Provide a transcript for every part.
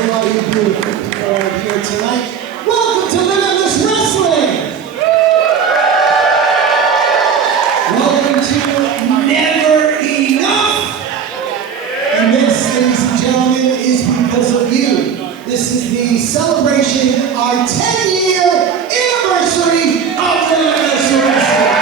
a lot of you beautiful people are here tonight. Welcome to Limitless Wrestling! Welcome to Never Enough! And this, ladies and gentlemen, is because of you. This is the celebration, our 10-year anniversary of Limitless Wrestling.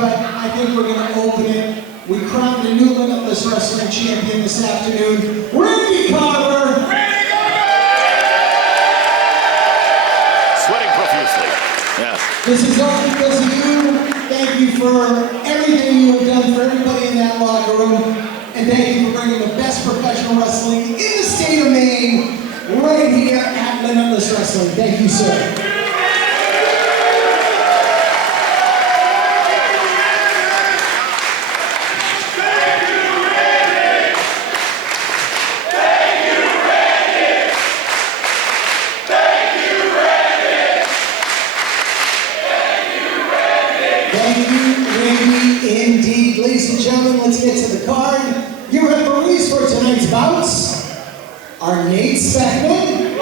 But I think we're going to open it. We crowned a new Limitless Wrestling champion this afternoon, Randy Carver. Sweating profusely. Yes. This is all because of you. Thank you for everything you have done for everybody in that locker room. And thank you for bringing the best professional wrestling in the state of Maine right here at Limitless Wrestling. Thank you, sir. Ladies and gentlemen, let's get to the card. Your referees for tonight's bouts are Nate Speckman.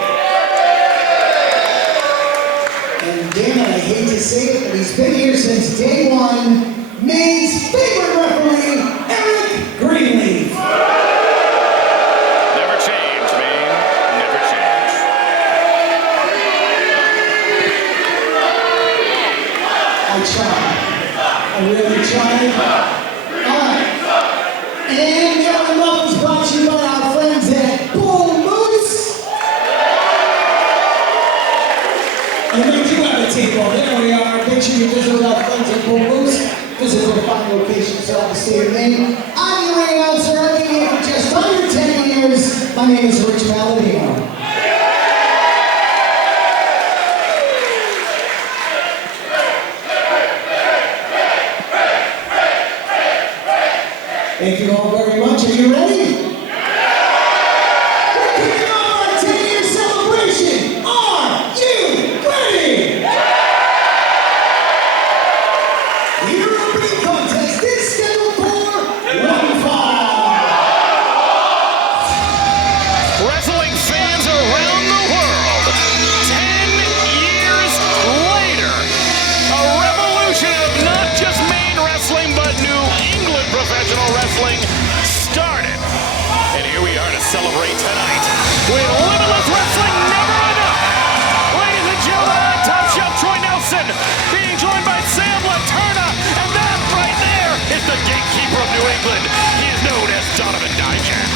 And Dan, I hate to say it, but he's been here since day one. Maine's favorite referee, Eric Greene. Never change, Maine. Never change. I tried. I really tried. And the other love is brought to you by our friends at Bull Moose. And they do have a table. There we are. Make sure you visit our friends at Bull Moose. Visit their fine locations throughout the state of Maine. I'm your ring announcer. I've been here for just under 10 years. My name is Rich Palladino. Thank you all very much. Are you ready? We're kicking off our 10-year celebration. Are you ready? Your opening contest is scheduled for one fall. Wrestling fans around the world, 10 years later, a revolution of not just Maine wrestling, but New England professional wrestling started. And here we are to celebrate tonight with Limitless Wrestling Never Enough. Ladies and gentlemen, top shelf Troy Nelson being joined by Sam Laterna, and that right there is the gatekeeper of New England. He is known as Donovan Dijak.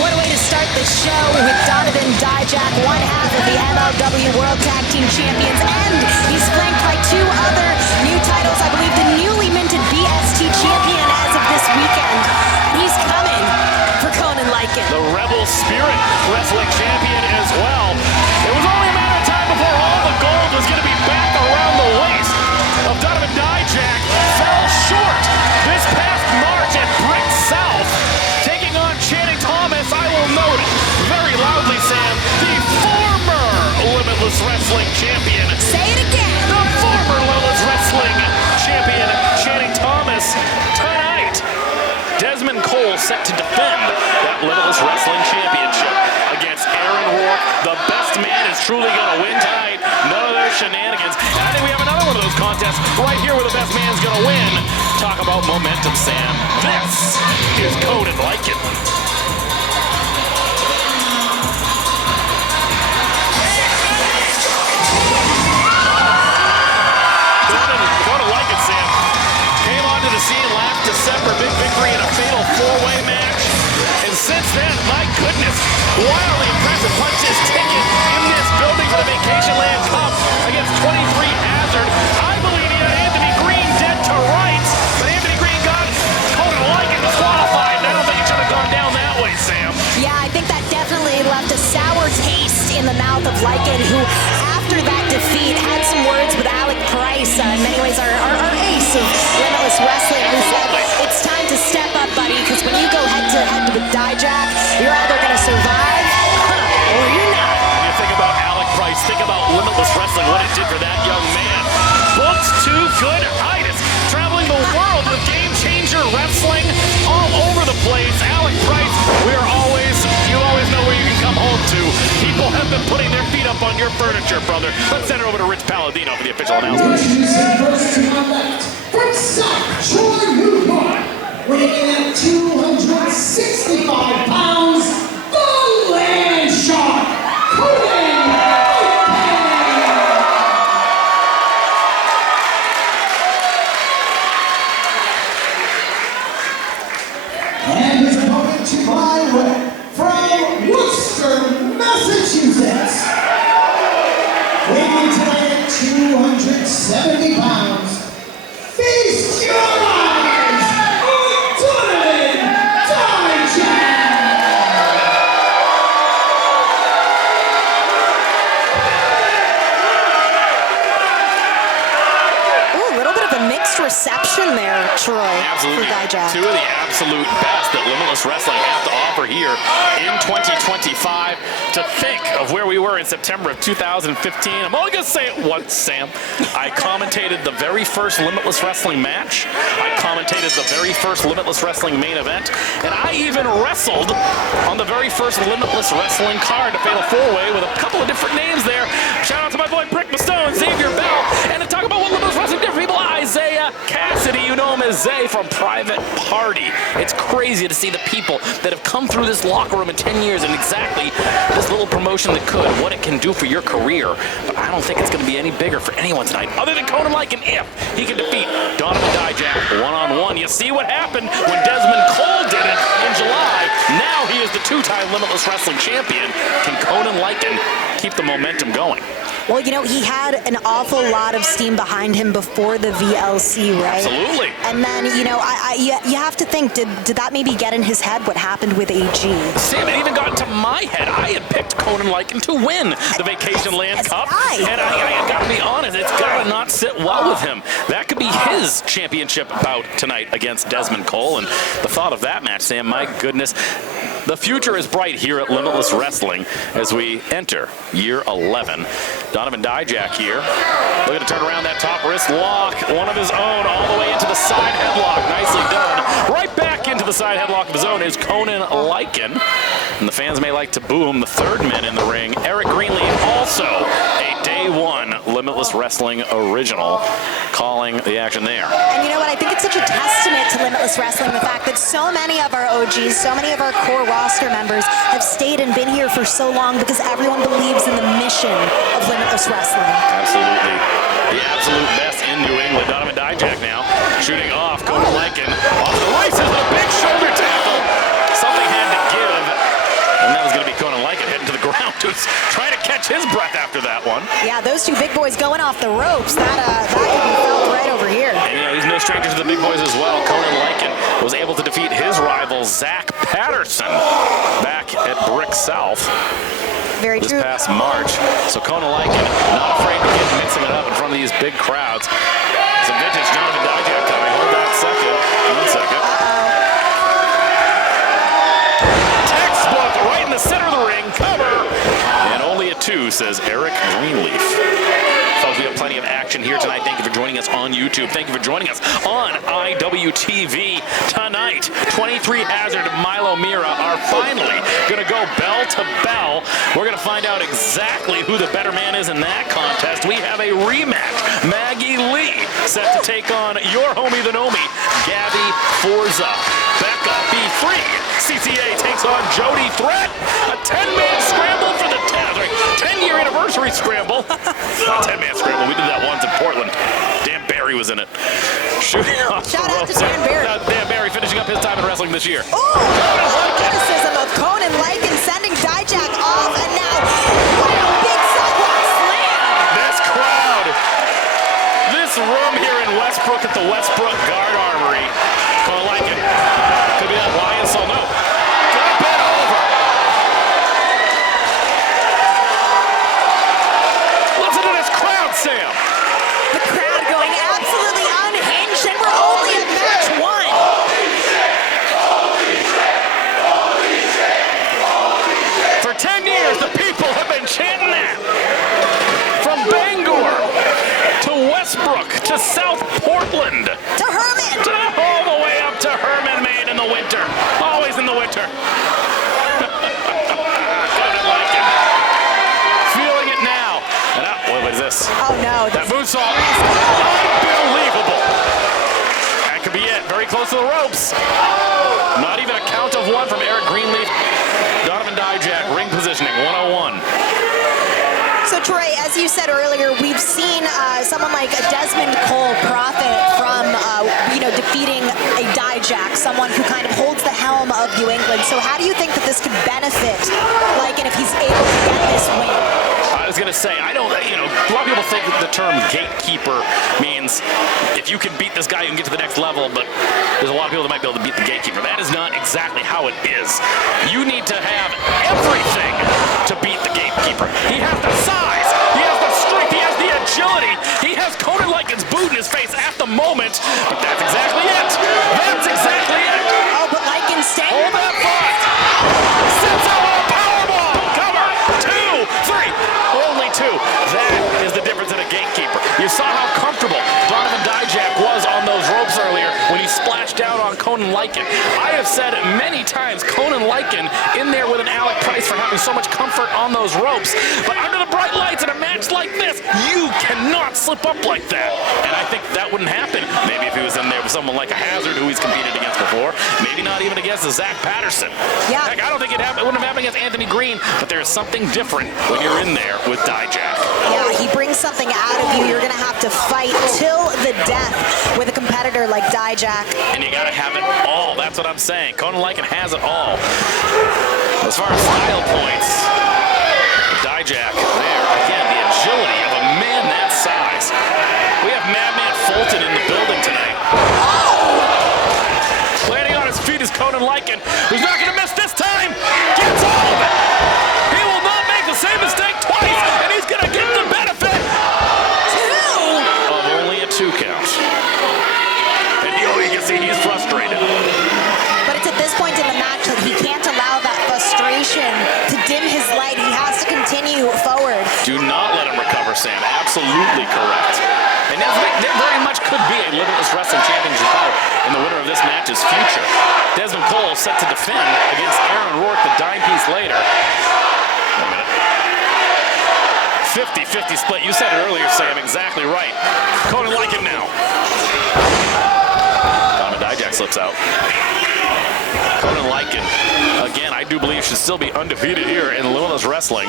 What a way to start the show with Donovan Dijak, one half of the MLW World Tag Team Champions, and he's flanked by two other new titles. I believe the newly minted BST Champion as of this weekend. And he's coming for Conan Lycan. The Rebel Spirit Wrestling Champion as well. It was only a matter of time before all the gold was going to be back around the waist of Donovan Dijak. Fell short this past March at Brick South, taking on Channing Thomas. I will note very loudly, Sam, the former Limitless Wrestling Champion. Say it again. The former Limitless Wrestling Champion, Channing Thomas, tonight. Desmond Cole set to defend that Limitless Wrestling Championship against Rourke. The best man is truly going to win tonight. None of those shenanigans. And I think we have another one of those contests right here where the best man's going to win. Talk about momentum, Sam. This is Conan Lycan. Conan Lycan, Sam, came onto the scene last December. Big victory in a fatal four-way match. And since then, my goodness, wildly impressive. Punched his ticket in this building for the Vacation Land Cup against 23 Hazard. I believe he had Anthony Greene dead to rights, but Anthony Greene got Conan Lycan qualified. And I don't think it should have gone down that way, Sam. Yeah, I think that definitely left a sour taste in the mouth of Lycan, who, after that defeat, had some words with Alec Price, in many ways our ace of Limitless Wrestling, who said, it's time to step up, buddy, because when you go head-to-head with Dijak, you're either going to survive Wrestling, what it did for that young man. Booked to good heights, traveling the world with Game Changer Wrestling all over the place. Alec Price, you always know where you can come home to. People have been putting their feet up on your furniture, brother. Let's send it over to Rich Palladino for the official announcement. Introducing first to my left, from South Shore, New York, weighing in at 265 pounds, the Land Shark, Conan Lycan. And his opponent to my right, from Worcester, Massachusetts, weighing in tonight at 270 pounds, feast your eyes on Donovan Dijak! Ooh, a little bit of a mixed reception there, Troy, Absolutely. for Dijak. Two of the absolute best that Limitless Wrestling have to offer here in 2025. To think of where we were in September of 2015, I'm only going to say it once, Sam. I commentated the very first Limitless Wrestling match. I commentated the very first Limitless Wrestling main event. And I even wrestled on the very first Limitless Wrestling card, a Fatal 4-Way, with a couple of different names there. Shout out to my boy Brick Mastone, Xavier Bell. And to talk about what Limitless Wrestling did for people, Isaiah Cassidy, you know him as Zay from Private Party. It's crazy to see the people that have come through this locker room in 10 years and exactly this little promotion that could, what it can do for your career. But I don't think it's going to be any bigger for anyone tonight, other than Conan Lycan, if he can defeat Donovan Dijak one-on-one. You see what happened when Desmond Cole did it in July. Now he is the two-time Limitless Wrestling champion. Can Conan Lycan keep the momentum going? Well, you know, he had an awful lot of steam behind him before the VLC, right? Absolutely. And then, you know, you have to think, did that maybe get in his head what happened with AG? Sam, it even got into my head. I had picked Conan Lycan to win the Vacation Land Cup. And I got to be honest, it's got to not sit well with him. That could be his championship bout tonight against Desmond Cole. And the thought of that match, Sam, my goodness. The future is bright here at Limitless Wrestling as we enter year 11. Donovan Dijak here. Looking to turn around that top wrist lock. One of his own all the way into the side headlock. Nicely done. Right back into the side headlock of his own is Conan Lycan. And the fans may like to boo him. The third man in the ring, Eric Greene, also a Day One Limitless Wrestling original, calling the action there. And you know what? I think it's such a testament to Limitless Wrestling, the fact that so many of our OGs, so many of our core roster members have stayed and been here for so long because everyone believes in the mission of Limitless Wrestling. Absolutely. The absolute best in New England. Donovan Dijak now shooting off. Conan Lycan off the races with a big shoulder tackle. Something had to give. And that was going to be Conan Lycan heading to the ground. Who's trying to catch his breath after that one. Yeah, those two big boys going off the ropes. That could be felt right over here. And you know, he's no stranger to the big boys as well. Conan Lycan was able to defeat his rival, Zach Patterson, back at Brick South. Very this true. past March. So Conan Lycan not afraid to get mixing it up in front of these big crowds. Some vintage Donovan Dijak coming. Hold that second. 1 second. Textbook right in the center of the ring. Cover. And only a 2, says Eric Greenleaf. Folks, we have plenty of action here tonight. Thank you for joining us on YouTube. Thank you for joining us on IWTV tonight. 23 Hazard, Milo, Mirra are finally going to go bell to bell. We're going to find out exactly who the better man is in that contest. We have a rematch. Maggie Lee set to take on your homie, the Nomi, Gabby Forza. Becca, be free. CCA takes on Jody Threat. A 10-man scramble for the 10-year anniversary scramble. Not 10-man scramble. We did that once in Portland. Dan Barry was in it. Shooting off Shout the out to ropes. Dan Barry. Dan Barry finishing up his time in wrestling this year. Ooh, athleticism of Conan Lycan sending Dijak off, and now what a big sidewalk slam. This crowd, this room here in Westbrook at the Westbrook Guard Armory. Conan Lycan. Could be that YSL. No. Got bent over. Listen to this crowd, Sam. The crowd going absolutely unhinged, and we're only at match 1. For 10 years, the people have been chanting that. From Bangor Westbrook to South Portland. To Herman. All the way up to Herman, Maine in the winter. Always in the winter. Conan Lycan. Feeling it now. And what was this? Oh no. That moonsault. Unbelievable. That could be it. Very close to the ropes. Not even a count of one from Eric Greenleaf. Donovan Dijak, ring positioning, 101. So Troy, as you said earlier, we've seen someone like Desmond Cole profit from, defeating a Dijak, someone who kind of holds the helm of New England. So how do you think that this could benefit Lycan if he's able to get this win? I was going to say, I don't, a lot of people think the term gatekeeper means if you can beat this guy, you can get to the next level, but there's a lot of people that might be able to beat the gatekeeper. That is not exactly how it is. You need to have everything to beat the gatekeeper. He has the size, he has the strength, he has the agility, he has Conan Lycan's boot in his face at the moment, but that's exactly it. That's exactly it. Oh, but Lycan's staying. Hold that thought. Sets out a powerbomb. Cover. 2, 3. Only 2. That is the difference in a gatekeeper. You saw how comfortable Donovan Dijak was on those ropes earlier when he splashed down on Conan Lycan. I have said many times, Conan Lycan in there with an Alec Price for having so much comfort on those ropes. But under the bright lights in a match like this, you cannot slip up like that. And I think that wouldn't happen. Maybe if he was in there with someone like a Hazard who he's competed against before. Maybe not even against a Zach Patterson. Yeah. Heck, I don't think it wouldn't have happened against Anthony Greene, but there's something different when you're in there with Dijak. Yeah, he brings something out of you. You're going to have to fight till the death with a competitor like Dijak. And you got to have it all. That's what I'm saying. Conan Lycan has it all. As far as style points, Dijak there. Again, the agility of a man that size. We have Madman Fulton in the building tonight. Landing on his feet is Conan Lycan, who's not going to miss this time. Gets all of it. He will not make the same mistake twice, and he's going to get the benefit of only a 2 count. And you can see he's frustrated. But it's at this point in the match that he can't allow that frustration to dim his light. He has to continue forward. Do not let him recover, Sam. Absolutely correct. And there very much could be a Limitless Wrestling Championship bout in the winner of this match's future. Desmond Cole set to defend against Aaron Rourke the dime piece later. Wait a minute. 50-50 split. You said it earlier, Sam. Exactly right. Conan Lycan now. Donovan Dijak slips out. Conan Lycan, again, I do believe should still be undefeated here in Limitless Wrestling.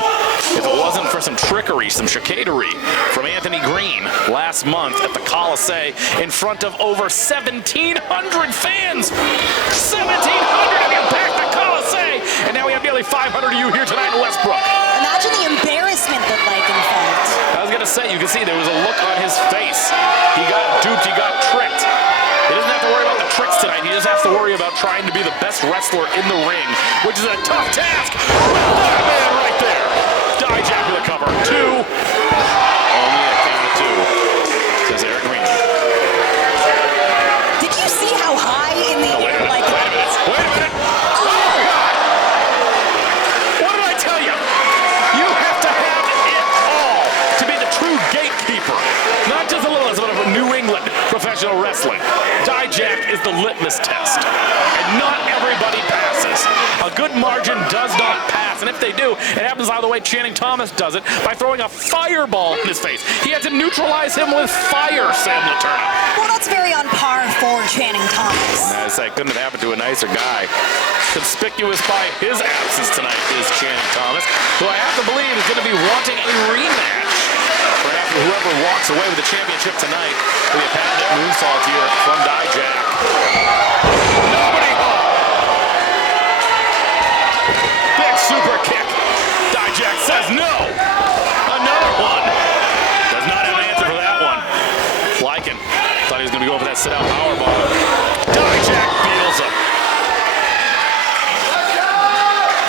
If it wasn't for some trickery, some chicanery from Anthony Greene last month at the Coliseum in front of over 1,700 fans. 1,700 of you packed the Coliseum, and now we have nearly 500 of you here tonight in Westbrook. Imagine the embarrassment that Lycan felt. I was going to say, you can see there was a look on his face. He got duped, he got tricked. He doesn't have to worry about the tricks tonight. He just has to worry about trying to be the best wrestler in the ring, which is a tough task. What a man right there. Dijak with a cover. 2. Only a count of 2, says Eric Greene. Did you see how high in the air Lycan was? Wait a minute. Oh, God. What did I tell you? You have to have it all to be the true gatekeeper. Not just a little bit of New England professional wrestling. Dijak is the litmus test, and not everybody passes. A good margin does not pass, and if they do, it happens by the way Channing Thomas does it, by throwing a fireball in his face. He had to neutralize him with fire, Sam Laterna. Well, that's very on par for Channing Thomas. I say, couldn't have happened to a nicer guy. Conspicuous by his absence tonight is Channing Thomas, who I have to believe is going to be wanting a rematch. Perhaps whoever walks away with the championship tonight will be a patented moonsault here from Dijak. Nobody home. Big super kick. Dijak says no. Another one. Does not have an answer for that one. Lycan thought he was going to go for that sit-out powerbomb. Dijak feels him.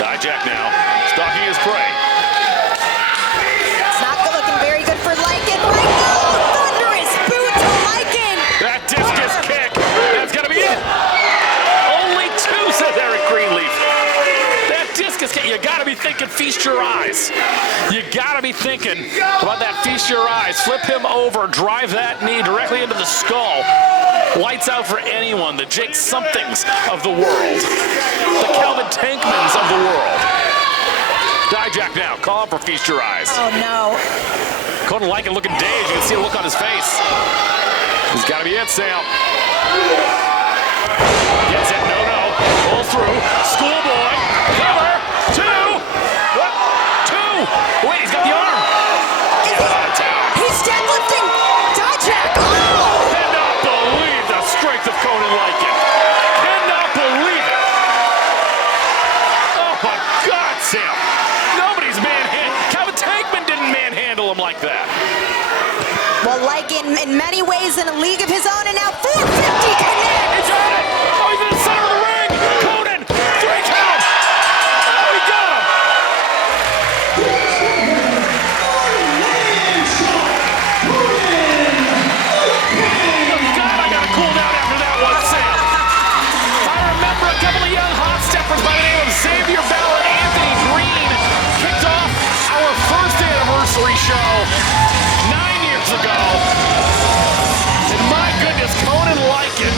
Dijak now stalking his prey. It's not looking very good for Lycan right now. Thunderous boot to Lycan. That discus kick. That's going to be it. Only 2, says Eric Greenleaf. That discus kick. You got to be thinking feast your eyes. You gotta be thinking about that feast your eyes. Flip him over, drive that knee directly into the skull. Lights out for anyone. The Jake Somethings of the world. The Calvin Tankmans of the world. Dijak now, call for feast your eyes. Oh no. Conan Lycan looking dazed. You can see a look on his face. He's gotta be it, Sam. Gets it, no. Pulls through. Schoolboy. Cover. Two. What? Two. Wait, he's got the arm. Get out of town. He's deadlifting Dijak. Oh! Cannot believe the strength of Conan Lycan. Cannot believe it. Oh my God, Sam. Nobody's Calvin Tankman didn't manhandle him like that. Well, Lycan in many ways in a league of his own, and now 450 connect. He's got it. Oh, he's in the center of the ring. Conan, 3 count. Oh, he got him. Oh, God, I got to cool down after that one, Sam. I remember a couple of young hot steppers by the name of Xavier Bell and Anthony Greene kicked off our first anniversary show 9 years ago. And my goodness, Conan Lycan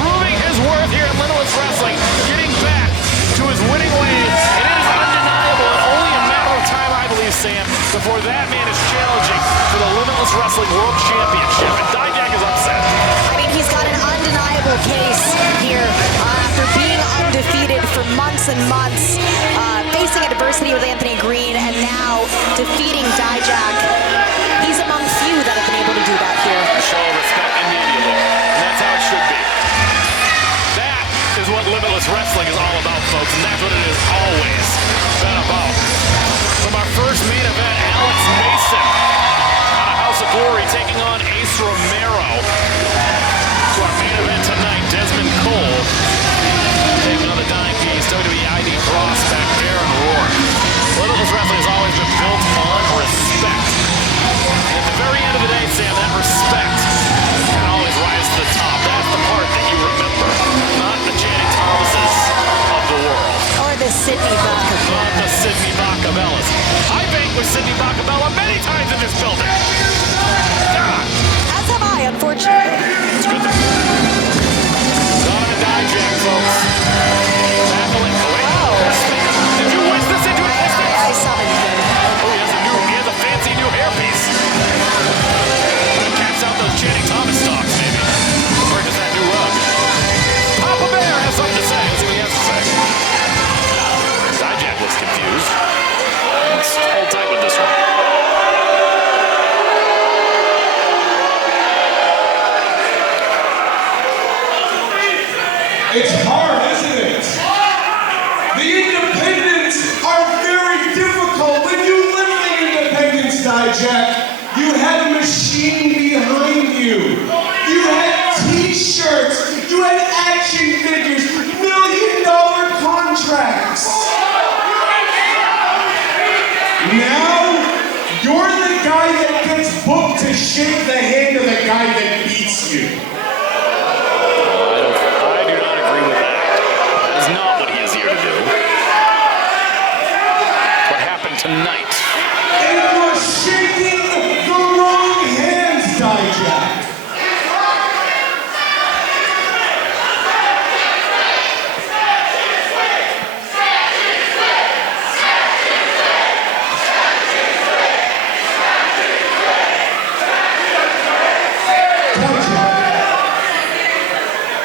proving his worth here in Limitless Wrestling, getting back to his winning ways. It is undeniable and only a matter of time, I believe, Sam, before that man is challenging for the Limitless Wrestling World Championship. And Dijak is upset. I mean, he's got an undeniable case here after being undefeated for months and months, facing adversity with Anthony Greene, and now defeating Dijak. He's among few that have been able to do that here. Show respect immediately, and that's how it should be. That is what Limitless Wrestling is all about, folks, and that's what it has always been about. From our first main event, Alex Mason out of House of Glory taking on Ace Romero. To our main event tonight, Desmond Cole taking on the Dying Beast, WWE ID prospect Aaron Rourke. Limitless Wrestling has always been built on respect. And at the very end of the day, Sam, that respect can always rise to the top. That's the part that you remember, not the Channing Thomases of the world. Or the Sydney Bakabella. Not the Sydney Bakabellas. I vanquished Sydney Bakabella many times in this building. God. As have I, unfortunately. It's good to Donovan Dijak, folks. Tackling. Oh, wait. Did you wish this into existence? I summoned him. Oh, he has a fancy new hairpiece. Caps out those Channing Thomas stocks, maybe. Purchase that new rug. Papa Bear has something to say. Let's see what he has to say. Dijak looks confused. Let's hold tight with this one. It's hard, isn't it? The independents are very difficult. When you live the independence, Dijak, you had a machine behind you. You had t-shirts. You had action figures. $1 million contracts. Now, you're the guy that gets booked to shake the hand of the guy that beats you. Tonight. And you're shaking the wrong hands, Dijak.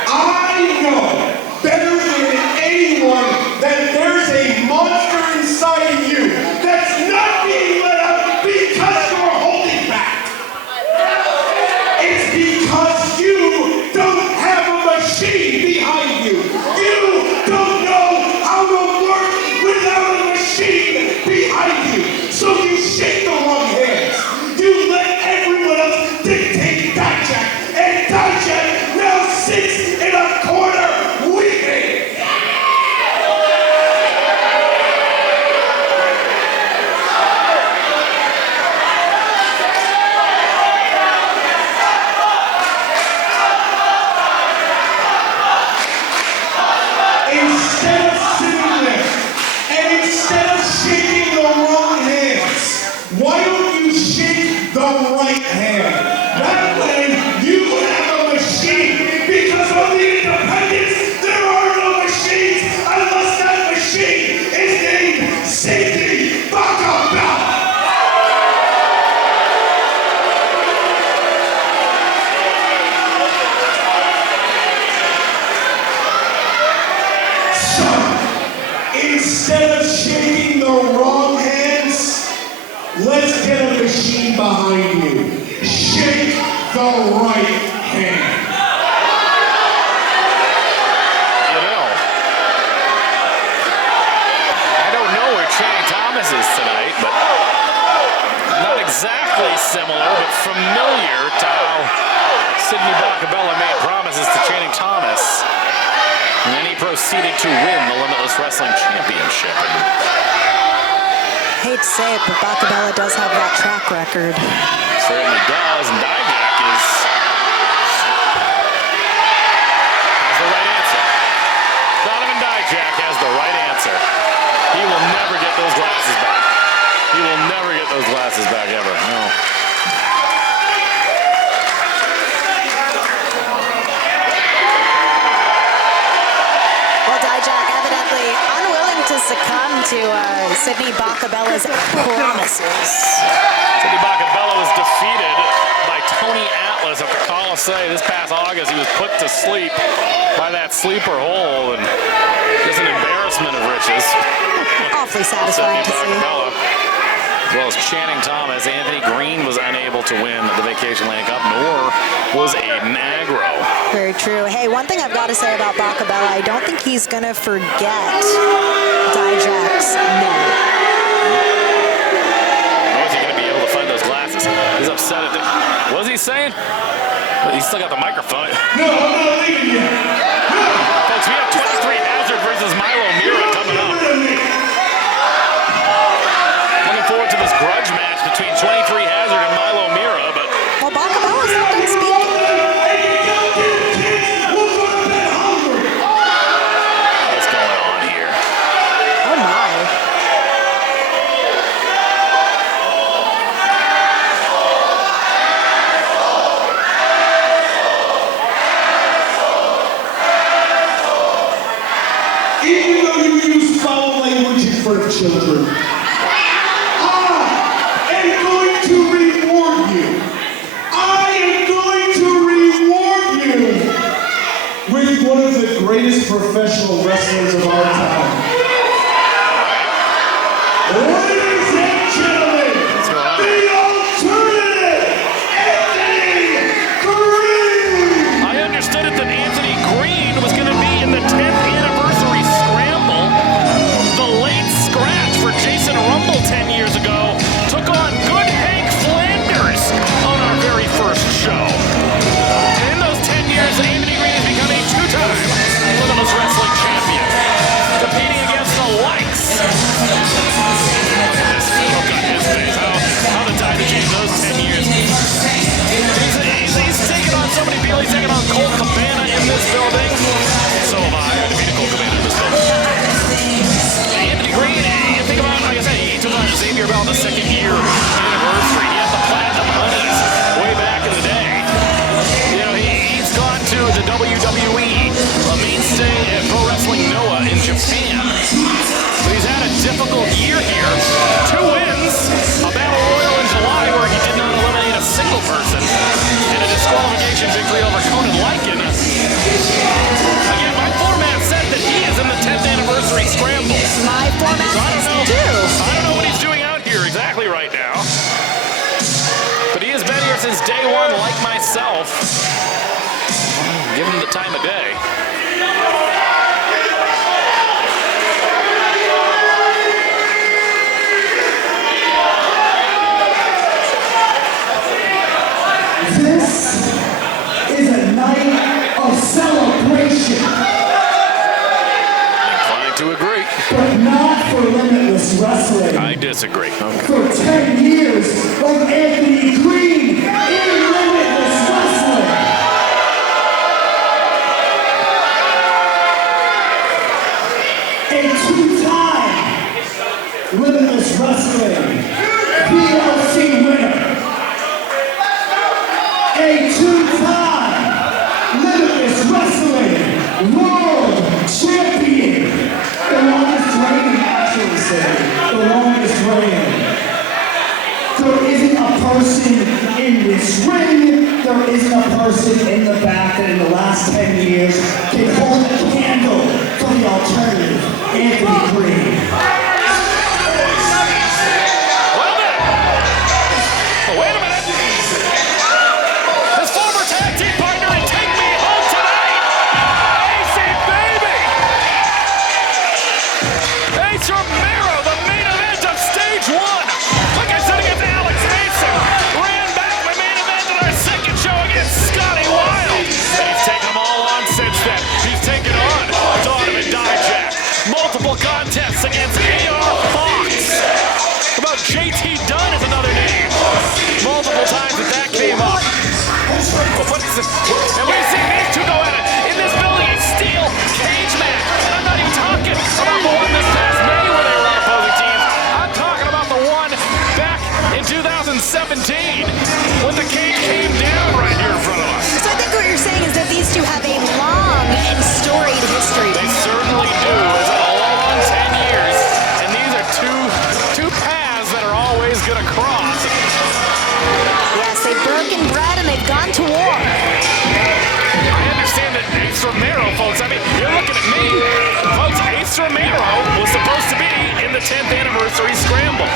I know better than anyone that there's a monster inside of you that's not being let out because right hand. That way, you would have a machine. Because on the independents, there are no machines unless that machine is named Safety Bakabella. Instead of shaking the wrong hands, let's get a machine behind you. Shake the right hand. You know, I don't know where Channing Thomas is tonight, but not exactly similar, but familiar to how Sydney Bakabella made promises to Channing Thomas. And then he proceeded to win the Limitless Wrestling Championship. Hate to say it, but Bakabella does have that track record. Certainly does, and Dijak has the right answer. Donovan Dijak has the right answer. He will never get those glasses back. He will never get those glasses back ever, no. To succumb to Sydney Bakabella's promises. Sydney Bakabella was defeated by Tony Atlas at the Coliseum this past August. He was put to sleep by that sleeper hold, and just an embarrassment of riches. Awfully satisfying to see. As well as Channing Thomas, Anthony Greene was unable to win the Vacation Land Cup, nor was Agro. Very true. Hey, one thing I've got to say about Bakabella, I don't think he's going to forget Dijak's name. How is he going to be able to find those glasses? He's upset at it. What is he saying? Well, he's still got the microphone. No, I'm not leaving yet. Folks, we have 23 Hazard versus Milo Mirra coming up. Looking forward to this grudge match between 23 Hazard and Milo Mirra, but... Well, Bakabella's not done speaking. What's going on here? Oh, my. Even though you use foul language in front of children, I am going to reward you. I am going to reward you with one of the greatest professional wrestlers of our time. Ladies and gentlemen, the alternative, Anthony Greene! I understood it that Anthony Greene was going to be in the 10th anniversary Scramble. The late scratch for Jason Rumble 10 years ago took on good Hank Flanders on our very first show. And in those 10 years, Anthony Greene has become a two-time Limitless Wrestling champion, competing against the likes. Look at his face. How the time to change those 10 years. He's taken on so many people. He's taken on Cole Cabana in this building. So have I. I defeated Cole Cabana in this building. Anthony Greene, you think about it, like I said, he took on Xavier Bell the second year anniversary. He had the Platinum Honeys way back in the day. You know, he's gone to the WWE, a mainstay at Pro Wrestling Noah in Japan. But he's had a difficult year here. 2 wins, a Battle Royal in July where he did not eliminate a single person, and a disqualification victory over Conan Lycan. Again, my format said that he is in the 10th anniversary Scramble. My format says too. I don't know what he's doing out here exactly right now. But he has been here since day one, like myself. Give him the time of day. This is a night of celebration, Inclined to agree. but not for Limitless Wrestling. I disagree. Okay. For 10 years of Anthony Greene in Limitless Wrestling. A 2-time Limitless Wrestling PLC winner. a two-time Limitless Wrestling World Champion. The longest reigning, actually, say. The longest reigning. There isn't a person in this ring, there isn't a person in the back that in the last 10 years can hold a candle to the alternative, Anthony Greene. Wait a minute. His former tag team partner and Take Me Home tonight. AC Baby. Ace Romero, the main event of stage 1. Like I said against Alex Mason. Ran back my main event in our second show against Scotty Wild. He's taken them all on since then. He's taken on Donovan Dijak. Multiple contests against AR Fox. About JT Dunn is another name. Multiple times that came up. And we've seen these two go at it in this building, a steel cage match. And I'm not even talking about the one this past May when they were on opposing teams. I'm talking about the one back in 2017 when the cage came down right here in front of us. So I think what you're saying is that these two have a long and storied history. They certainly do. It's been a long 10 years. And these are two paths that are always going to cross. Yes, they've broken bread and they've gone to war. I understand that Ace Romero, folks, I mean, you're looking at me. Folks, Ace Romero was supposed to be in the 10th anniversary Scramble.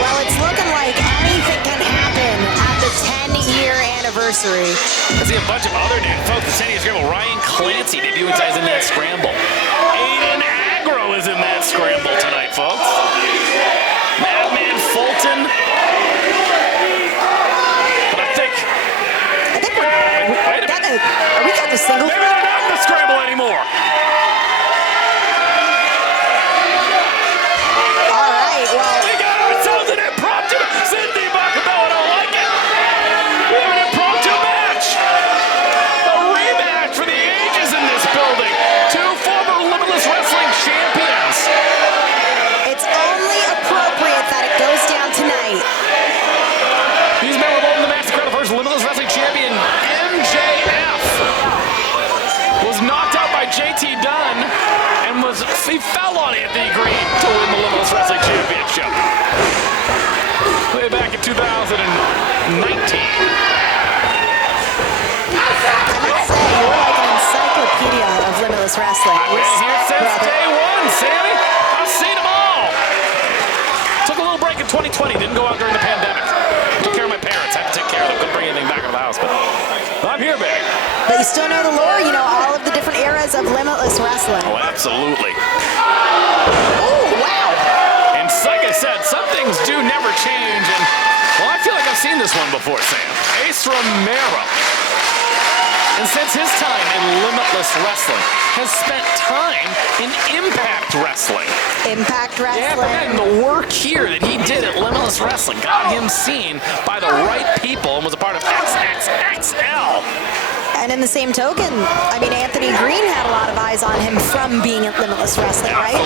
Well, it's looking like anything can happen at the 10-year anniversary. I see a bunch of other names. Folks, the 10-year Scramble. Ryan Clancy debuting ties in that Scramble. Aiden Agro is in that Scramble tonight, folks. Madman Fulton. But I think we're are we got the single? Maybe they're not in the Scramble anymore. All right, well. We got ourselves an impromptu. Cindy Bakabella don't like it. We have an impromptu match. A rematch for the ages in this building. Two former Limitless Wrestling champions. It's only appropriate that it goes down tonight. These men were both in the match to crown the first Limitless Wrestling champion. MJF was knocked out by JT Dunn and he fell on Anthony Greene to win the Limitless Wrestling Championship. Way back in 2019. I must say, you're like an encyclopedia of Limitless Wrestling. I've been here since day one, Sammy. I've seen them all. Took a little break in 2020. Didn't go out during the pandemic. Took care of my parents. Had to take care of them. Couldn't bring anything back to the house, but I'm here, baby. But you still know the lore. You know all of the different eras of Limitless Wrestling. Oh, absolutely. Oh, wow. And like I said, some things do never change. And, well, I feel like I've seen this one before, Sam. Ace Romero. And since his time in Limitless Wrestling, has spent time in Impact Wrestling. Impact Wrestling. Yeah, and the work here that he did at Limitless Wrestling got him seen by the right people and was a part of XXXL. And in the same token, I mean, Anthony Greene had a lot of eyes on him from being at Limitless Wrestling, right?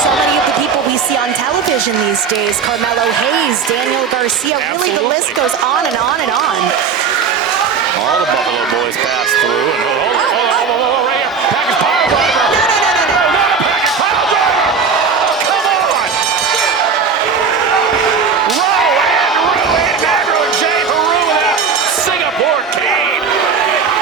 So many of the people we see on television these days, Carmelo Hayes, Daniel Garcia, really the list goes on and on and on. All the Buffalo boys pass through. And hold right here. Package pile driver. No, not a package pile driver. Come on. Rowe and Agro and Jay Haru with that Singapore cane.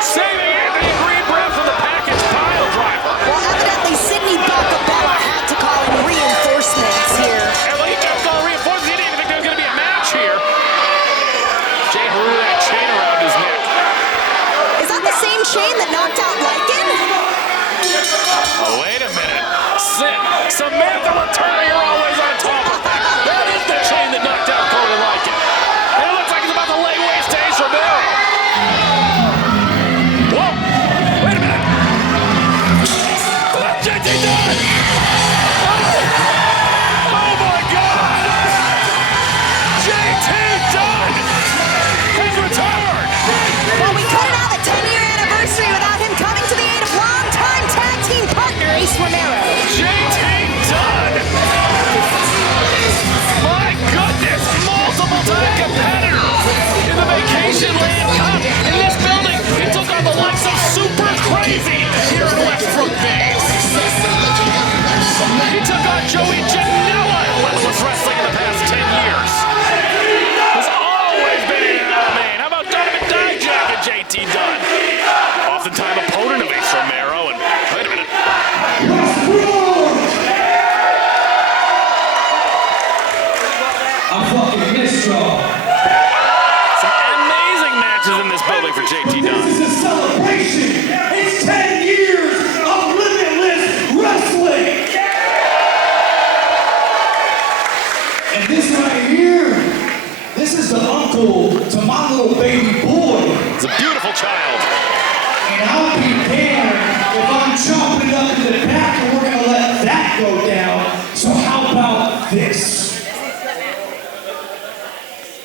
Saving Anthony Greene breath from the package pile driver. Well, evidently Sidney Bakabella had to call in reinforcements here. And well, he kept calling reinforcements. He didn't even think there was going to be a match here. Jay Haru with that chain around his neck. Is that the same chain that knocked uncle to my little baby boy. It's a beautiful child. And I'll be damned if I'm chopping it up in the back and we're gonna let that go down. So how about this?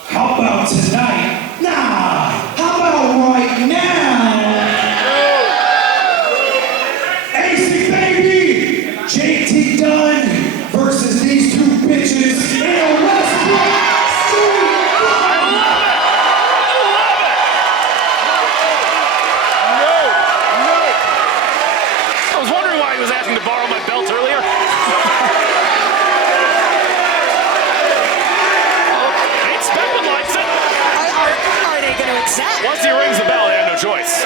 How about tonight? Nah, how about right now? AC baby, JT Dunn versus these two bitches in a Westbrook Street Fight. I was wondering why he was asking to borrow my belt earlier. Speckled likes it. Are they going to accept? Once he rings the bell, they have no choice.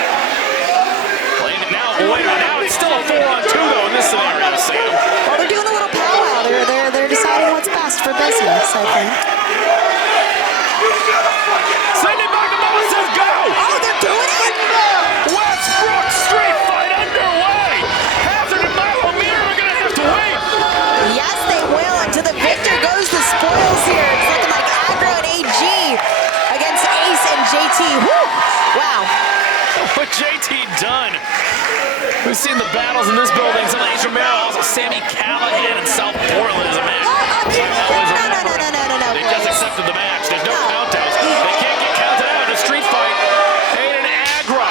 Playing it now. Wait a minute. Now it's still a 4-on-2 though in this scenario, Sam. Well, they're doing a little powwow. They're deciding what's best for business, I think. Cindy Bakabella says go! Oh, they're doing it! Westbrook Street Fight underway! Hazard and Milo are gonna have to wait! Yes, they will. And to the victor goes the spoils here. It's looking like Agro and AG against Ace and JT. Woo! Wow. With JT Dunn. We've seen the battles in this building. Some Ace Romero, also Sammy Callahan in South Portland as a match. No. They just accepted the match. There's no countouts. They can't get counted out in a street fight. Aiden Agro.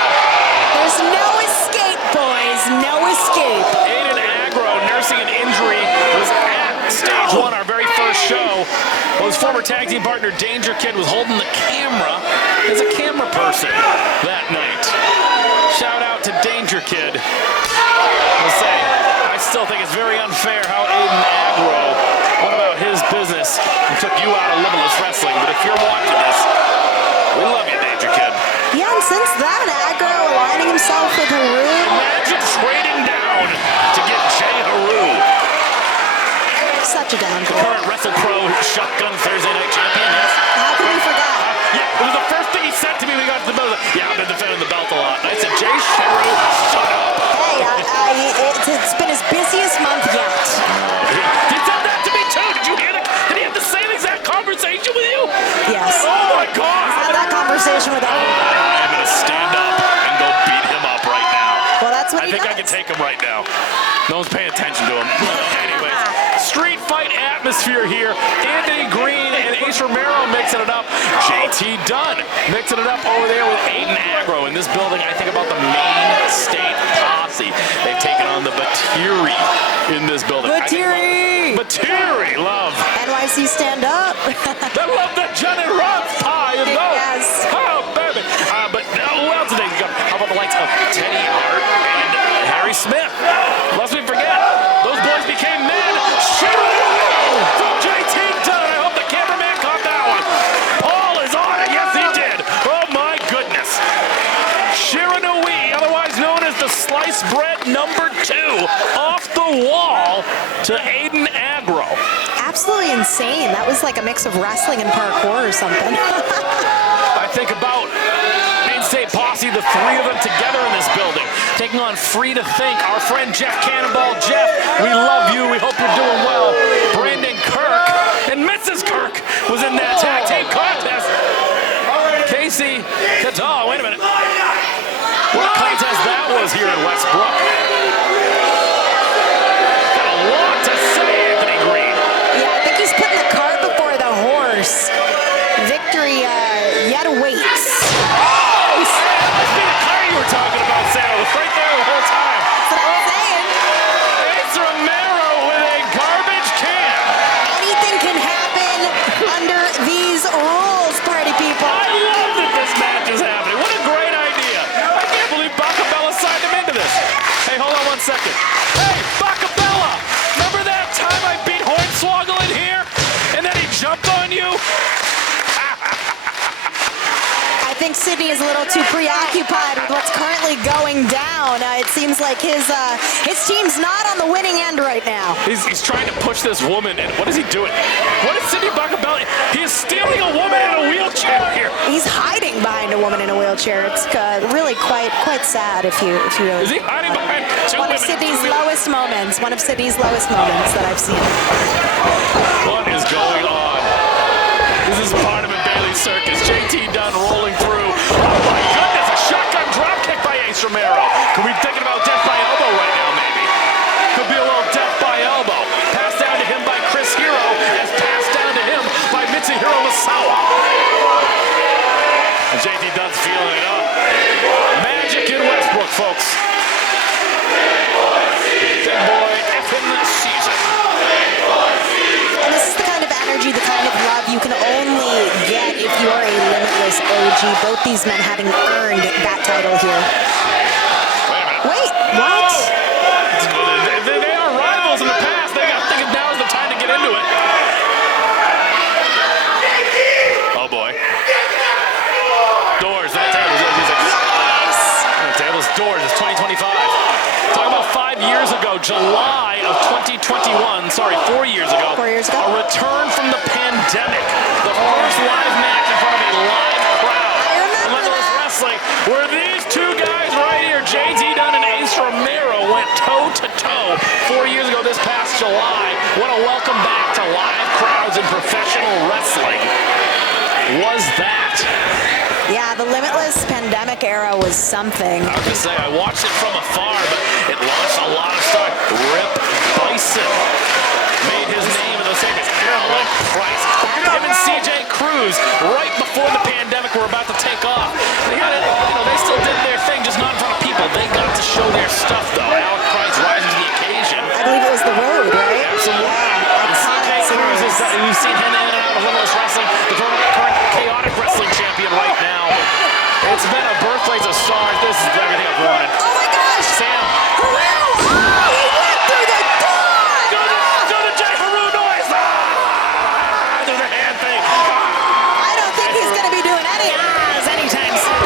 There's no escape, boys. No escape. Aiden Agro nursing an injury was at stage 1, our very first show. Well, his former tag team partner Danger Kid was holding the camera as a camera person that night. Shout out to Danger Kid. I'll say, I still think it's very unfair how Aiden Agro went about his business and took you out of Limitless Wrestling. But if you're watching this, we love you, Danger Kid. Yeah, and since then, Agro aligning himself with Haru. Imagine trading down to get Jay Haru. Such a downgrade. Current Wrestle Pro Shotgun Thursday Night Champion, yes. How can we forget? Yeah, it was the first thing he said to me when we got to the belt. Yeah, I've been defending the belt a lot. And I said, Jay Haru, shut up. Hey, it's been his busiest month yet. He said that to me too. Did you hear that? Did he have the same exact conversation with you? Yes. Oh my God. Had that conversation with everyone. I'm gonna stand up and go beat him up right now. Well, that's what I think I can take him right now. No one's paying attention to him. Anyways, street fight atmosphere here. Anthony Greene and Ace Romero mixing it up. JT Dunn mixing it up over there with Aiden Agro. In this building, I think about the main state posse. They've taken on the Batiri in this building. Batiri, love. NYC stand up. I love that Johnny Rods pie, you know. Yes. Oh, baby. But who else today? How about the likes of Teddy Hart and Harry Smith? Lest we forget, those boys became men. From JT Dunn. I hope the cameraman caught that one. Paul is on it. Yes, he did. Oh, my goodness. Shiranui, otherwise known as the sliced bread number 2, off the wall to Aiden Agro. Absolutely insane. That was like a mix of wrestling and parkour or something. I think about Main State Posse, the 3 of them together in this building, taking on Free to Think. Our friend Jeff Cannonball. Jeff, we love you. We hope you're doing well. Brandon Kirk and Mrs. Kirk was in that tag team contest. Casey Catal, wait a minute. What contest that was here in Westbrook? Got a lot to say, Anthony Greene. Yeah, I think he's putting the cart before the horse. Victory yet awaits. Oh, that's the car you were talking about, Sarah. It was right there the whole time. That's what I'm saying. It's Romero with a garbage can. Anything can happen under these rules, party people. I love that this match is happening. What a great idea. I can't believe Bakabella signed him into this. Hey, hold on 1 second. Hey, Bakabella, remember that time I beat Hornswoggle in here? And then he jumped on you? I think Sydney is a little too preoccupied with what's currently going down. It seems like his team's not on the winning end right now. He's trying to push this woman, and what is he doing? What is Sydney Bakabella? He is stealing a woman in a wheelchair here. He's hiding behind a woman in a wheelchair. It's really quite sad if you really. Is he hiding behind 2 One women? of Sydney's lowest moments. One of Sydney's lowest moments that I've seen. What is going on? This is part of a Bailey circus. JT JT Dunn rolling through. Oh my goodness, a shotgun drop kick by Ace Romero. Could we be thinking about death by elbow right now, maybe? Could be a little death by elbow. Passed down to him by Chris Hero, as passed down to him by Mitsuhiro Misawa. And JT Dunn's feeling it up. Magic in Westbrook, folks. Big boy effing this season. And this is the kind of energy, the kind of love you can only get if you are a Limitless OG. Both these men having earned that title here. Wait a minute. Wait, what? They are rivals in the past. They got thinking now is the time to get into it. Oh boy. Doors, that table's Yes! table's doors, it's 2025. Talking about 5 years ago, July of 2021, sorry, 4 years ago. 4 years ago. A return from the pandemic. The first live match in front of a live crowd. I remember Limitless that. Wrestling, where these two guys right here, JT Dunn and Ace Romero, went toe-to-toe 4 years ago this past July. What a welcome back to live crowds in professional wrestling was that. Yeah, the Limitless pandemic era was something. I was gonna say, I watched it from afar, but it launched a lot of stuff. Rip Bison made his name in those series. Oh, Christ. Him and CJ Cruz, right before the pandemic, were about to take off. They got it, they still did their thing, just not in front of people. They got to show their stuff, though. Alex Price rising to the occasion. I believe it was The Road, right? Absolutely. And CJ Cruz, we've seen him in and out of Limitless Wrestling, the current chaotic wrestling champion right now. It's been a birthplace of stars. This is everything I've wanted. Oh my gosh! Sam. Haru! Oh, he went through the door! Do the J. Haru noise! Do the hand thing. I don't think he's going to be doing any ahs anytime soon.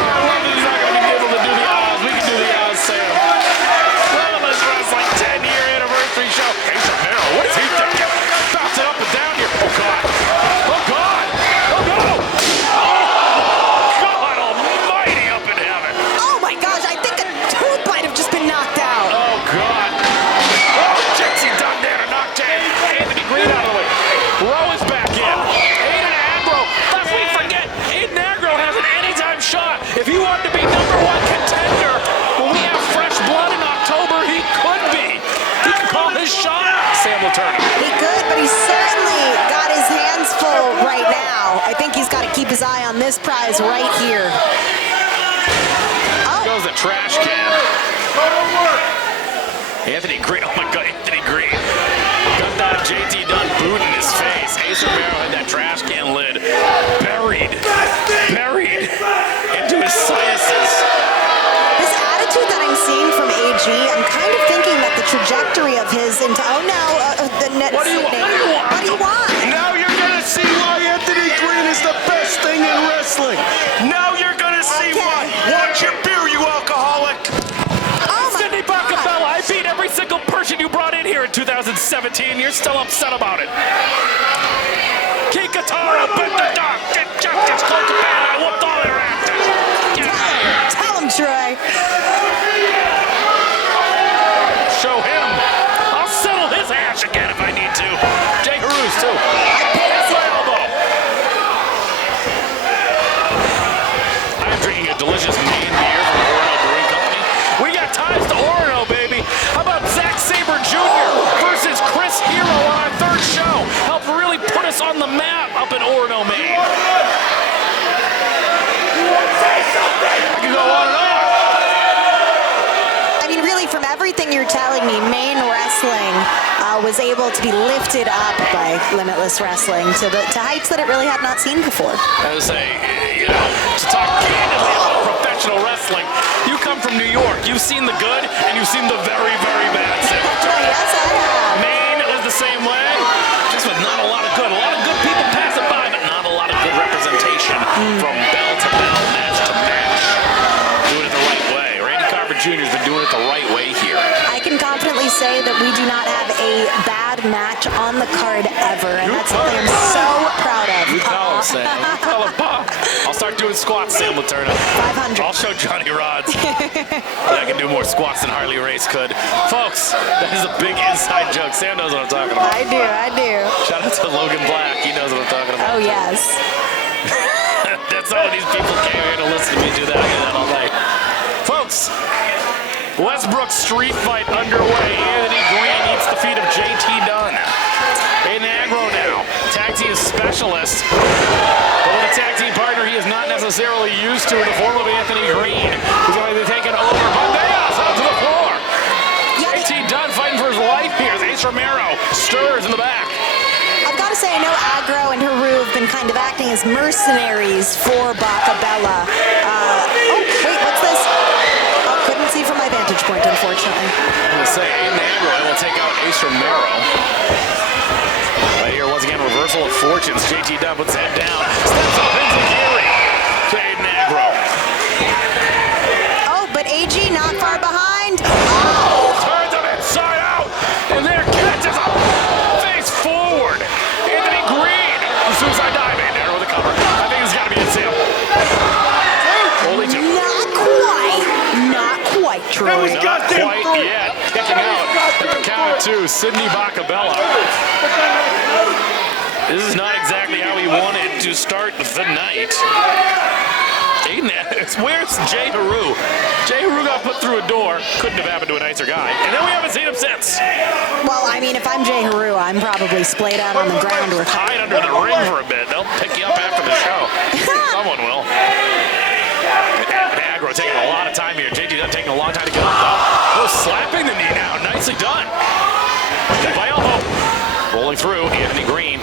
He's not going to be able to do the Oz. We can do the Oz, Sam. Limitless Wrestling 10-year anniversary show. Hey, Romero, what is he thinking? Bounce it up and down here. Oh, God. Oh, God. Oh, no. God almighty up in heaven. Oh my gosh, I think a tooth might have just been knocked out. Oh, God. Oh, Jexy Dunn there to knock Anthony Greene out of the way. Rowe is back in. Aiden Agro. Lest we forget, Aiden Agro has an anytime shot. If he wanted to be #1 contender, when we have fresh blood in October, he could be. He can call his shot. Sam will turn. He could, but he's certainly got his hands full right now. I think he's got to keep his eye on this prize right here. Oh, Goes the trash can. Anthony Greene. Oh, my God. Anthony Greene. Got that JT Dunn boot in his face. Ace Romero had that trash can lid buried into his sinuses. this attitude that I'm seeing from AG, I'm kind of thinking that the trajectory of his into, the net. What do you want? What do you want? What do you want? Now you're gonna see why Anthony Greene is the best thing in wrestling. Now you're gonna see Okay. why. Watch your beer, you alcoholic. Oh my Sydney God. Bakabella, I beat every single person you brought in here in 2017. You're still upset about it. Kikataro, bit the dog, get checked, it's called the band. I whooped all their actors. Get out of here. Tell him, Troy. Show him. I'll settle his ass again if I need to. Jay Harus, too. That's my elbow. I am drinking a delicious Maine beer from Orono Brewing Company. We got ties to Orono, baby. How about Zack Sabre Jr. versus Chris Hero on our third show? Helped really put us on the map up in Orono, Maine. I can go on and on. I mean, really, from everything you're telling me, Maine Wrestling was able to be lifted up by Limitless Wrestling to heights that it really had not seen before. I would say, to talk candidly about professional wrestling, you come from New York. You've seen the good and you've seen the very, very bad. Yes, I have. Maine is the same way, just with not a lot of good. A lot of good people pass it by, but not a lot of good representation from bell to bell, match to match. Doing it the right way. Randy Carver Jr. has been doing it the right way here. I can confidently say that we do not have a bad match on the card ever, and that's something I'm so proud of. You tell him, Sam. You tell him, Pop. I'll start doing squats, Sam Laterna. 500. I'll show Johnny Rods that I can do more squats than Harley Race could. Folks, that is a big inside joke. Sam knows what I'm talking about. I do. Shout out to Logan Black. He knows what I'm talking about. Oh, yes. That's all these people came here to listen to me do that. I get that all night. Folks, Westbrook street fight underway. Anthony Greene eats the feet of JT Dunn. In Agro now, tag team specialist. But with a tag team partner he is not necessarily used to in the form of Anthony Greene, who's going to be taken over. Bandejas onto the floor. JT Dunn fighting for his life here as Ace Romero stirs in the back. I've got to say, I know Agro and Haru have been kind of acting as mercenaries for Bakabella. Oh, wait, what's this? Oh, couldn't see from my vantage point, unfortunately. I'm going to say, in Agro, I will take out Ace Romero. Right here, once again, reversal of fortunes. JT Dunn puts that down. Steps up into Gary. To Aiden Agro. Oh, but AG not far behind. Oh! Turns him inside out. And there catches him. Face forward. Anthony Greene. The suicide dive in there with a cover. I think it's got to be it, Sam. Only two. Not quite, Troy. Not quite yet. Kicking out at the count of two. Sydney Bakabella. This is not exactly how he wanted to start the night. Where's Jay Haru? Jay Haru got put through a door. Couldn't have happened to a nicer guy. And then we haven't seen him since. Well, I mean, if I'm Jay Haru, I'm probably splayed out on the ground with hide under the ring for a bit. They'll pick you up after the show. Someone will. Agro taking a lot of time here. JT Dunn taking a long time to get up, though. Oh, slapping the knee now. Nicely done. By elbow. Rolling through, Anthony Greene.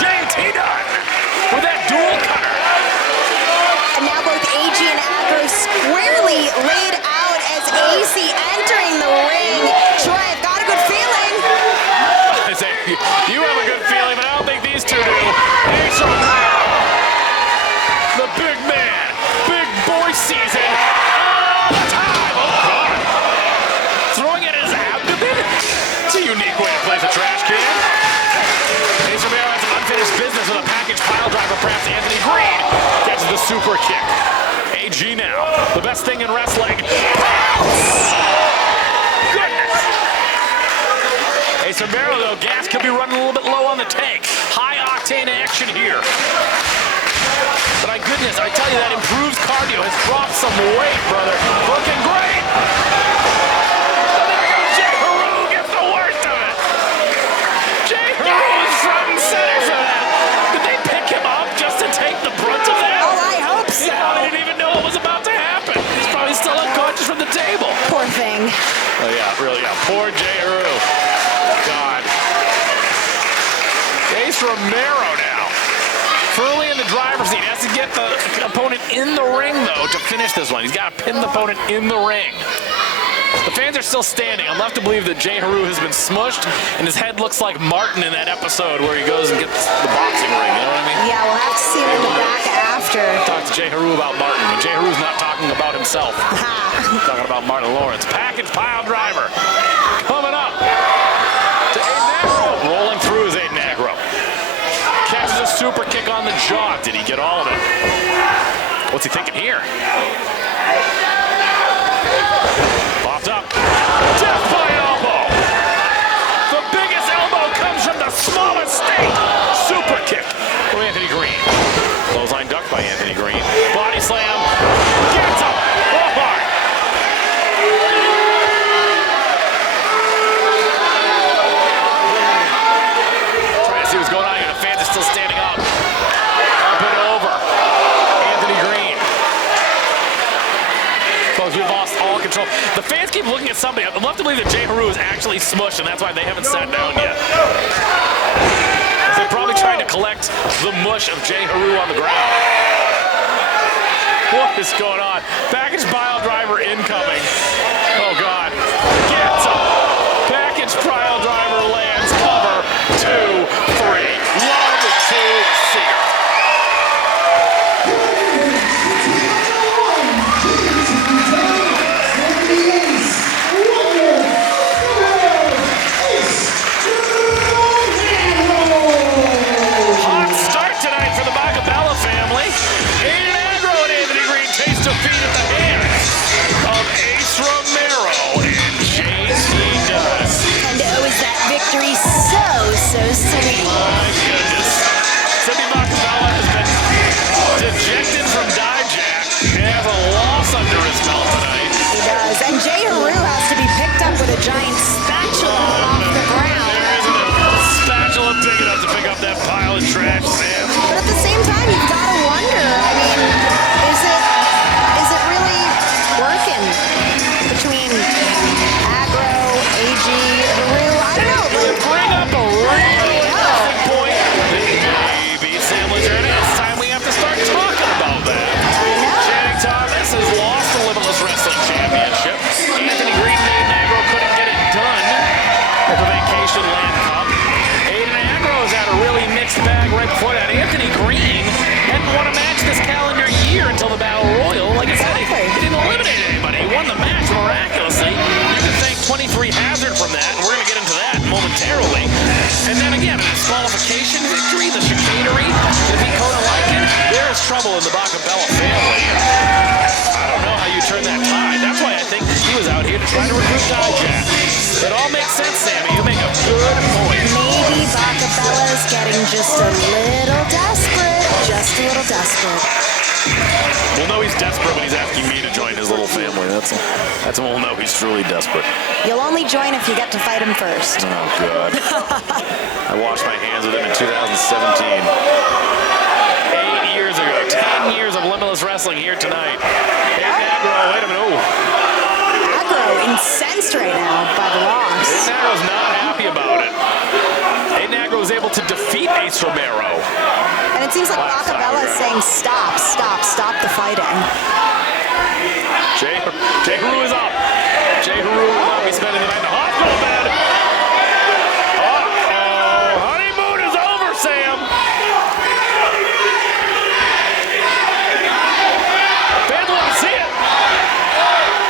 JT Dunn with that dual cutter. And now both AG and Agro squarely laid out as AC entering the ring. Troy, I've got a good feeling. I say, you have a good feeling, but I don't think these two do. Ace Romero, the big man, big boy season. All the time. Oh, God. Throwing it at his abdomen. It's a unique way to play the trash can. Ace Romero has some unfinished business with a package pile driver, perhaps Anthony Greene gets the super kick. AG now, the best thing in wrestling. Goodness. Ace Romero, though, gas could be running a little bit low on the tank. High octane action here. But my goodness, I tell you, that improves cardio, has dropped some weight, brother. Looking great. And there goes Jay Haru, gets the worst of it. Jay Haru is front and center for that. Did they pick him up just to take the brunt of that? Oh, I hope so. I didn't even know what was about to happen. He's probably still unconscious from the table. Poor thing. Oh, yeah, really, yeah. Poor Jay Haru. God. Ace Romero now. Firmly in the driver's seat. Has to get the opponent in the ring, though, to finish this one. He's got to pin the opponent in the ring. The fans are still standing. I'm left to believe that Jay Haru has been smushed, and his head looks like Martin in that episode where he goes and gets the boxing ring. You know what I mean? Yeah, we'll have to see him in the back after. Talk to Jay Haru about Martin, but Jay Haru's not talking about himself. Talking about Martin Lawrence. Package pile driver. Coming up to Aiden Agro. Rolling through is Aiden Agro. Catches a super kick on the jaw. Did he get all of it? What's he thinking here? Popped up. Death by elbow. The biggest elbow comes from the smallest state. Super kick from Anthony Greene. Clothesline duck by Anthony Greene. Body slam. Gets him. Oh, hard. Trying to see what's going on here. The fans are still standing up. Up and over. Anthony Greene. Folks, we've lost all control. The fans keep looking at somebody. I'd love to believe that Jay Haru is actually smushed, and that's why they haven't sat down yet. They're probably trying to collect the mush of Jay Haru on the ground. What is going on? Package pile driver incoming. Oh, God. Gets him. Package pile driver lands. Cover. 2, 3. Love to see it. Hot start tonight for the Bakabella family. Aiden Agro and Anthony Greene taste defeat at the hands of Ace Romero and JT Dunn. And oh, is that victory so sweet. My goodness. giant spatula off the ground. There isn't a spatula big enough to pick up that pile of trash, Sam. But at the same time, you've got to wonder, I mean, is it really working between Agro, AG, Haru? I don't know. Like, bring up a really interesting point. Maybe Sam Legend, it's time we have to start talking about that. Channing Thomas has lost the Limitless Wrestling Championship. Anthony Greene and Agro couldn't get it done at the Vacation Land Cup. Aiden Agro has had a really mixed bag right before that. Anthony Greene hadn't won a match this calendar year until the Battle Royal. Like I said, he didn't eliminate anybody. He won the match miraculously. You can thank 23 Hazard from that, and we're going to get into that momentarily. And then again, a disqualification victory, the chicanery, to beat Conan Lycan. There's trouble in the Bakabella family. I don't know how you turn that tide. That's why I think he was out here to try to recruit Dijak. It all makes sense, Sammy. You make a good point. Maybe Bakabella's getting just a little desperate. Just a little desperate. We'll know he's desperate when he's asking me to join his little family. That's when we'll know he's truly desperate. You'll only join if you get to fight him first. Oh, God. I washed my hands with him in 2017. 8 years ago. 10 years of Limitless Wrestling here tonight. Hey, Agro, wait a minute. Oh. Agro incensed right now by the loss. Aiden Agro's not happy about it. Aiden Agro was able to defeat Ace Romero. And it seems like Bakabella is saying stop, stop, stop the fighting. Jay Haru is up. Jay Haru will not be spending the night in the hospital bed. Uh-oh. Honeymoon is over, Sam. Fans want to see it.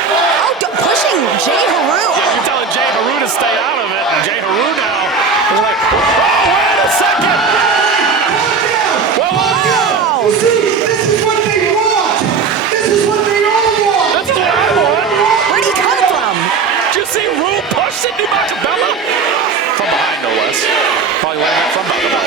Oh, pushing Jay Haru. Yeah, you're telling Jay Haru to stay out of it. And Jay Haru now is like, oh, wait a second. Whoa. See, this is what they want. This is what they all want. That's what I want. Where'd he come from? Did you see Haru push Sidney Bakabella? From behind, no less. Probably learned that from Bakabella.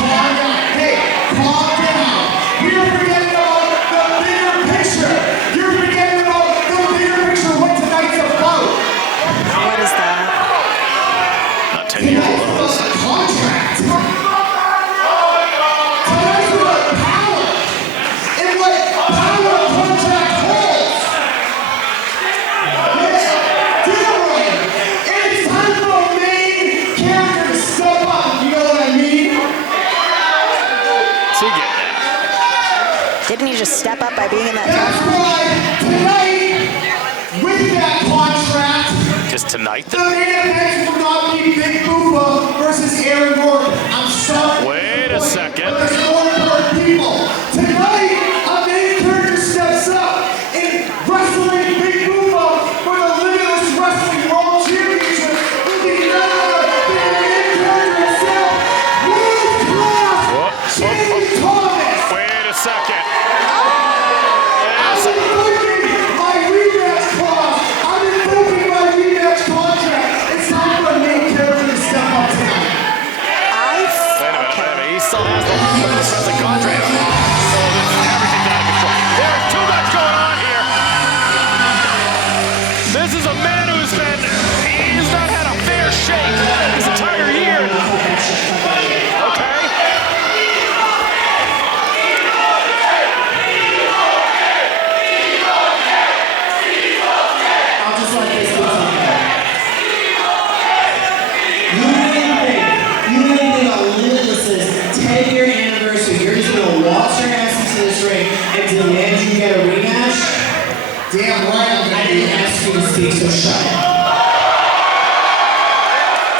Calm down. Hey, calm down. You're forgetting about the bigger picture. You're forgetting about the bigger picture of what tonight's about. What is that? Not 10 years Tonight's old. about the contract. Tonight's about power. And what power a contract holds. Yeah, damn right. And it's time for a main character to step up. You know what I mean? So you get that. Didn't he just step up by being in that That's contract? right. Tonight, with that contract, Just tonight? the main event will not be Big Booba versus Aaron Rourke. I'm sorry. Wait a second. But there's more important people. Tonight, a main character steps up in wrestling Big Booba for the Limitless Wrestling World Championship. Will be none other than the main character himself, world class Channing Thomas. Wait a second. I've been invoking my rematch clause. I've been invoking my rematch contract. It's time for a main character to step up tonight. Wait a minute. He still has the Limitless Wrestling contract. So everything's out of control. There's too much going on here. This is a man he's not had a fair shake this entire year. Okay. I'll just let this go. You really think about Limitless's 10-year anniversary, you're just gonna waltz your ass into this ring and demand you get a rematch? Damn right I'm gonna be asking you to speak, so shut up.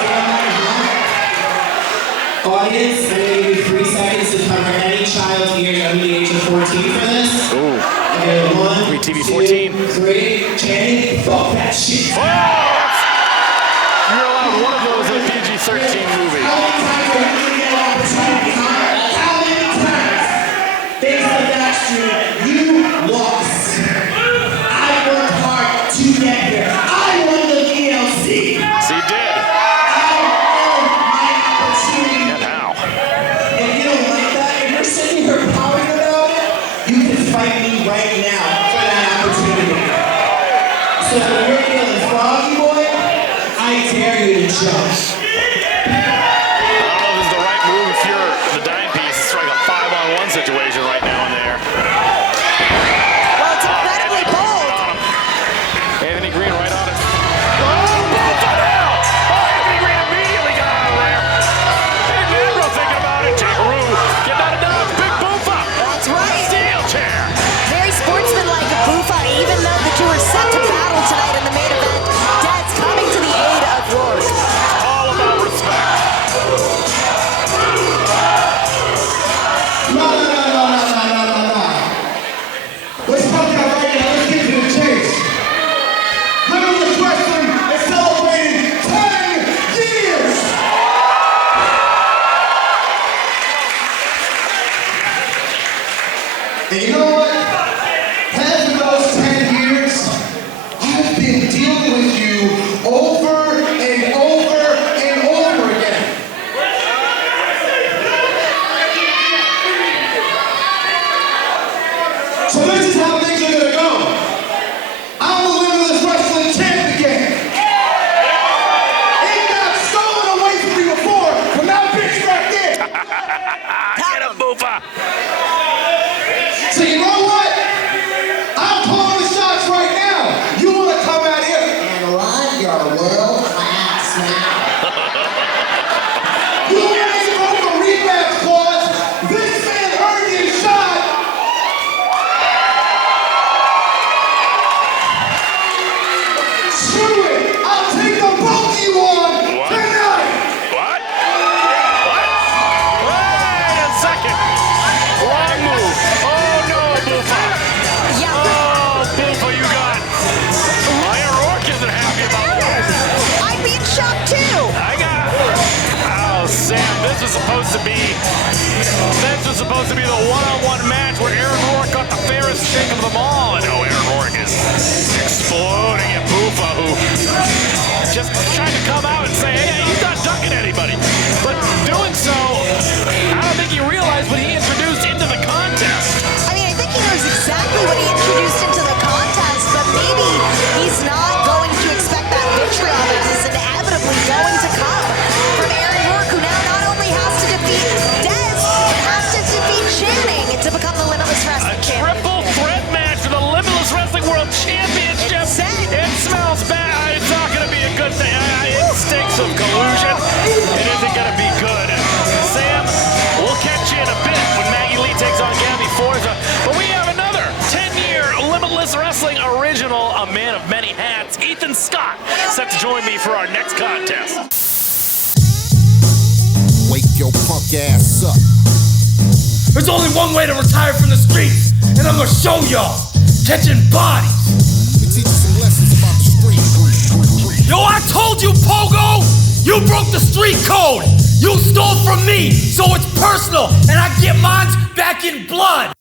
Damn right, huh? Audience, I'm gonna give you 3 seconds to cover any child here under the age of 14 for this. Ooh. Okay, 1, TV 2, 14. 3, Channing, fuck that shit. Oh! You're allowed one of those in a PG-13 movie. How many times are you gonna get an opportunity, huh? How many times? Things like that, you lost. I worked hard to get here. I won the VLC. So you did. I earned my opportunity. And how? If you don't like that, if you're sitting here pouting about it, you can fight me right now for that opportunity. So you're dare you to jump? I don't know if this is the right move if you're the dime piece. It's like a 5-on-1 situation right now in there. Well, it's incredibly bold. Anthony Greene right on it. Oh, now! Oh, Anthony Greene immediately got out of there. And Agro thinking about it. Jackaroo getting out of dodge. Big boofa. That's right. Steel chair. Very sportsmanlike of Bufa, even though that you were set to battle tonight in the main event. Dez coming to the aid of Rourke. All about respect. No. Let's talk that right now. Let's get to the chase. Limitless Wrestling is celebrating 10 years. And you know what? Half of those 10 years, I've been dealing with you over and over and over again. So this is how things are gonna go. I'm the Limitless Wrestling champ again. It got stolen away from me before, but now bitch back there. Get him, boofa. So you know what? I'm calling the shots right now. You wanna come out here and run your world class now. You wanna invoke a rematch clause? This man earned his shot. Screw it! I'll take them both of you on What? tonight! What? Wait a second. Wrong move. Oh, no, boofa. Yeah. Oh, boofa, you got. Iron Rourke isn't happy about that. I'd be in shock too. I got. Oh, Sam, this was supposed to be the one-on-one match where Aaron Rourke got the fairest shake of them all. And oh, Aaron Rourke is exploding at Boofa, who just tried to come out and say, hey, he's not ducking anybody. But doing so, I don't think he realized what he introduced into the contest. I mean, I think he knows exactly what he introduced into the contest, but maybe he's not going to expect that vitriol that is inevitably going to come from Aaron Rourke, who now not only has to defeat Dez, but has to defeat Channing to become the Limitless Wrestling champion. Triple threat match for the Limitless Wrestling World Championship. It's set. It smells bad. It's not going to be a good thing. It stinks of collusion. It isn't going to be good. Sam, we'll catch you in a bit when Maggie Lee takes on Gabby Forza. But we have another 10-year Limitless Wrestling original, a man of many hats, Ethan Scott, set to join me for our next contest. Wake your punk ass up. There's only one way to retire from the streets, and I'm gonna show y'all. Catching bodies. We teach you some lessons about the street. Yo, I told you, Pogo! You broke the street code! You stole from me, so it's personal, and I get mine back in blood!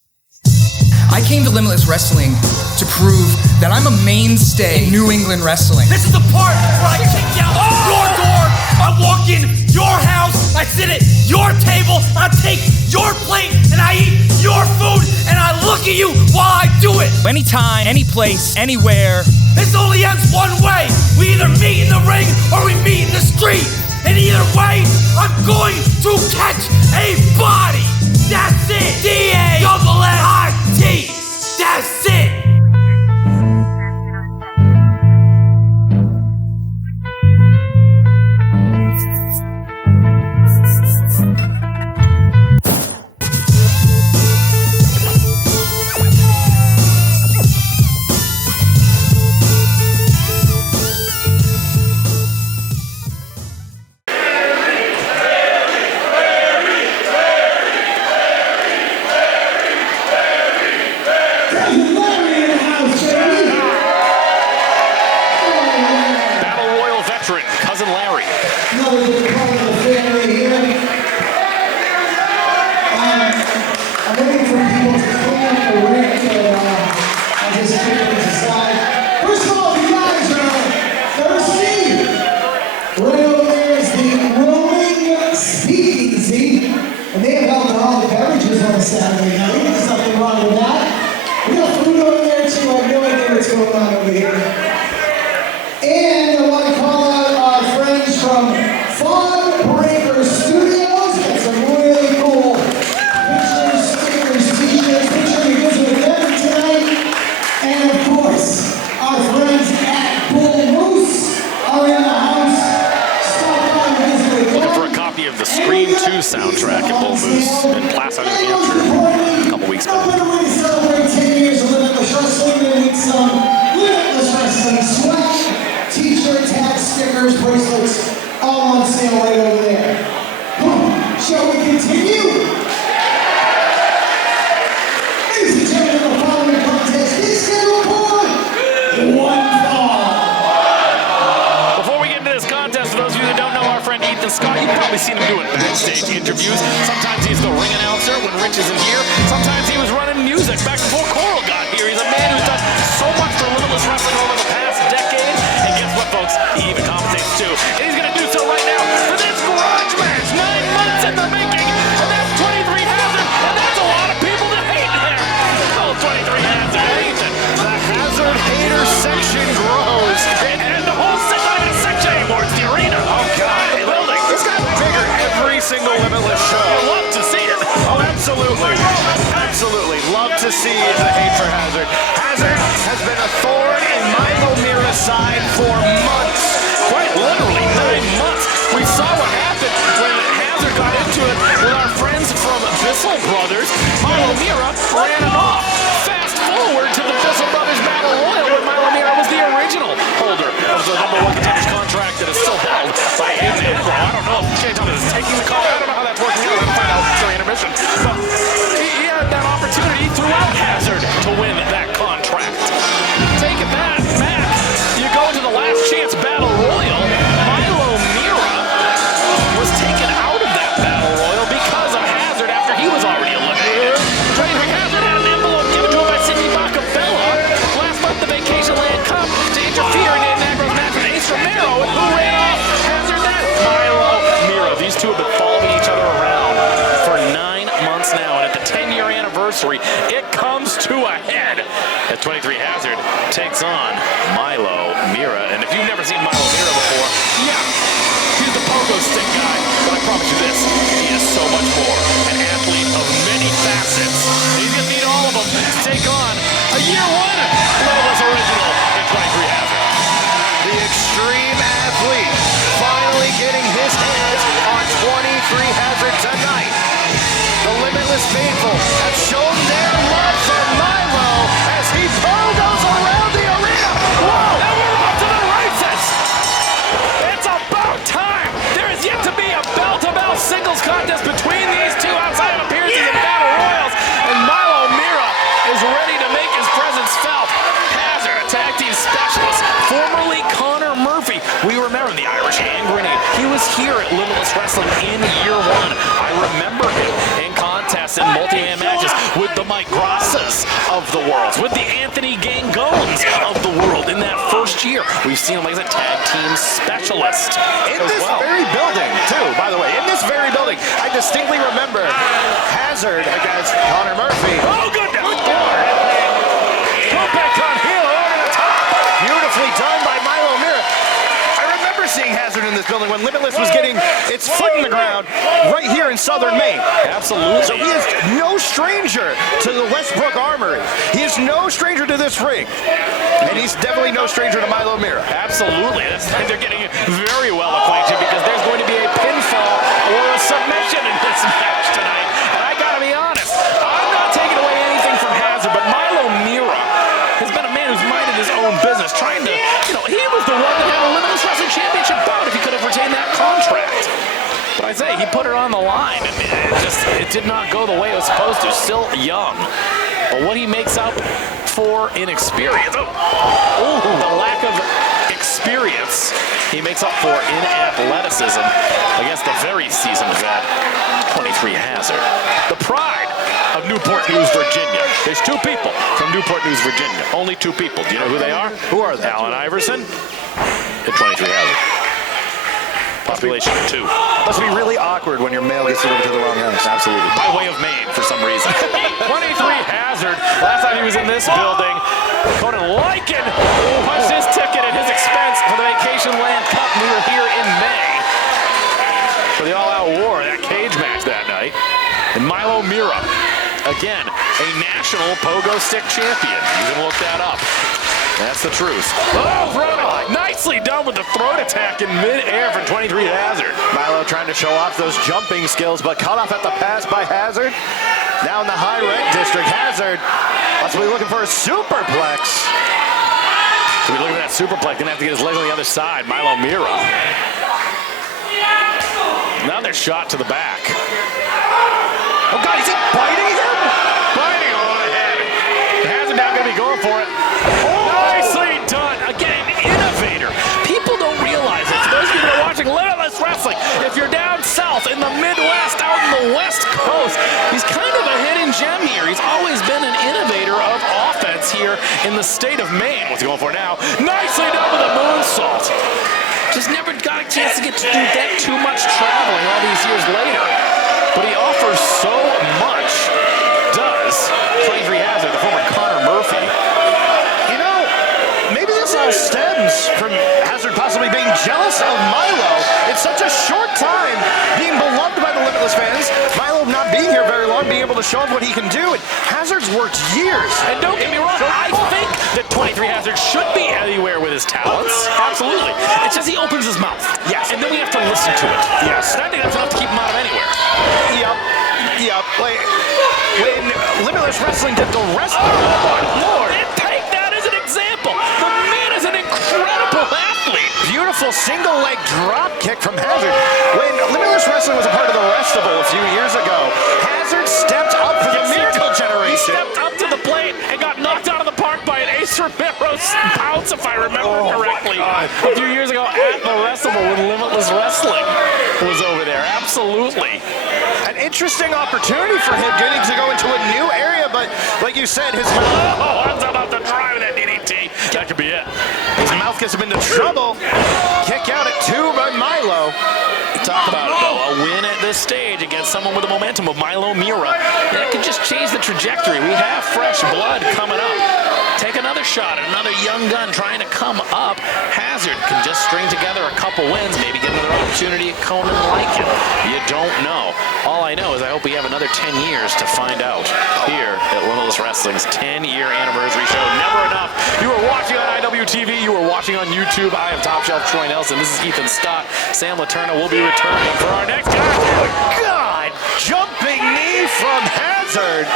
I came to Limitless Wrestling to prove that I'm a mainstay in New England wrestling. This is the part where I kick down your door, I walk in your house, I sit at your table, I take your plate, and I eat your food, and I look at you while I do it. Anytime, any place, anywhere. This only ends one way. We either meet in the ring or we meet in the street. And either way, I'm going to catch a body. That's it. D-A-double-L-I-T. That's it. Saturday night. There's nothing wrong with that. We got food over there too. I have no idea what's going on over here. And I want to call out our friend soundtrack at Bull Moose in Placer, New Hampshire a couple weeks back. We're to celebrate 10 years of Limitless Wrestling. We need some Limitless Wrestling swag, t-shirts, hats, stickers, bracelets, all on sale right over there. Shall we continue? Ladies and gentlemen, the following contest is scheduled for one fall. Before we get into this contest, for those of you that don't know our friend Ethan Scott, you've probably seen him doing backstage interviews. Sometimes he's the ring announcer when Rich isn't here. Sometimes he was running music back before Coral got here. He's a man who's done so much for Limitless Wrestling over the past decade. And guess what, folks? He even commentates too. And he's going to do so right now for this Grudge match. 9 months in the making. And that's 23 Hazard. And that's a lot of people that hate him. Oh, 23 Hazard. Ethan. The Hazard hater section grows. And the whole section, not even a section anymore. It's the arena. Oh, God. The building. It's gotten bigger every single Limitless show. I love to see it. Oh, absolutely. Absolutely. Love to see the hate for Hazard. Hazard has been a thorn in Milo Mirra's side for months. Quite literally 9 months. We saw what happened when Hazard got into it with our friends from Bissell Brothers. Milo Mirra ran him off. Fast forward to the Bissell Brothers Battle Royal when Milo Mirra was the original holder of the #1 contender's contract that is still held by Agro. I don't know if Jay Thomas is taking the call. I don't know how that's working out. We'll find out during intermission. But he had that opportunity throughout Hazard to win that contract. Take that match. You go into the last chance battle royal. Milo Mirra was taken out of that battle royal because of Hazard after he was already eliminated. Hazard had an envelope given to him by Sidney Bakabella last month, the Vacation Land Cup, to interfere in Agro's match with Ace Romero. And who ran off Hazard then? Milo Mirra. These two have been following each other around for 9 months now, and at the 10-year anniversary, it comes to a head as 23 Hazard takes on Milo Mirra. And if you've never seen Milo Mirra before, yeah, he's the pogo stick guy, but I promise you this, he is so much more. An athlete of many facets. He's going to need all of them to take on a year one Limitless original in 23 Hazard. The extreme athlete finally getting his hands on 23 Hazard tonight. The Limitless faithful have shown their love for Milo as he pogos around the arena. Whoa! And we're off to the races! It's about time! There is yet to be a bell-to-bell singles contest between these two outside of appearances in Battle Royals, and Milo Mirra is ready to make his presence felt. Hazard, a tag team specialist, formerly Connor Murphy. We remember the Irish hand grenade. He was here at Limitless Wrestling in year one. I remember him in contests and multi-man matches with the Mike Grassas of the world, with the Anthony Gangones of the world in that first year. We've seen him as a tag team specialist. In this very building, too, by the way, in this very building, I distinctly remember Hazard against Connor Murphy. Oh, goodness! Back on heel over the top. Beautifully done by Milo Mirra. I remember seeing Hazard in this building when Limitless was getting its foot in the ground right here in Southern Maine. Absolutely. So he is no stranger to the Westbrook Armory. He is no stranger to this ring. And he's definitely no stranger to Milo Mirra. Absolutely. They're getting very well acquainted because there's going to be a pinfall or a submission in this match tonight. And I gotta be honest, I'm not taking away anything from Hazard, but Milo Mirra has been a man who's minded his own business, trying to, he was the one that had a Limitless Wrestling Championship bout if he could have retained that contract. But I say, he put it on the line, and it did not go the way it was supposed to. Still young. But what he makes up for inexperience, the lack of experience, he makes up for in athleticism against the very seasoned vet, 23 Hazard. The pride of Newport News, Virginia. There's 2 people from Newport News, Virginia. Only 2 people. Do you know who they are? Who are they? Allen Iverson and 23 Hazard. Population of 2. Must be really awkward when your mail gets delivered to the wrong house. Absolutely. By way of Maine, for some reason. 23 Hazard. Last time he was in this building, Conan Lycan punched his ticket at his expense for the Vacation Land Cup. We were here in May for the All-Out War, that cage match that night. And Milo Mirra, again, a national pogo stick champion. You can look that up. That's the truth. Oh, throw it. Nicely done with the throat attack in mid-air for 23 Hazard. Milo trying to show off those jumping skills, but cut off at the pass by Hazard. Now in the high red district, Hazard possibly looking for a superplex. So we look at that superplex, gonna have to get his legs on the other side. Milo Mirra. Another shot to the back. Oh God, is he biting him? Biting him on the head. Hazard now gonna be going for it. Oh, nicely done. Again, an innovator. People don't realize it. For those of you that are watching Limitless Wrestling, if you're down south in the Midwest, out in the West Coast, he's kind of a hidden gem here. He's always been an innovator of offense here in the state of Maine. What's he going for now? Nicely done with a moonsault. Just never got a chance to get to do that too much traveling all these years later. But he offers so much. Does 23 Hazard, the former Connor Murphy. You know, maybe this all stems from Hazard possibly being jealous of Milo in such a short time, being beloved by the Limitless fans. Milo not being here very long, being able to show off what he can do. And Hazard's worked years. And don't get me wrong, I think that 23 Hazard should be anywhere with his talents. Absolutely. It's just he opens his mouth. Yes. And then we have to listen to it. Yes. And I think that's enough to keep him out of anywhere. Yep. When Limitless Wrestling did the wrestling, oh my Lord! And take that as an example. The man is an incredible athlete. Beautiful single leg drop kick from Hazard. When Limitless Wrestling was a part of the Festival a few years ago, Hazard stepped up for the Miracle Generation. He stepped up to the plate and got knocked out of the park by an Ace Romero bounce, if I remember correctly, a few years ago at the Festival when Limitless Wrestling was over there. Absolutely. An interesting opportunity for him getting to go into a new area, but like you said, his mouth. Oh, I'm about to drive that DDT. That could be it. His mouth gets him into trouble. Kick out at 2 by Milo. Talk about it, though. A win at this stage against someone with the momentum of Milo Mirra. That could just change the trajectory. We have fresh blood coming up. Take another shot at another young gun trying to come up. Hazard can just string together a couple wins, maybe get another opportunity at Conan Lycan. You don't know. All I know is I hope we have another 10 years to find out here at Limitless Wrestling's 10-year anniversary show. Never enough. You are watching on IWTV. You are watching on YouTube. I am Top Shelf Troy Nelson. This is Ethan Stott. Sam Laterna will be returning for our next guy. Oh, God! Jumping knee from Hazard.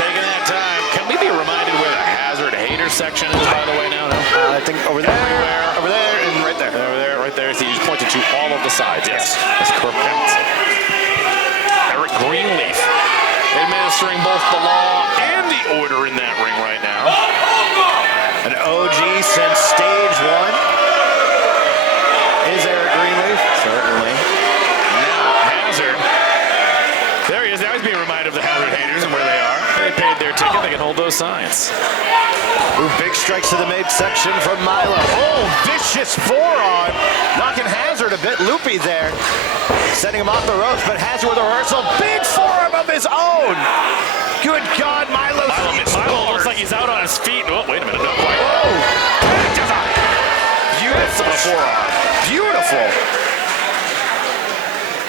Taking that time. Can we be reminded where the Hazard hater section is, by the way, now? No? I think over there, over there, and right there. Over there, right there. So you just pointed to all of the sides. Yes, that's correct. Eric Greenleaf administering both the law and the order in that ring right now. An OG since stage 1 is Eric Greenleaf. Certainly. Now, Hazard. There he is. Now he's being reminded of the Hazard haters and where they are. They paid their ticket. They can hold those signs. Ooh, big strikes to the midsection from Milo. Oh, vicious forearm. Knocking Hazard a bit loopy there. Setting him off the ropes, but Hazard with a reversal. Big forearm of his own. Good God, Milo looks like he's out on his feet. Oh, wait a minute. Not quite. Oh, beautiful forearm. Beautiful.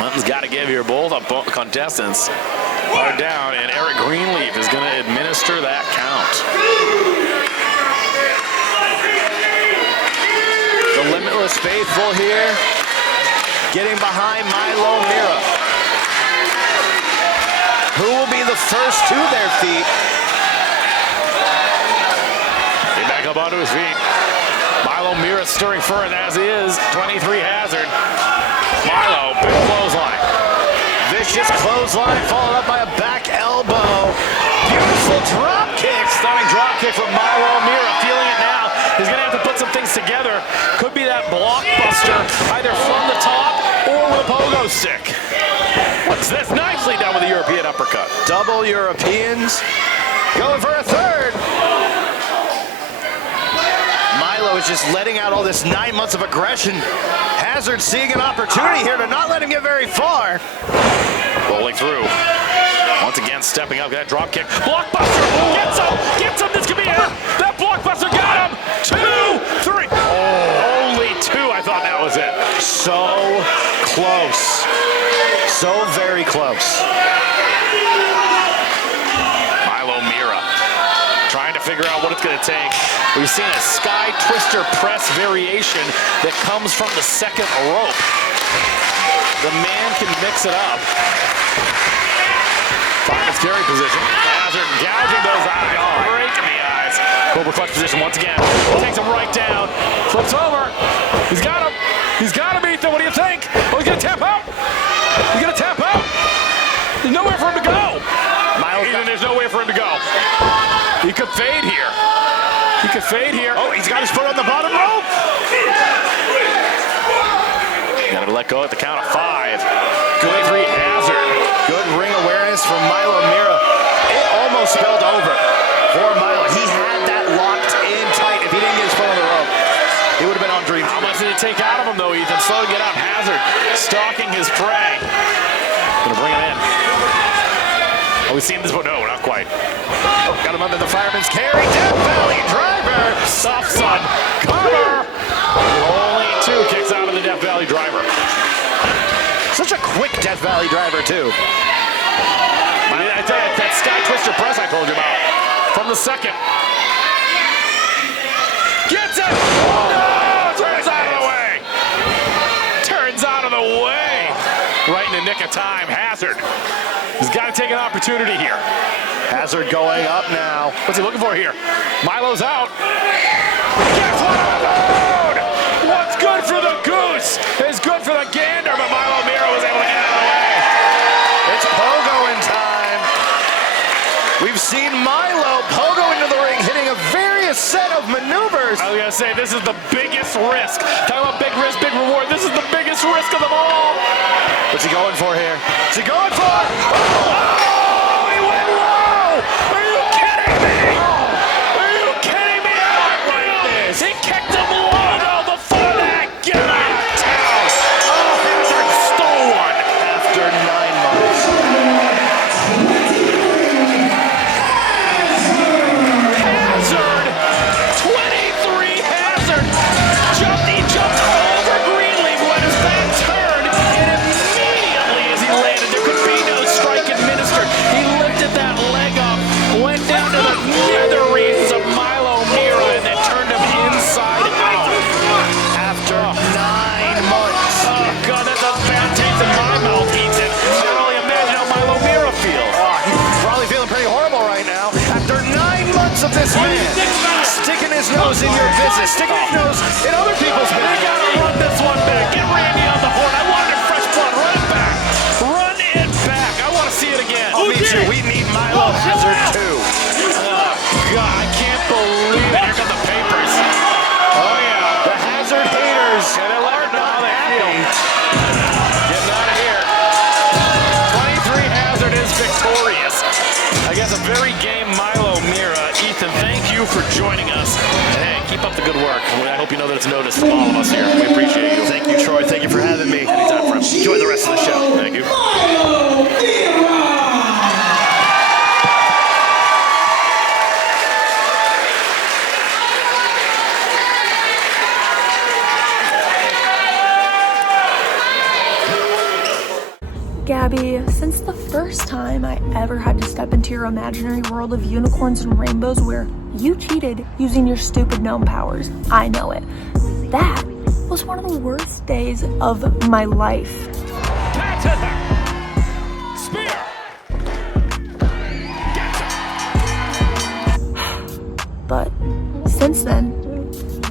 Something's got to give here. Both contestants are down, and Eric Greenleaf is going to administer that count. The Limitless faithful here, getting behind Milo Mirra. Who will be the first to their feet? Get back up onto his feet. Milo Mirra stirring further as he is. 23 Hazard. Milo, big clothesline. Vicious clothesline followed up by a back elbow. Beautiful drop kick. Stunning drop kick from Milo Mirra. Feeling it now. He's going to have to put some things together. Could be that blockbuster either from the top or with a pogo stick. What's this? Nicely done with the European uppercut. Double Europeans. Going for a third. Milo is just letting out all this 9 months of aggression. Hazard seeing an opportunity here to not let him get very far. Rolling through. Once again, stepping up. That drop kick. Blockbuster. Gets him. This could be it. That blockbuster got him. 2, 3. Oh, only 2. I thought that was it. So close. So very close. Milo Mirra trying to figure out what it's going to take. We've seen a sky twister press variation that comes from the second rope. can mix it up. Finds carry position. Hazard gouging those eyes. Break in the eyes. Cobra clutch position once again. Takes him right down. Flips over. He's got him. He's got him, Ethan. What do you think? Oh, he's going to tap out. He's going to tap out. There's nowhere for him to go. Ethan, there's no way for him to go. He could fade here. He could fade here. Oh, he's got his foot on the bottom rope. Got to let go at the count of 5. Good 3 Hazard. Good ring awareness from Milo Mirra. It almost spilled over for Milo. He had that locked in tight. If he didn't get his foot on the rope, he would have been on dream. How much did it take out of him, though, Ethan? Slowing it up. Hazard stalking his prey. Gonna bring it in. Oh, we've seen this one. No, not quite. Oh, got him under the fireman's carry. Death Valley driver. Soft Sun. Cover. Only 2 kicks out of the Death Valley driver. Such a quick Death Valley driver, too. I tell you, that Sky Twister press I told you about. From the second. Gets it! Oh, no! Turns out of the way! Turns out of the way! Right in the nick of time. Hazard. He's got to take an opportunity here. Hazard going up now. What's he looking for here? Milo's out. Gets one on the board! What's good for the goose is good for the gander, but Milo Mirra was able to get out of the way. It's pogo in time. We've seen Milo pogo into the ring, hitting a various set of maneuvers. I was going to say, this is the biggest risk. Talking about big risk, big reward. This is the biggest risk of them all. What's he going for here? What's he going for? Oh, he went low! Are you kidding me? Are you kidding me? Like this. He kicked him low though before that. Get out of town. Oh, Hazard stole one. After 9 months. Hazard! 23 Hazard! He jumped over Greene when his back turned, and immediately as he landed, there could be no strike administered. He lifted that leg up, went down to the nether regions of Milo Mirra, and then turned him inside out. After 9 months. Oh, God, that's a bad taste in my mouth, Ethan. I can only imagine how Milo Mirra feels. Oh, he's probably feeling pretty horrible right now. After 9 months of this man sticking his nose in your business, sticking his nose in other people's business. They gotta run this one back. Get Randy on the horn. I wanted fresh blood. Run it back. Run it back. I want to see it again. Oh, me too. We need Milo Hazard too. Oh, God, I can't believe it. Here come the papers. Oh, yeah. The Hazard haters are not happy. Getting out of here. 23 Hazard is victorious. I guess a very game Milo Mirra. Ethan, thank you for joining us. And hey, keep up the good work. I hope you know that it's noticed from all of us here. We appreciate you. Thank you, Troy. Thank you for having me. Anytime, friend. Enjoy the rest of the show. Thank you. Milo Mirra! Gabby, since the first time I ever had to step into your imaginary world of unicorns and rainbows where you cheated using your stupid gnome powers, I know it. That was one of the worst days of my life. Spear. But since then,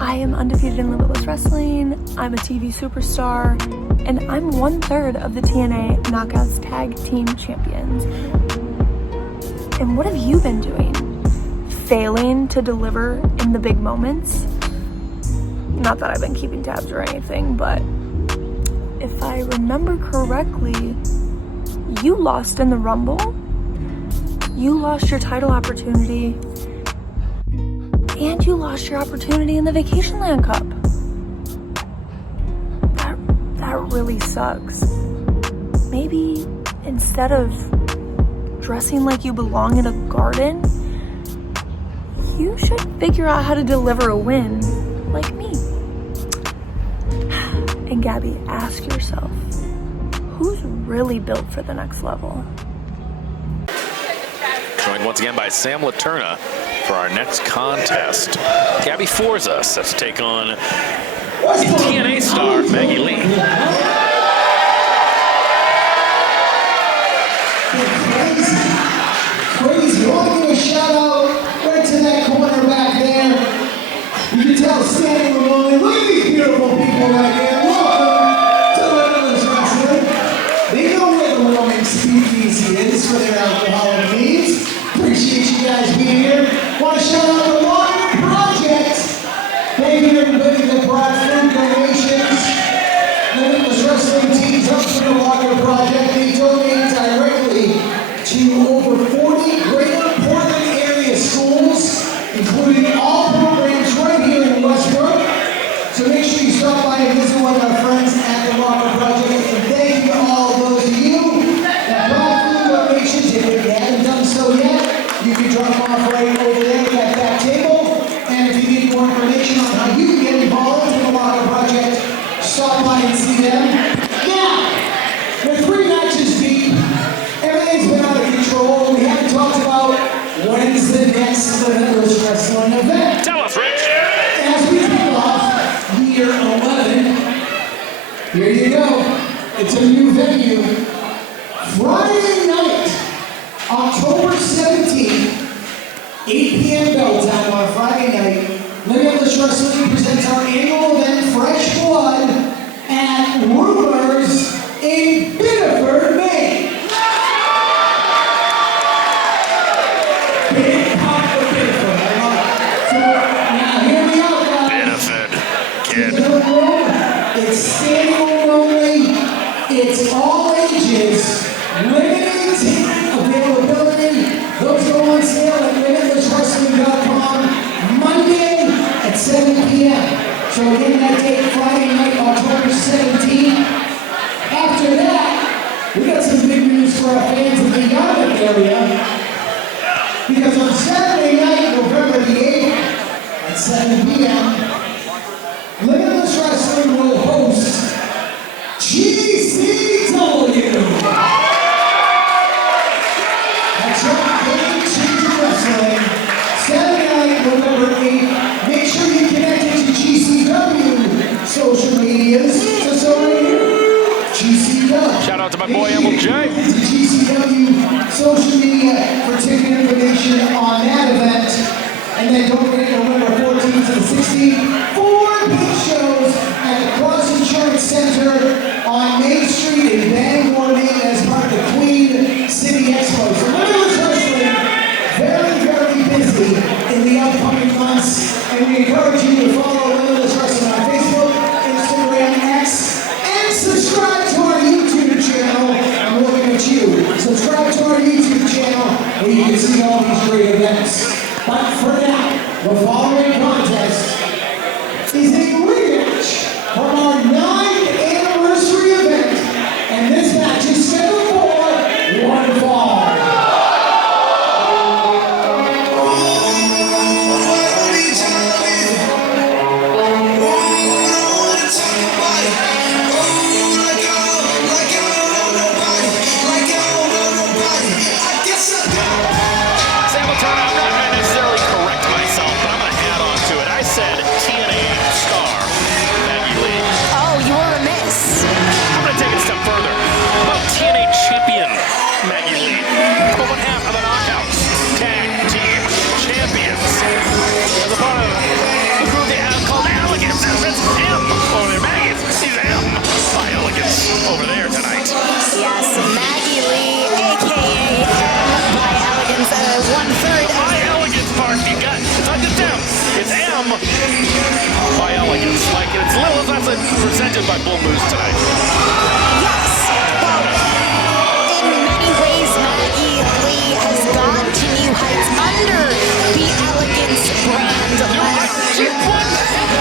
I am undefeated in Limitless Wrestling, I'm a TV superstar, and I'm 1/3 of the TNA Knockouts Tag Team Champions. And what have you been doing? Failing to deliver in the big moments? Not that I've been keeping tabs or anything, but if I remember correctly, you lost in the Rumble, you lost your title opportunity, and you lost your opportunity in the Vacation Land Cup. That really sucks. Maybe instead of dressing like you belong in a garden, you should figure out how to deliver a win like me. And Gabby, ask yourself, who's really built for the next level? Joined once again by Sam Laterna for our next contest. Gabby Forza sets to take on TNA star Maggie Lee. people back here. Welcome to Limitless Wrestling. They know where the women's speakeasy is for their alcoholic needs. Appreciate you guys being here. Want to shout out the Water Project. Thank you everybody that brought food donations. Limitless Wrestling teams up for the Water Project. They donate directly to over 40 Greater Portland area schools, including all programs right here in Westbrook. So make sure you stop by and visit one of our friends at the Water Project. And thank you to all those of you that brought food donations. If you haven't done so yet, you can drop them off right over there at that back table. And if you need more information on how you can get involved in the Water Project, stop by and see them. Now, we're 3 matches deep. Everything's been out of control. We haven't talked about when's the next Limitless Wrestling event. Tell us, Rich. As we kick off year 11, here you go. It's a new venue. Friday night, October 17th, 8 p.m. bell time on a Friday night, Limitless Wrestling presents our annual event, Fresh Blood, at Rumors in Biddeford, Maine. Big pop for Biddeford. I love it. So now hear me out, guys. Biddeford, kid. It's a room. It's standing room only. It's all ages. Limited ticket availability. Those go on sale at limitlesswrestling.com Monday at 7 p.m. So again, that date, Friday night, October 17th. After that, we got some big news for our fans in the Yarmouth area. Because on Saturday night, November the 8th, at 7 p.m., Limitless Wrestling will host GCW. That's right, GCW Wrestling. Saturday night, November 8th. Make sure you connect it to GCW social medias. GCW. Shout out to my boy, MLJ. To GCW social media for ticket information on that event. And then don't forget November 14th to the 16th, 4 big shows at the Cross Insurance Center on Main Street in Bangor, Maine as part of the Queen City Expo. So Limitless Wrestling, very, very busy in the upcoming months. And we encourage you to follow Limitless Wrestling on Facebook, Instagram, X, and subscribe to our YouTube channel. I'm looking at you. Subscribe to our YouTube channel where you can see all these great events. But for now, the following contest is a rematch from our 9th anniversary event, and this match is scheduled for one fall. Champion Maggie Lee, one half of the Knockouts Tag Team Champions. As a part of the group they have called Elegance, that's M over there. Maggie, she's M by Elegance over there tonight. Yes, Maggie Lee, aka M by Elegance, 1/3. By Elegance part, you got it's not just M, it's M by Elegance. Like it's little as that's presented by Bull Moose tonight. Yes, well, in many ways, Maggie Lee has gone to new heights under the Elegance brand.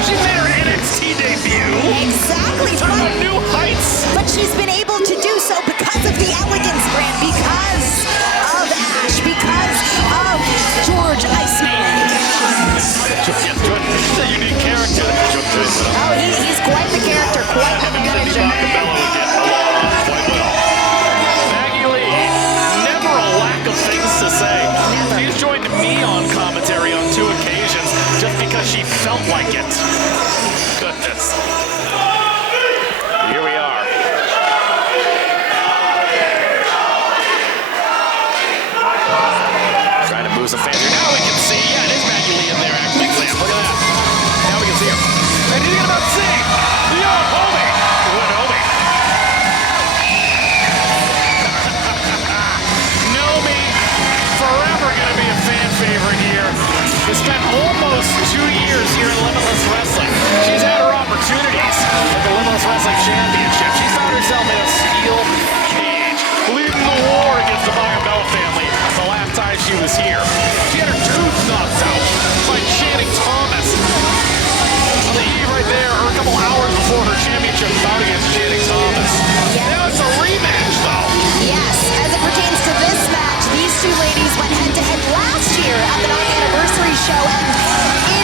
She made her NXT debut. Exactly. Talking about new heights. But she's been able to do so because of the Elegance brand, because of Ash, because of George Iceman. He's a unique character. Oh, he's quite the character, quite the Bakabella would get a she was here. She had her tooth knocked out by Channing Thomas. On the eve right there, or a couple hours before her championship bout against Channing Thomas. Now it's a rematch, though. Yes, as it pertains to this match, these two ladies went head-to-head last year at the 9th anniversary show, and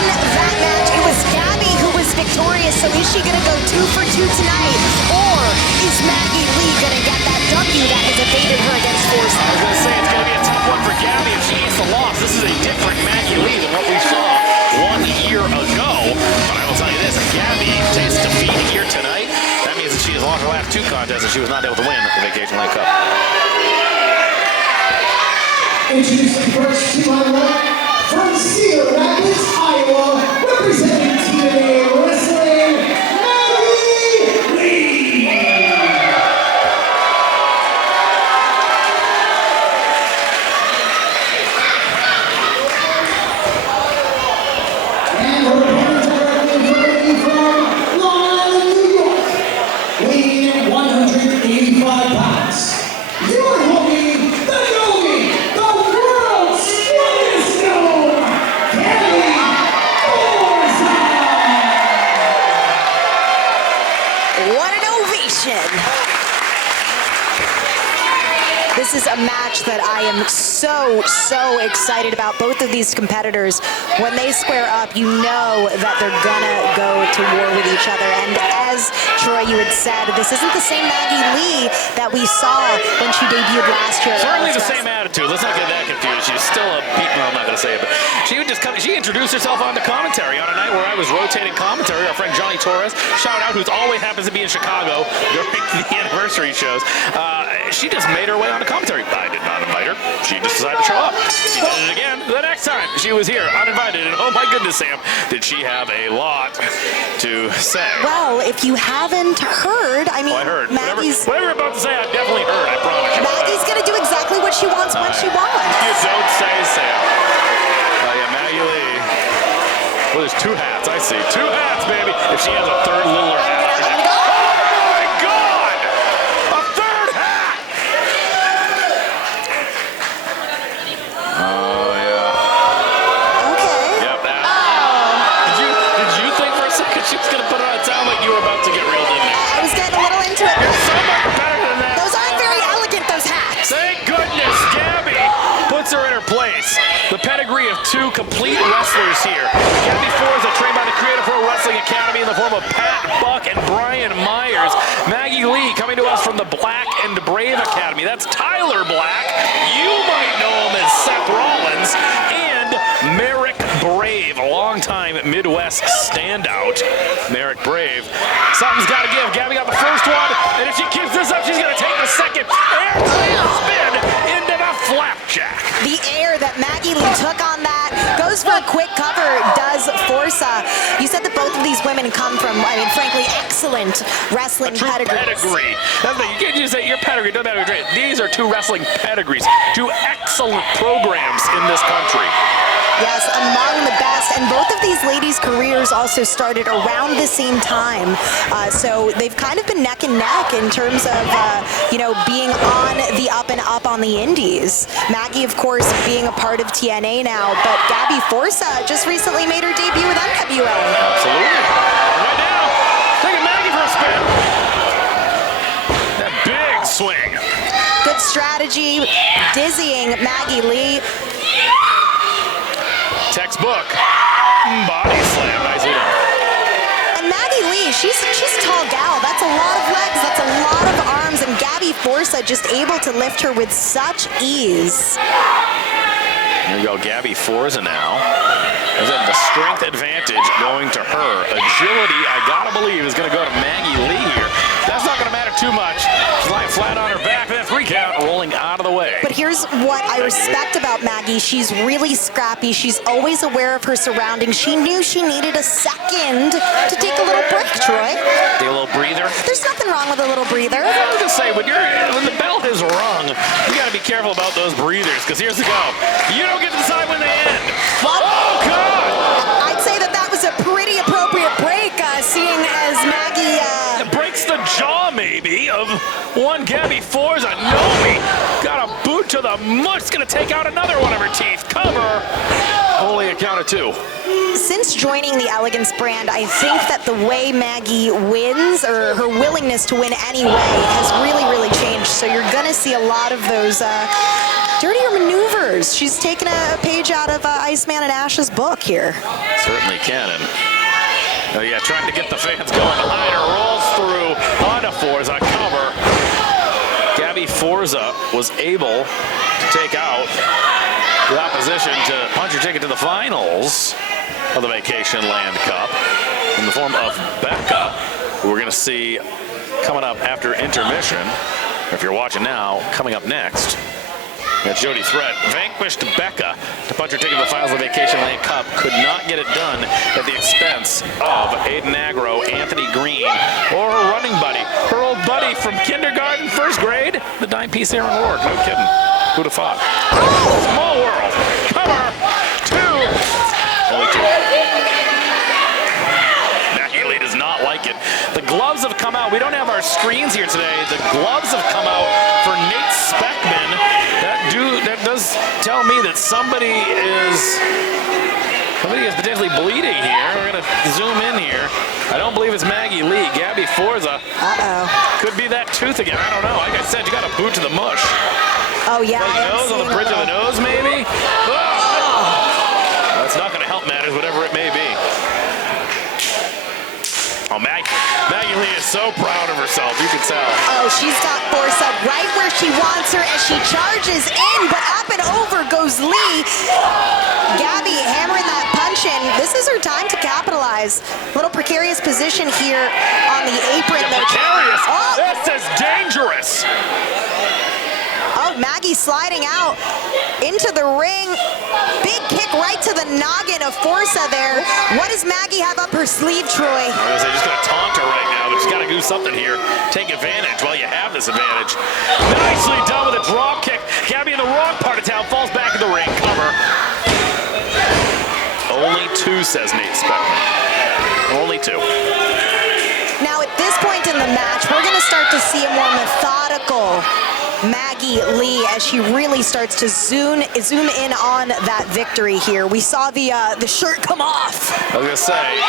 in that match, it was Gabby who was victorious. So is she going to go 2 for 2 tonight, or is Maggie Lee going to get that W that has evaded her against Forza? I was going to say it's going to be a tough one for Gabby if she gets the loss. This is a different Maggie Lee than what we saw 1 year ago. But I will tell you this, if Gabby tastes defeat here tonight, that means that she has lost her last 2 contests and she was not able to win the Vacation Lake Cup. Introducing first to my right, from Cedar Rapids, Iowa, representing TNA Wrestling, Maggie Lee. And her opponent directly from Long Island, New York, weighing in at 185 pounds. Your homie, the Yogi, the world's strongest known, Gabby Forza. What an ovation! This is a match that I am so excited about. Both of these competitors, when they square up, you know that they're gonna go to war with each other. And as Troy, you had said, this isn't the same Maggie Lee that we saw when she debuted last year. Certainly the same attitude. Let's not get that confused. She's still a no, I'm not going to say it, but she would just come. She introduced herself onto commentary on a night where I was rotating commentary. Our friend Johnny Torres, shout out, who's always happens to be in Chicago during the anniversary shows. She just made her way onto commentary. I did not invite her. She just decided to show up. She did it again the next time she was here, uninvited. And oh my goodness, Sam, did she have a lot to say? Well, if you haven't heard, I mean, I heard. Maggie's... Whatever you're about to say, I definitely heard, I promise you. Maggie's going to do exactly what she wants when she wants. You don't say, Sam. Oh, yeah, Maggie Lee. Well, there's 2 hats, I see. 2 hats, baby. If she has a third littler hat. Oh, my God! A 3rd hat! Oh, yeah. Okay. Yep, that. Did you think for a second she was going to put it on? It sounded like you were about to get reeled in there. I was getting a little into it. You're so much better than that. Those aren't very elegant, those hats. Thank goodness Gabby puts her in her place. The pedigree of 2 complete wrestlers here. Gabby Forza, trained by the Creative Pro Wrestling Academy in the form of Pat Buck and Brian Myers. Maggie Lee coming to us from the Black and Brave Academy. That's Tyler Black. You might know him as Seth Rollins. And Merrick Brave, a longtime Midwest standout. Merrick Brave. Something's got to give. Gabby got the first one, and if she keeps this up, she's going to take the second. And spin into the flapjack. The air that Maggie Lee took on that goes for a quick cover, does Forza. You said that both of these women come from, I mean, frankly, excellent wrestling pedigrees. Pedigree. That's the, you can't just say your pedigree, doesn't matter. These are 2 wrestling pedigrees, 2 excellent programs in this country. Yes, among the best. And both of these ladies' careers also started around the same time. So they've kind of been neck and neck in terms of, you know, being on the up and up on the indies. Maggie, of course, being a part of TNA now, but Gabby Forza just recently made her debut with NWA. Absolutely. Right now, take a Maggie for a spin. That big swing. Good strategy, dizzying Maggie Lee. Textbook body slam, nicely done. And Maggie Lee, she's a tall gal. That's a lot of legs, that's a lot of arms, and Gabby Forza just able to lift her with such ease. Here we go, Gabby Forza now. There's the strength advantage going to her. Agility, I gotta believe, is gonna go to Maggie Lee here. That's not gonna matter too much. She's lying flat on her back, that 3 count, rolling out of the way. But here's what I respect about Maggie. She's really scrappy. She's always aware of her surroundings. She knew she needed a second to take a little break, Troy. Take a little breather. There's nothing wrong with a little breather. I was gonna say, when the bell is rung, you gotta be careful about those breathers, because here's the go. You don't get to decide when they end. What? Oh, God! I'd say that was a pretty appropriate break, seeing as Maggie... It breaks the jaw, maybe. maybe, of one Gabby Forza. Nomi got a boot to the mush. Going to take out another one of her teeth. Cover. Only a count of 2. Since joining the Elegance brand, I think that the way Maggie wins, or her willingness to win anyway, has really changed. So you're going to see a lot of those dirtier maneuvers. She's taken a page out of Iceman and Ash's book here. Certainly can. And trying to get the fans going behind her. Rolls through onto Forza. Cover. Gabby Forza was able to take out the opposition to punch her ticket to the finals of the Vacation Land Cup in the form of Becca, who we're going to see coming up after intermission. If you're watching now, coming up next, that Jody Threat vanquished Becca to punch her ticket to the finals of the Vacation Land Cup. Could not get it done at the expense of Agro, Anthony Greene, or her running buddy, her old buddy from kindergarten, first grade, the dime-piece Aaron Rourke. No kidding. Who'd have thought? Small world. Cover. 2. Only 2. Maggie Lee does not like it. The gloves have come out. We don't have our screens here today. The gloves have come out for Nate Speckman. That does tell me that somebody is potentially bleeding here. We're going to zoom in here. I don't believe it's Maggie Lee. Gabby Forza. Could be that tooth again. I don't know. Like I said, you got a boot to the mush. Oh, yeah. Nose on the bridge of the nose, maybe? That's not going to help matters, whatever it may be. Oh, Maggie Lee is so proud of herself. You can tell. Oh, she's got Forza right where she wants her as she charges in, but up and over goes Lee. Gabby hammering that punch in. This is her time to capitalize. Little precarious position here on the apron. Precarious? Oh. This is dangerous. Oh, Maggie sliding out into the ring. Big kick right to the noggin of Forza there. What does Maggie have up her sleeve, Troy? I was gonna say, just gonna taunt her right now, but she's gotta do something here. Take advantage while you have this advantage. Nicely done with a drop kick. Gabby in the wrong part of town, falls back in the ring. Cover. Only 2, says Nate Speckman. Only 2. Now at this point in the match, we're gonna start to see a more methodical Maggie Lee as she really starts to zoom in on that victory here. We saw the shirt come off. I was gonna say,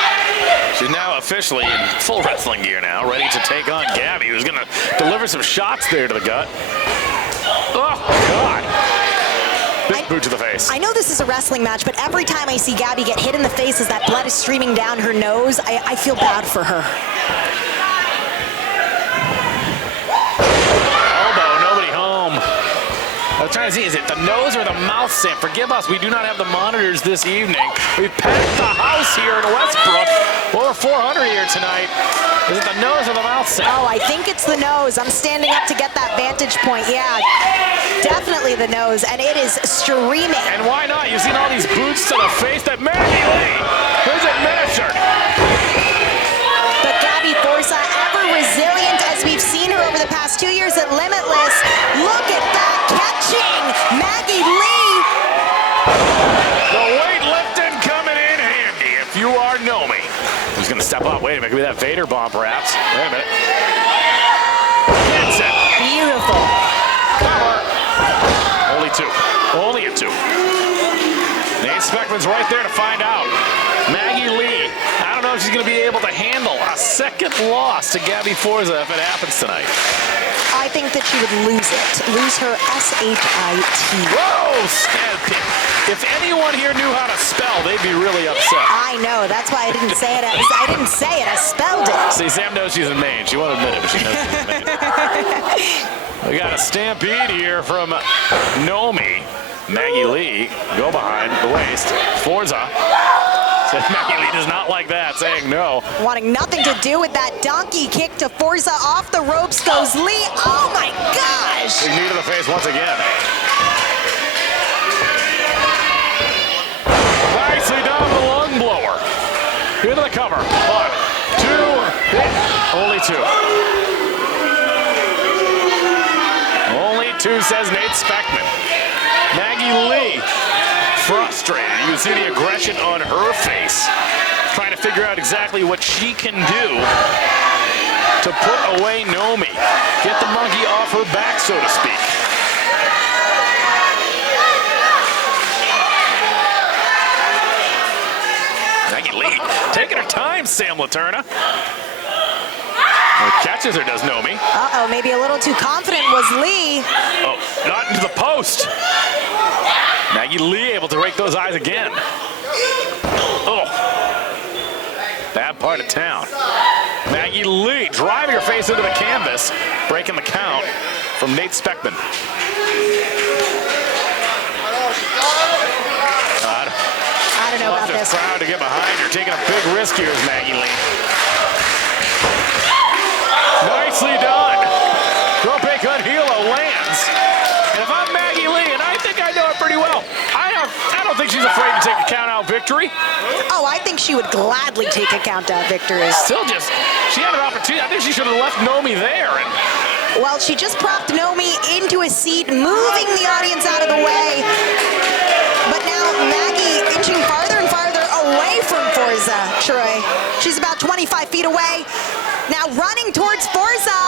she's now officially in full wrestling gear now, ready to take on Gabby, who's gonna deliver some shots there to the gut. Oh, God. Big boot to the face. I know this is a wrestling match, but every time I see Gabby get hit in the face as that blood is streaming down her nose, I feel bad for her. I'm trying to see, is it the nose or the mouth, Sam? Forgive us, we do not have the monitors this evening. We've packed the house here in Westbrook. Over 400 here tonight. Is it the nose or the mouth, Sam? Oh, I think it's the nose. I'm standing up to get that vantage point. Yeah, definitely the nose, and it is streaming. And why not? You've seen all these boots to the face that Maggie Lee is administered. But Gabby Forza, ever resilient as we've seen her over the past 2 years at Limitless. Look at that. Maggie Lee. The weightlifting coming in handy if you are Nomi. Who's going to step up? Wait a minute. Could be that Vader bomb, perhaps. Wait a minute. Hits it. Beautiful. Cover. Only 2. Only a 2. Nate Speckman's right there to find out. Maggie Lee. I don't know if she's going to be able to handle a second loss to Gabby Forza if it happens tonight. I think that she would lose it. Lose her S-H-I-T. Whoa! If anyone here knew how to spell, they'd be really upset. I know. That's why I didn't say it. I didn't say it. I spelled it. See, Sam knows she's in Maine. She won't admit it, but she knows she's in Maine. We got a stampede here from Nomi. Maggie Lee, go behind the waist. Forza. Says Maggie Lee does not like that, saying no. Wanting nothing to do with that donkey kick to Forza. Off the ropes goes Lee. Oh my gosh! Big knee to the face once again. Nicely down the lung blower. Into the cover. 1, 2, hit. Only 2. Only 2, says Nate Speckman. Maggie Lee, frustrated. You can see the aggression on her face. Trying to figure out exactly what she can do to put away Nomi. Get the monkey off her back, so to speak. Maggie Lee taking her time, Sam Laterna. Catches her, does Nomi. Uh-oh, maybe a little too confident was Lee. Oh, not into the post. Maggie Lee able to rake those eyes again. Oh, bad part of town. Maggie Lee driving her face into the canvas, breaking the count from Nate Speckman. I don't know about this. Proud to get behind her, taking a big risk here is Maggie Lee. Nicely done. Rourke on Hilo lands. And if I'm Maggie Lee, and I think I know it pretty well, I don't think she's afraid to take a count-out victory. Oh, I think she would gladly take a count-out victory. Still just, she had an opportunity. I think she should have left Nomi there. And well, she just propped Nomi into a seat, moving the audience out of the way. But now Maggie inching farther and farther away from Forza, Troy. She's about 25 feet away. Now running towards Forza.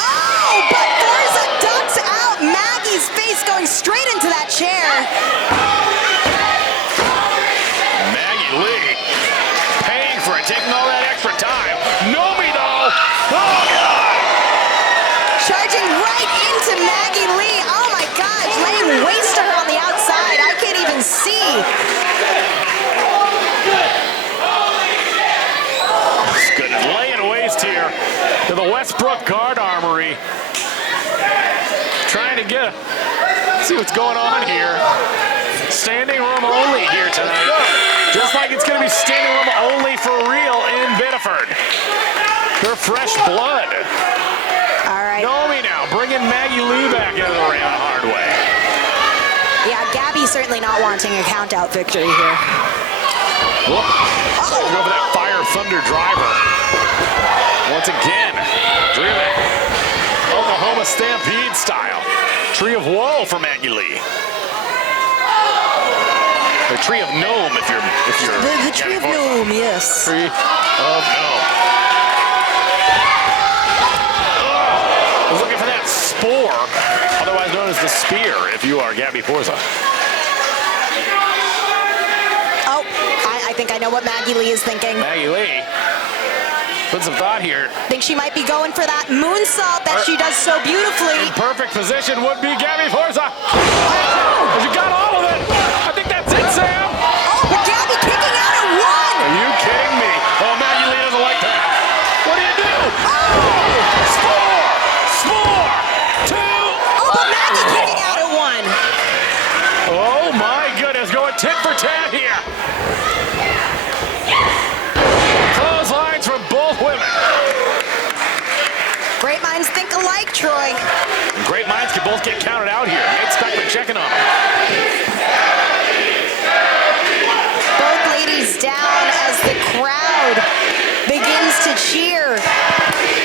Oh, but Forza ducks out. Maggie's face going straight into that chair. Maggie Lee paying for it, taking all that extra time. Nomi though. Oh, God. Charging right into Maggie Lee. Oh my gosh, laying waste to her on the outside. I can't even see. Good, laying waste here to the Westbrook Guard Armory. Trying to see what's going on here. Standing room only here tonight. Just like it's going to be standing room only for real in Biddeford. They're fresh blood. All right. Nomi now bringing Maggie Lee back into the ring the hard way. Yeah, Gabby certainly not wanting a count-out victory here. Whoop. Oh, go for that Fire Thunder driver. Once again, driven. Oklahoma Stampede style. Tree of Woe for Maggie Lee. The Tree of Gnome, if you're the Tree of Gnome, yes. Tree of Gnome. I was looking for that spore, otherwise known as the spear, if you are Gabby Forza. Oh, I think I know what Maggie Lee is thinking. Maggie Lee, put some thought here. Think she might be going for that moonsault that she does so beautifully. In perfect position would be Gabby Forza. Oh, she got all of it. I think that's it, Sam. Oh, but Gabby kicking out at one. Are you kidding me? Oh, Maggie Lee doesn't like that. What do you do? Spore, two. Oh, but Maggie kicking out at one. Oh my goodness, going tit for tat here. Clotheslines from both women. Great minds think alike, Troy. And great minds can both get counted out here. Nate Speckman checking on them. Both ladies down as the crowd begins to cheer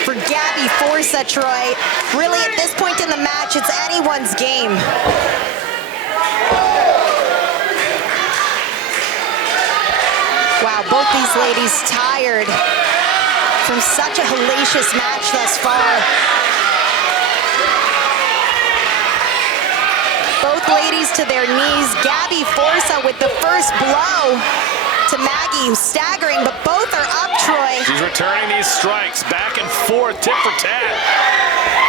for Gabby Forza, Troy. Really, at this point in the match, it's anyone's game. Wow, both these ladies tired from such a hellacious match thus far. Both ladies to their knees. Gabby Forza with the first blow to Maggie, who's staggering, but both are up, Troy. She's returning these strikes back and forth, tit for tat.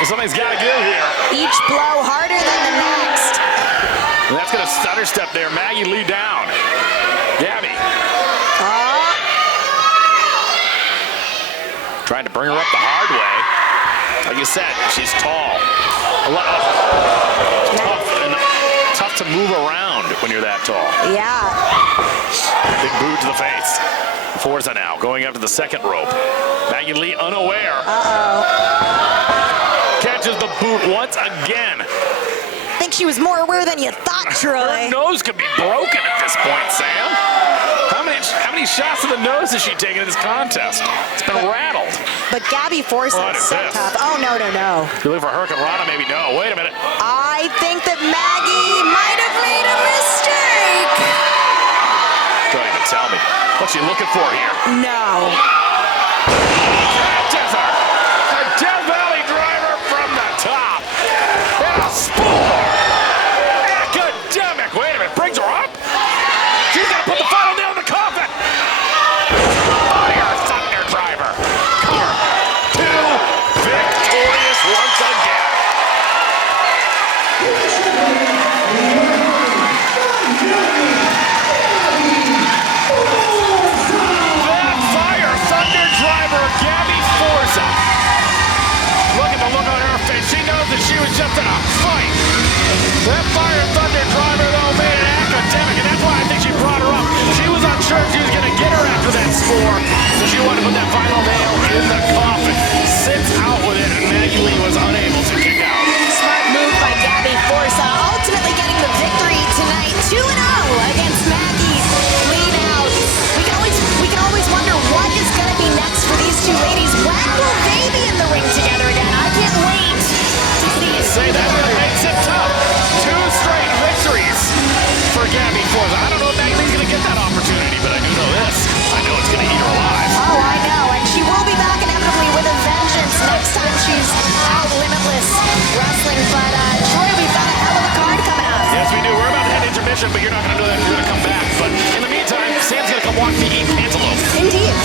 Something's got to give here. Each blow harder than the next. And that's going to stutter step there. Maggie Lee down. Gabby. Trying to bring her up the hard way. Like you said, she's tall. Tough to move around when you're that tall. Yeah. Big boot to the face. Forza now going up to the second rope. Maggie Lee unaware. Catches the boot once again. Think she was more aware than you thought, Troy. Her nose could be broken at this point, Sam. How many shots to the nose has she taken in this contest? It's been rattled. But Gabby Forza is so tough. Oh, no. You're looking for Hurricanrana, maybe no. Wait a minute. I think that Maggie might have made a mistake. Don't even tell me. What's she looking for here? No. Catches her. A she was just in a fight. That Fire and Thunder driver, though, made it academic, and that's why I think she brought her up. She was unsure if she was going to get her after that score, so she wanted to put that final nail in the coffin. Sits out with it, and Maggie was unable to kick out. Smart move by Gabby Forza, ultimately getting the victory tonight, 2-0 against Maggie. Lead out. We can always wonder what is going to be next for these two ladies. When will they be in the ring together again? I can't wait to see it. Say that makes it tough. 2 straight victories for Gabby Forza. I don't know if Maggie's going to get that opportunity, but I do know this. I know it's going to eat her alive. Oh, I know, and she will be back inevitably with a vengeance next time she's out Limitless Wrestling. But Troy, we've got a hell of a card coming up. Yes, we do. We're about to head intermission, but you're not going to know that if you're going to come back. But in the meantime, Sam's going to come watch me eat cantaloupe. Indeed.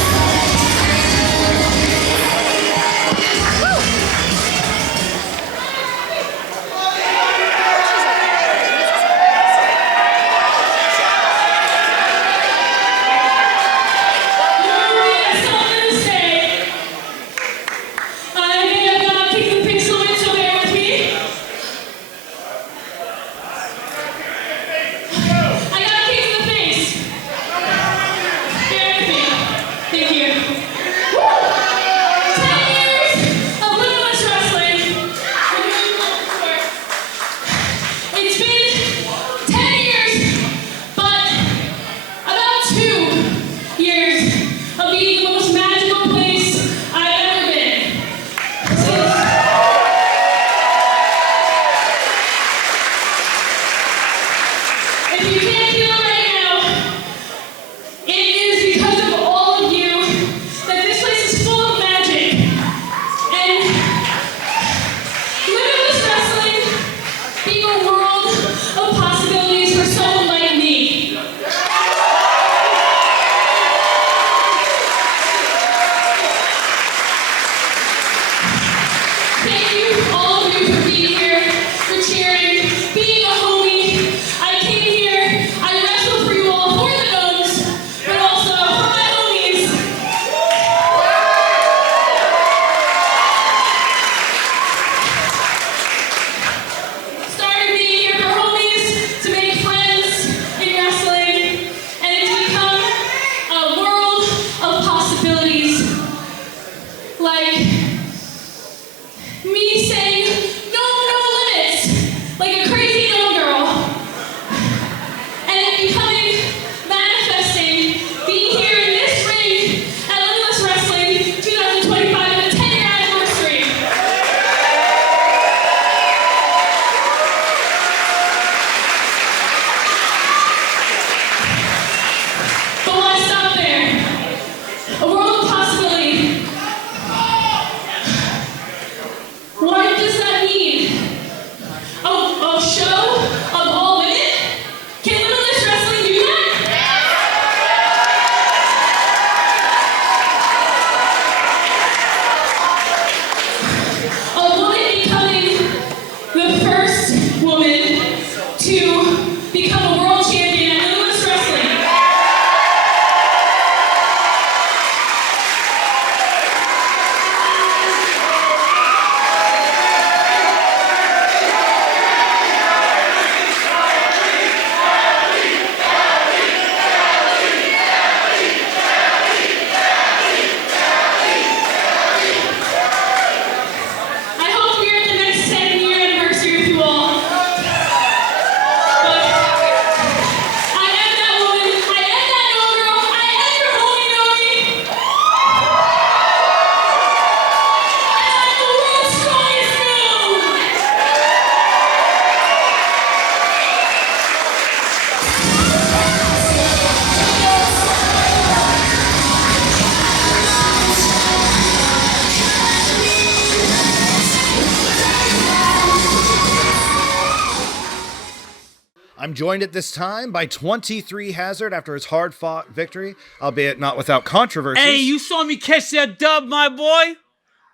I'm joined at this time by 23 Hazard after his hard-fought victory, albeit not without controversy. Hey, you saw me catch that dub, my boy?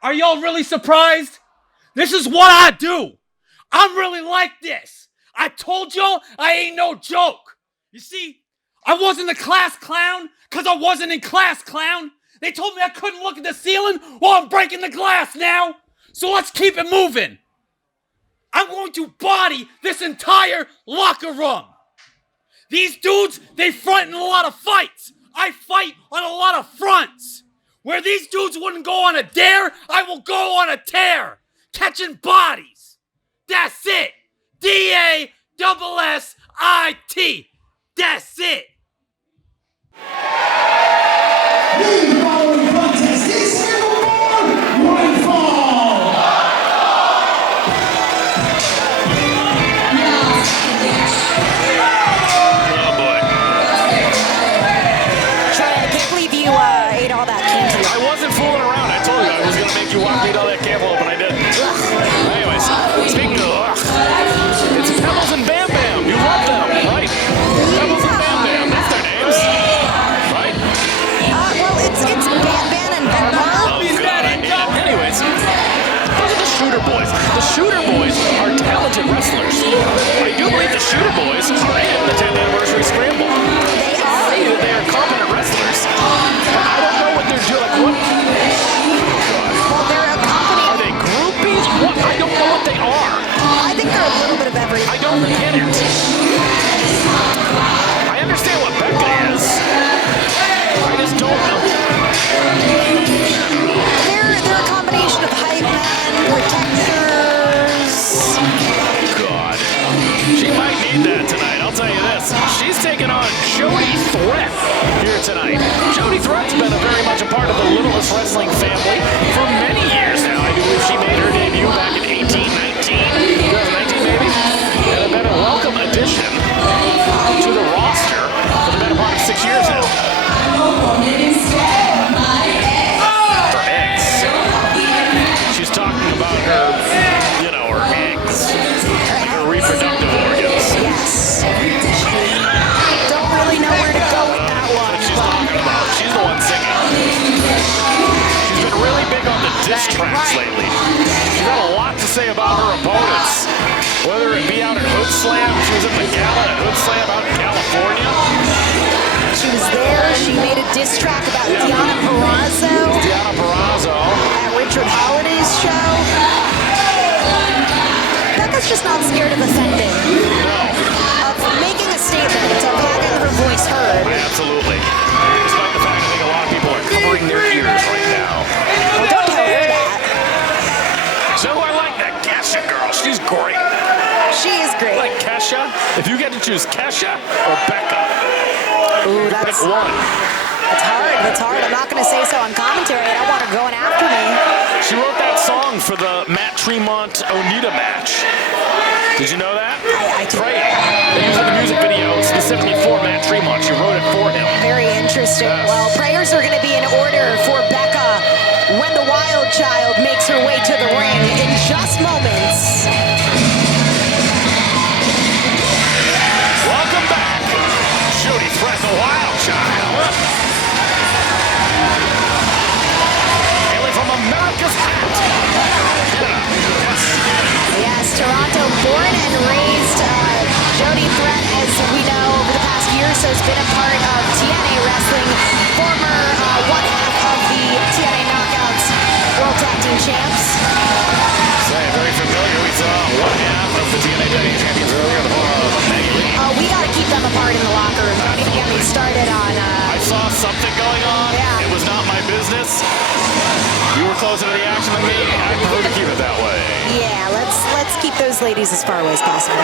Are y'all really surprised? This is what I do. I'm really like this. I told y'all I ain't no joke. You see, I wasn't a class clown because I wasn't in class, clown. They told me I couldn't look at the ceiling while I'm breaking the glass now. So let's keep it moving. going to body this entire locker room. These dudes, they front in a lot of fights. I fight on a lot of fronts. Where these dudes wouldn't go on a dare, I will go on a tear. Catching bodies. That's it. D-A-S-S-I-T. That's it. The following contest is scheduled for one fall. Oh boy. Troy, I can't believe you ate all that cantaloupe. I wasn't fooling around. I told you I was gonna make you walk me all that cantaloupe, but I didn't. Anyways, speaking of, it's Pebbles and Bam Bam. You love them, right? Pebbles and Bam Bam. That's their names, right? Well, it's Bam Bam and Bam Bam. Oh God, I need it. Anyways, those are the Shooter Boys. The Shooter Boys are talented wrestlers. I do believe the Shooter Boys are in the 10th anniversary Scramble. They are. They are competent wrestlers. But I don't know what they're doing. Like what? Well, they're a company. Are they groupies? What? I don't know what they are. I think they're a little bit of everything. I don't get it. I understand what Becca is. I just don't know. They're a combination of hype men, protectors. God. She might need that tonight, I'll tell you this. She's taking on Jody Threat here tonight. Jody Threat's been very much a part of the Limitless Wrestling family for many years now. I do believe she made her debut back in 2019 maybe. And have been a welcome addition to the roster for the better part of 6 years now. Her eggs. She's talking about her, her eggs. Her reproductive organs. Yes. Don't really know where to go with that one. She's talking about. She's the one singing. She's been really big on the diss tracks lately. She's got a lot to say about her opponents. Whether it be out at Hood Slam, she was at the gala at Hood Slam out in California. She was there. She made a diss track about Deonna Purrazzo. At Richard Holiday's show. Becca's just not scared of offending. No. Of making a statement, of having her voice heard. Absolutely. Despite the fact I think a lot of people are covering their ears right now. Well, don't tell her that. So I like that Kesha girl. She's great. She is great. Like Kesha? If you get to choose Kesha or Becca, ooh, that's pick one. That's hard. That's hard. I'm not going to say so on commentary. I don't want her going after me. She wrote that song for the Matt Tremont Onita match. Did you know that? I Pray it. They used it in the music video specifically for Matt Tremont. She wrote it for him. Very interesting. Yes. Well, prayers are going to be in order for Becca when the Wild Child makes her way to the ring in just moments. Welcome back, Jody Threat, the Wild Child. Hailing from America's hat. Yes, Toronto, born and raised. Jody Threat, as we know, over the past year or so, has been a part of TNA Wrestling, former one half of the TNA Knockouts World Tag Team Champs. Very familiar. We saw one half of the TNA Tag Team Champions earlier, the Maggie. We got to keep them apart in the locker room. Don't even get me started on... I saw something going on. Yeah. It was not my business. You were closer to the action than me. I prefer to keep it that way. Yeah, let's keep those ladies as far away as possible.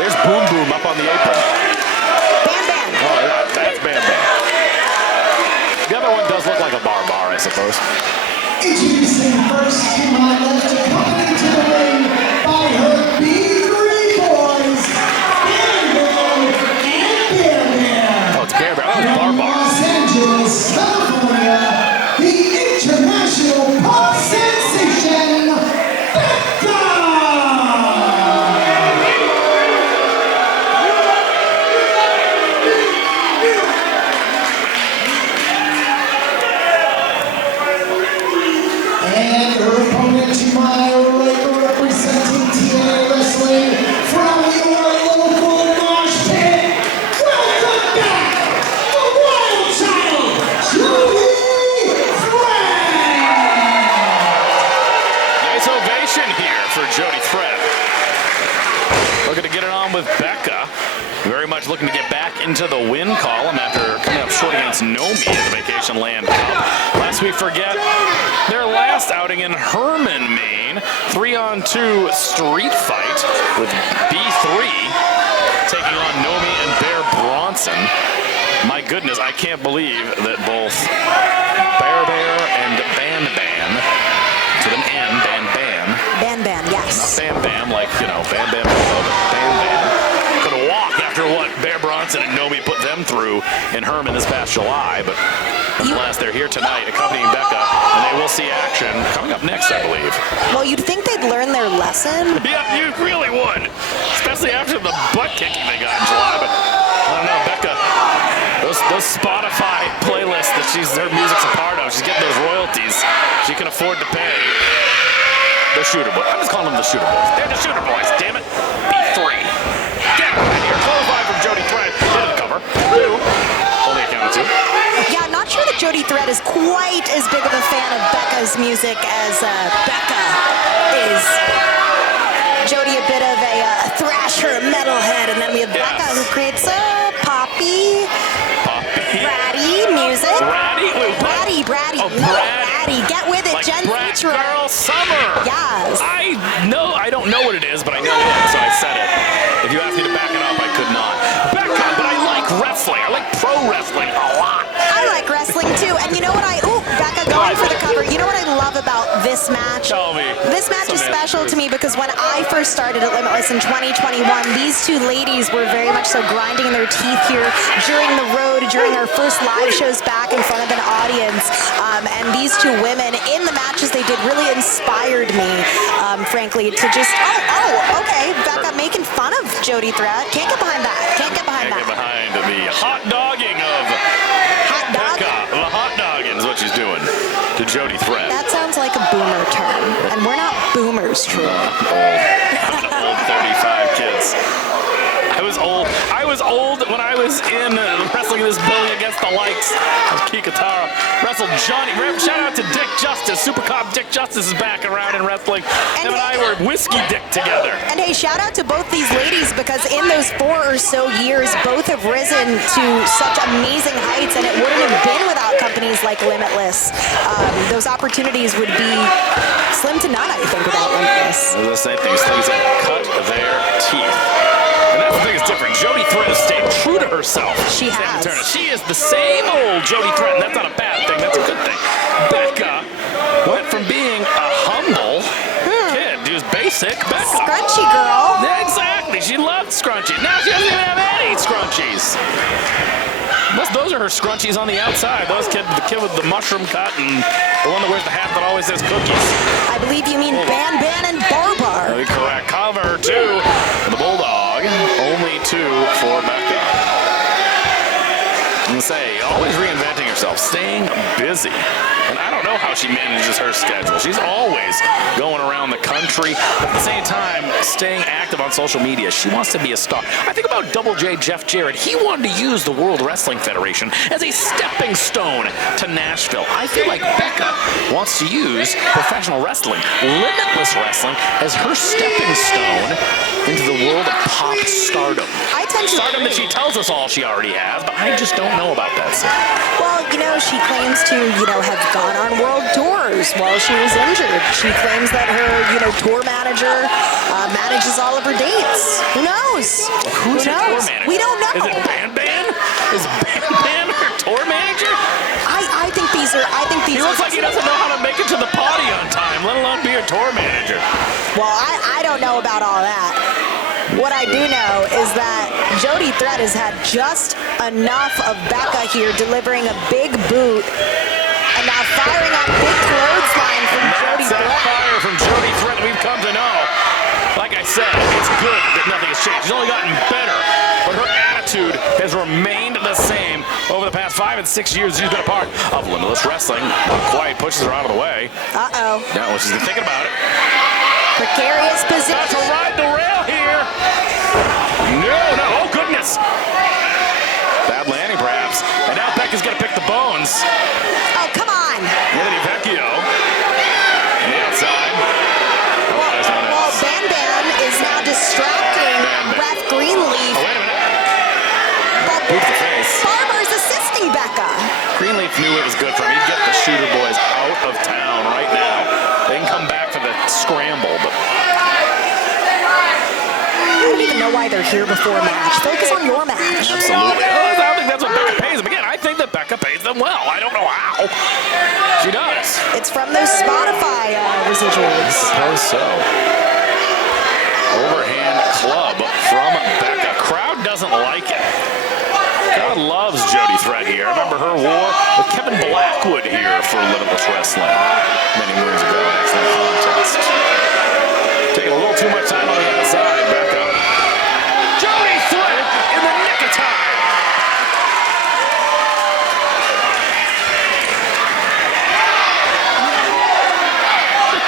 There's Boom Boom up on the apron. Bam Bam. Oh, that's Bam Bam. The other one does look like a bar, I suppose. Introducing first to my left, coming to the ring by her B3 boys, Bam Bam and Bam Bam. Oh, it's Bam Bam. Oh, From Los Angeles, California, the international pop sensation, Becca. And her opponent to my right, representing TNA Wrestling from your local mosh pit. Welcome back, the Wild Child, Jody Threat. action here for Jody Threat. Looking to get it on with Becca. Very much looking to get back into the win column after coming up short against Nomi in the Vacation Land Cup. Lest we forget their last outing in Herman, Maine. 3-on-2 street fight with B3 taking on Nomi and Bear Bronson. My goodness, I can't believe that both Bear and Ban, to them N, Ban, yes. Not Bam Bam, like, you know, Bam Bam, but Bam Bam. Could have walked after what Bear Bronson and Nomi put them through in Herman this past July, but nonetheless, they're here tonight accompanying Becca, and they will see action coming up next, I believe. Well, you'd think they'd learn their lesson. Yeah, you really would, especially after the butt kicking they got in July, but I don't know, Becca, those Spotify playlists that her music's a part of, she's getting those royalties she can afford to pay. The Shooter Boys. I'm just calling them the Shooter Boys. They're the Shooter Boys, damn it. B3. Get right here. Close line from Jody Threat. Into the cover. 2. Only a count of 2. Yeah, not sure that Jody Threat is quite as big of a fan of Becca's music as Becca is. Jody a bit of a thrasher, metalhead, and then we have Becca who creates poppy, bratty music. Bratty? Wait, Bratty. Oh, bratty. Get with it, like Jen. Brat Girl Summer. Yes. I don't know what it is, but I know it is, so I said it. If you asked me to back it up, I could not. Becca, but I like wrestling. I like pro wrestling a lot. I like wrestling too, and you know what Becca going for the cover. You know what I love about this match? Tell me. This match is special to me because when I first started at Limitless in 2021, these two ladies were very much so grinding their teeth here during the road, during our first live shows back in front of an audience. And these two women in the matches they did really inspired me, frankly, to just, okay, Becca making fun of Jody Threat. Can't get behind that. Can't get behind the hot dogging of Becca. The hot dogging is what she's doing to Jody Threat. That sounds like a boomer term, and we're not boomers, truly. I'm old 35 kids. I was old when I was in wrestling this building against the likes of Kikatara. Wrestled Johnny. Shout out to Dick Justice. Super Cop Dick Justice is back around in wrestling. Him and I were Whiskey Dick together. And hey, shout out to both these ladies because in those 4 or so years, both have risen to such amazing heights, and it wouldn't have been without companies like Limitless. Those opportunities would be slim to none, I think, without Limitless. The same thing. Things that cut their teeth. And that's the thing that's different. Jody Threat has stayed true to herself. She has. She is the same old Jody Threat, and that's not a bad thing. That's a good thing. Becca went from being a humble kid to just basic Becca. Scrunchy girl. Yeah, exactly. She loved scrunchies. Now she doesn't even have any scrunchies. Those are her scrunchies on the outside. The kid with the mushroom cut and the one that wears the hat that always says cookies. I believe you mean Ban and Barbar. Correct. Cover 2 for the Bulldog. Only 2 for Becca. I'm going to say, always reinventing herself, staying busy. And I don't know how she manages her schedule. She's always going around the country, but at the same time, staying active on social media. She wants to be a star. I think about Double J Jeff Jarrett. He wanted to use the World Wrestling Federation as a stepping stone to Nashville. I feel like Becca wants to use professional wrestling, Limitless Wrestling, as her stepping stone into the world of pop stardom. Stardom that she tells us all she already has, but I just don't know about that stuff. Well, she claims to, have gone on world tours while she was injured. She claims that her, tour manager manages all of her dates. Who knows? Who's her tour manager? We don't know. Is it Ban? Is Ban her tour manager? I think these are. He looks like he doesn't know how to make it to the potty on time, let alone be her tour manager. Well, I don't know about all that. What I do know is that Jody Threat has had just enough of Becca here delivering a big boot and now firing up big clothesline from Jody Threat. Fire from Jody Threat we've come to know. Like I said, it's good that nothing has changed. She's only gotten better, but her attitude has remained the same over the past 5 and 6 years she's been a part of Limitless Wrestling. Quiet pushes her out of the way. Uh-oh. Yeah, well, she's thinking about it. Precarious position. About to ride the rail here. No, oh goodness. Bad landing perhaps. And now Becca's gonna pick the bones. Oh, come on. Vecchio. On the outside. Well, scramble, but I don't even know why they're here before a match. Focus on your match. absolutely. I don't think that's what Becca pays them. Again, I think that Becca pays them well. I don't know how. She does. It's from those Spotify residuals. Suppose so. Overhand club from Becca. Crowd doesn't like it. Crowd loves Jody Threat here. I remember her war with Kevin Blackwood here for Limitless Wrestling many moons ago. An excellent contest. Taking a little too much time on the outside. Becca. Jody Threat in the nick of time.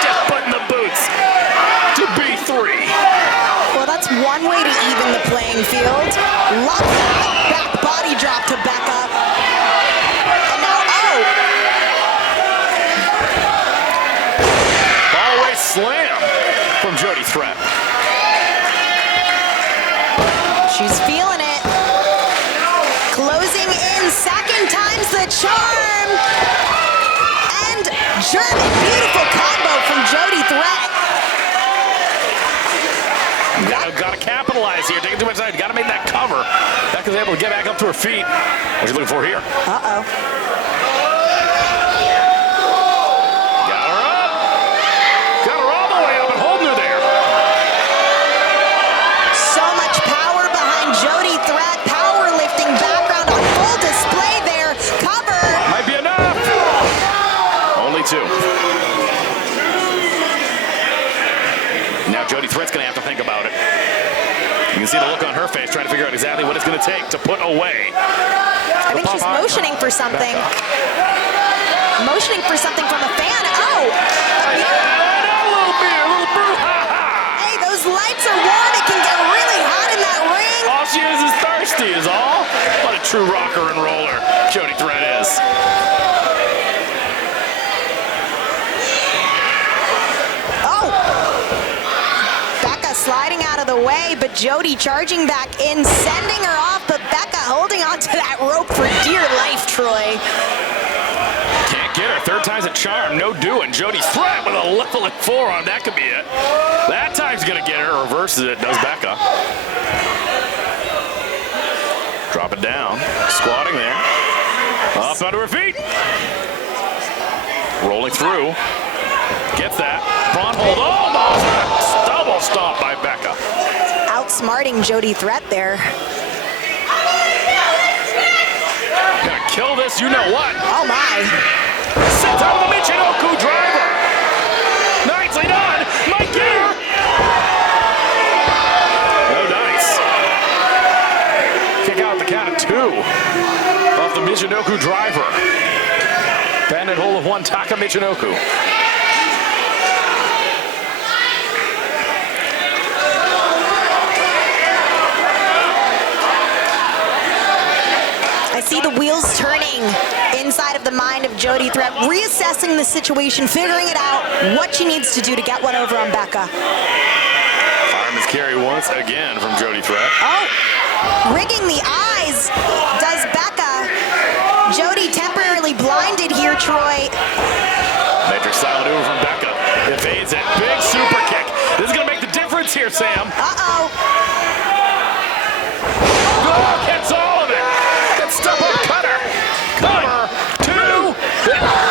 Just putting the boots to B3. Well, that's one way to even the playing field. Lock back body drop to Becca. And now, Fallaway slam from Jody Threat. she's feeling it. Closing in, second time's the charm. And German, beautiful combo from Jody Threat. Gotta capitalize here. Taking too much time. Gotta make that cover. Becca's able to get back up to her feet. What's she looking for here? Uh-oh. Got her up. Got her all the way up and holding her there. So much power behind Jody Threat. Powerlifting background on full display there. Cover. Might be enough. Only two. Now Jody Threat's gonna have to think about it. You can see the look on her face, trying to figure out exactly what it's going to take to put away. I think she's motioning for something. Motioning for something from a fan. Oh! A little beer, a little brew. Hey, those lights are warm. It can get really hot in that ring. All she is thirsty is all. What a true rocker and roller Jody Threat is. Sliding out of the way, but Jody charging back in, sending her off, but Becca holding onto that rope for dear life, Troy. Can't get her. Third time's a charm. No doing. Jody Threat with a leveling forearm. That could be it. That time's going to get her. Reverses it. Does Becca. Drop it down. Squatting there. Up onto her feet. Rolling through. Gets that. Front hold. Almost. Double stomp by Becca. Outsmarting Jody Threat there. Gonna kill this, you know what. Oh my. Sets out the Michinoku driver. Nicely done. Mike here. Oh, nice. Kick out the count of two off the Michinoku driver. Bandit hold of one, Taka Michinoku. I see the wheels turning inside of the mind of Jody Threat, reassessing the situation, figuring it out, what she needs to do to get one over on Becca. Fireman's carry once again from Jody Threat. Oh, rigging the eyes does Becca. Jody temporarily blinded here, Troy. Matrix style maneuver from Becca. Evades it. Big super kick. This is going to make the difference here, Sam. Uh-oh. Oh, gets all of it. Step up cutter. Cover. Two.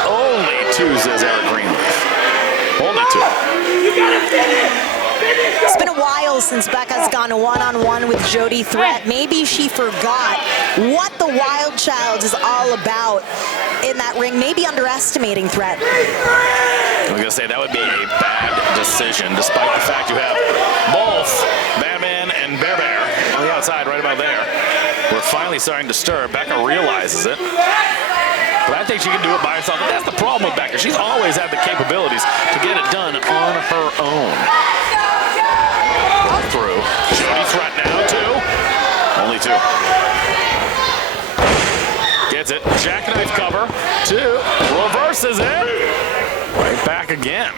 Only two, says Greene. Only two. It's been a while since Becca's gone one-on-one with Jody Threat. Maybe she forgot what the Wild Child is all about in that ring. Maybe underestimating Threat. I was going to say that would be a bad decision, despite the fact you have both Madman and Bear on the outside right about there. We're finally starting to stir. Becca realizes it. But I think she can do it by herself. But that's the problem with Becca. She's always had the capabilities to get it done on her own. Up through. Jody Threat now, two. Only two. Gets it. Jackknife cover. Two. Reverses it. Right back again.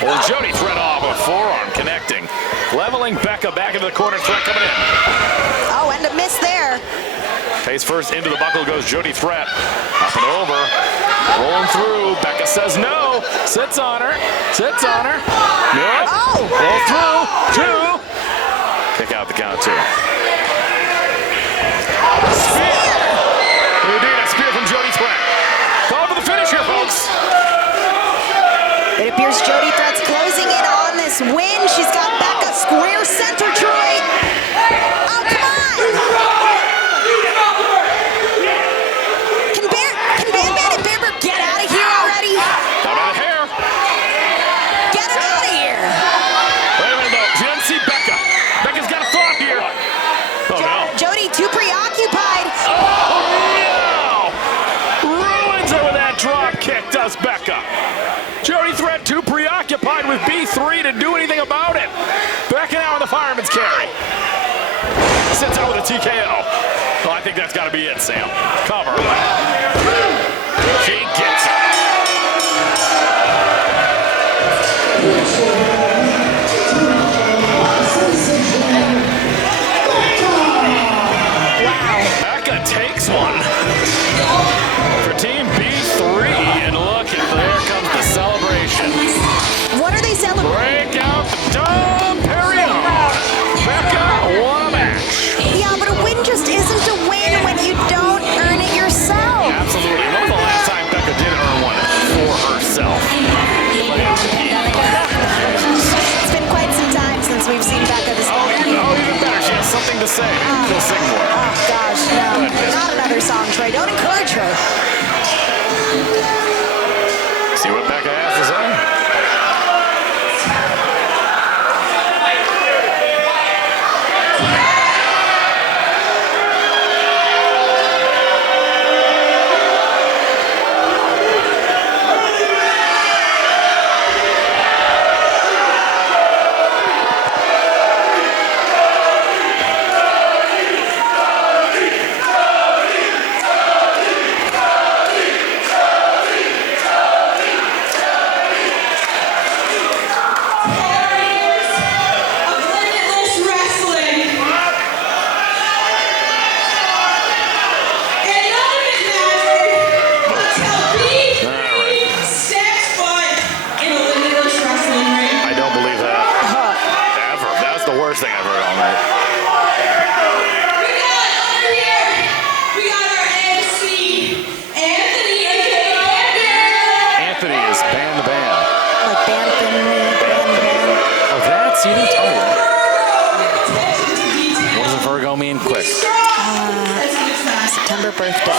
Well, Jody Threat off a forearm connecting. Leveling Becca back into the corner. Threat coming in. Oh, and a miss there. Face first into the buckle goes Jody Threat. Up and over. Rolling through. Becca says no. Sits on her. Sits on her. Mirra. Oh! Roll through. 2. Kick out the count, 2. Spear. Indeed, a spear from Jody Threat. Going for the finish here, folks. It appears Jody Threat's closing in on this win. She's got Becca square center, Troy. Oh, come on! Can Bandman and Bamber get out of here already? Not out of hair. Get it out of here! Wait a minute, though. She doesn't see Becca. Becca's got a thought here. Oh, no. Jody, too preoccupied. Oh, no! Ruins her with that drop kick, does Becca. Jody Threat too preoccupied with B3 to do anything about it. Becca now in the fireman's carry. Sits out with a TKO. Well, I think that's got to be it, Sam. Cover. She gets it. Wow. Becca takes one for Team B3, and look, there comes the celebration. What are they celebrating? Break out the Dom Perignon. Becca won a match. Yeah, but a win just isn't a win when you don't earn it yourself. Absolutely. When was the last time Becca did earn one for herself? It's been quite some time since we've seen Becca this morning. Oh, even better. She has something to say. She'll sing more. Oh, gosh, no. Not another song, Trey. Don't encourage her. See what Becca has to say.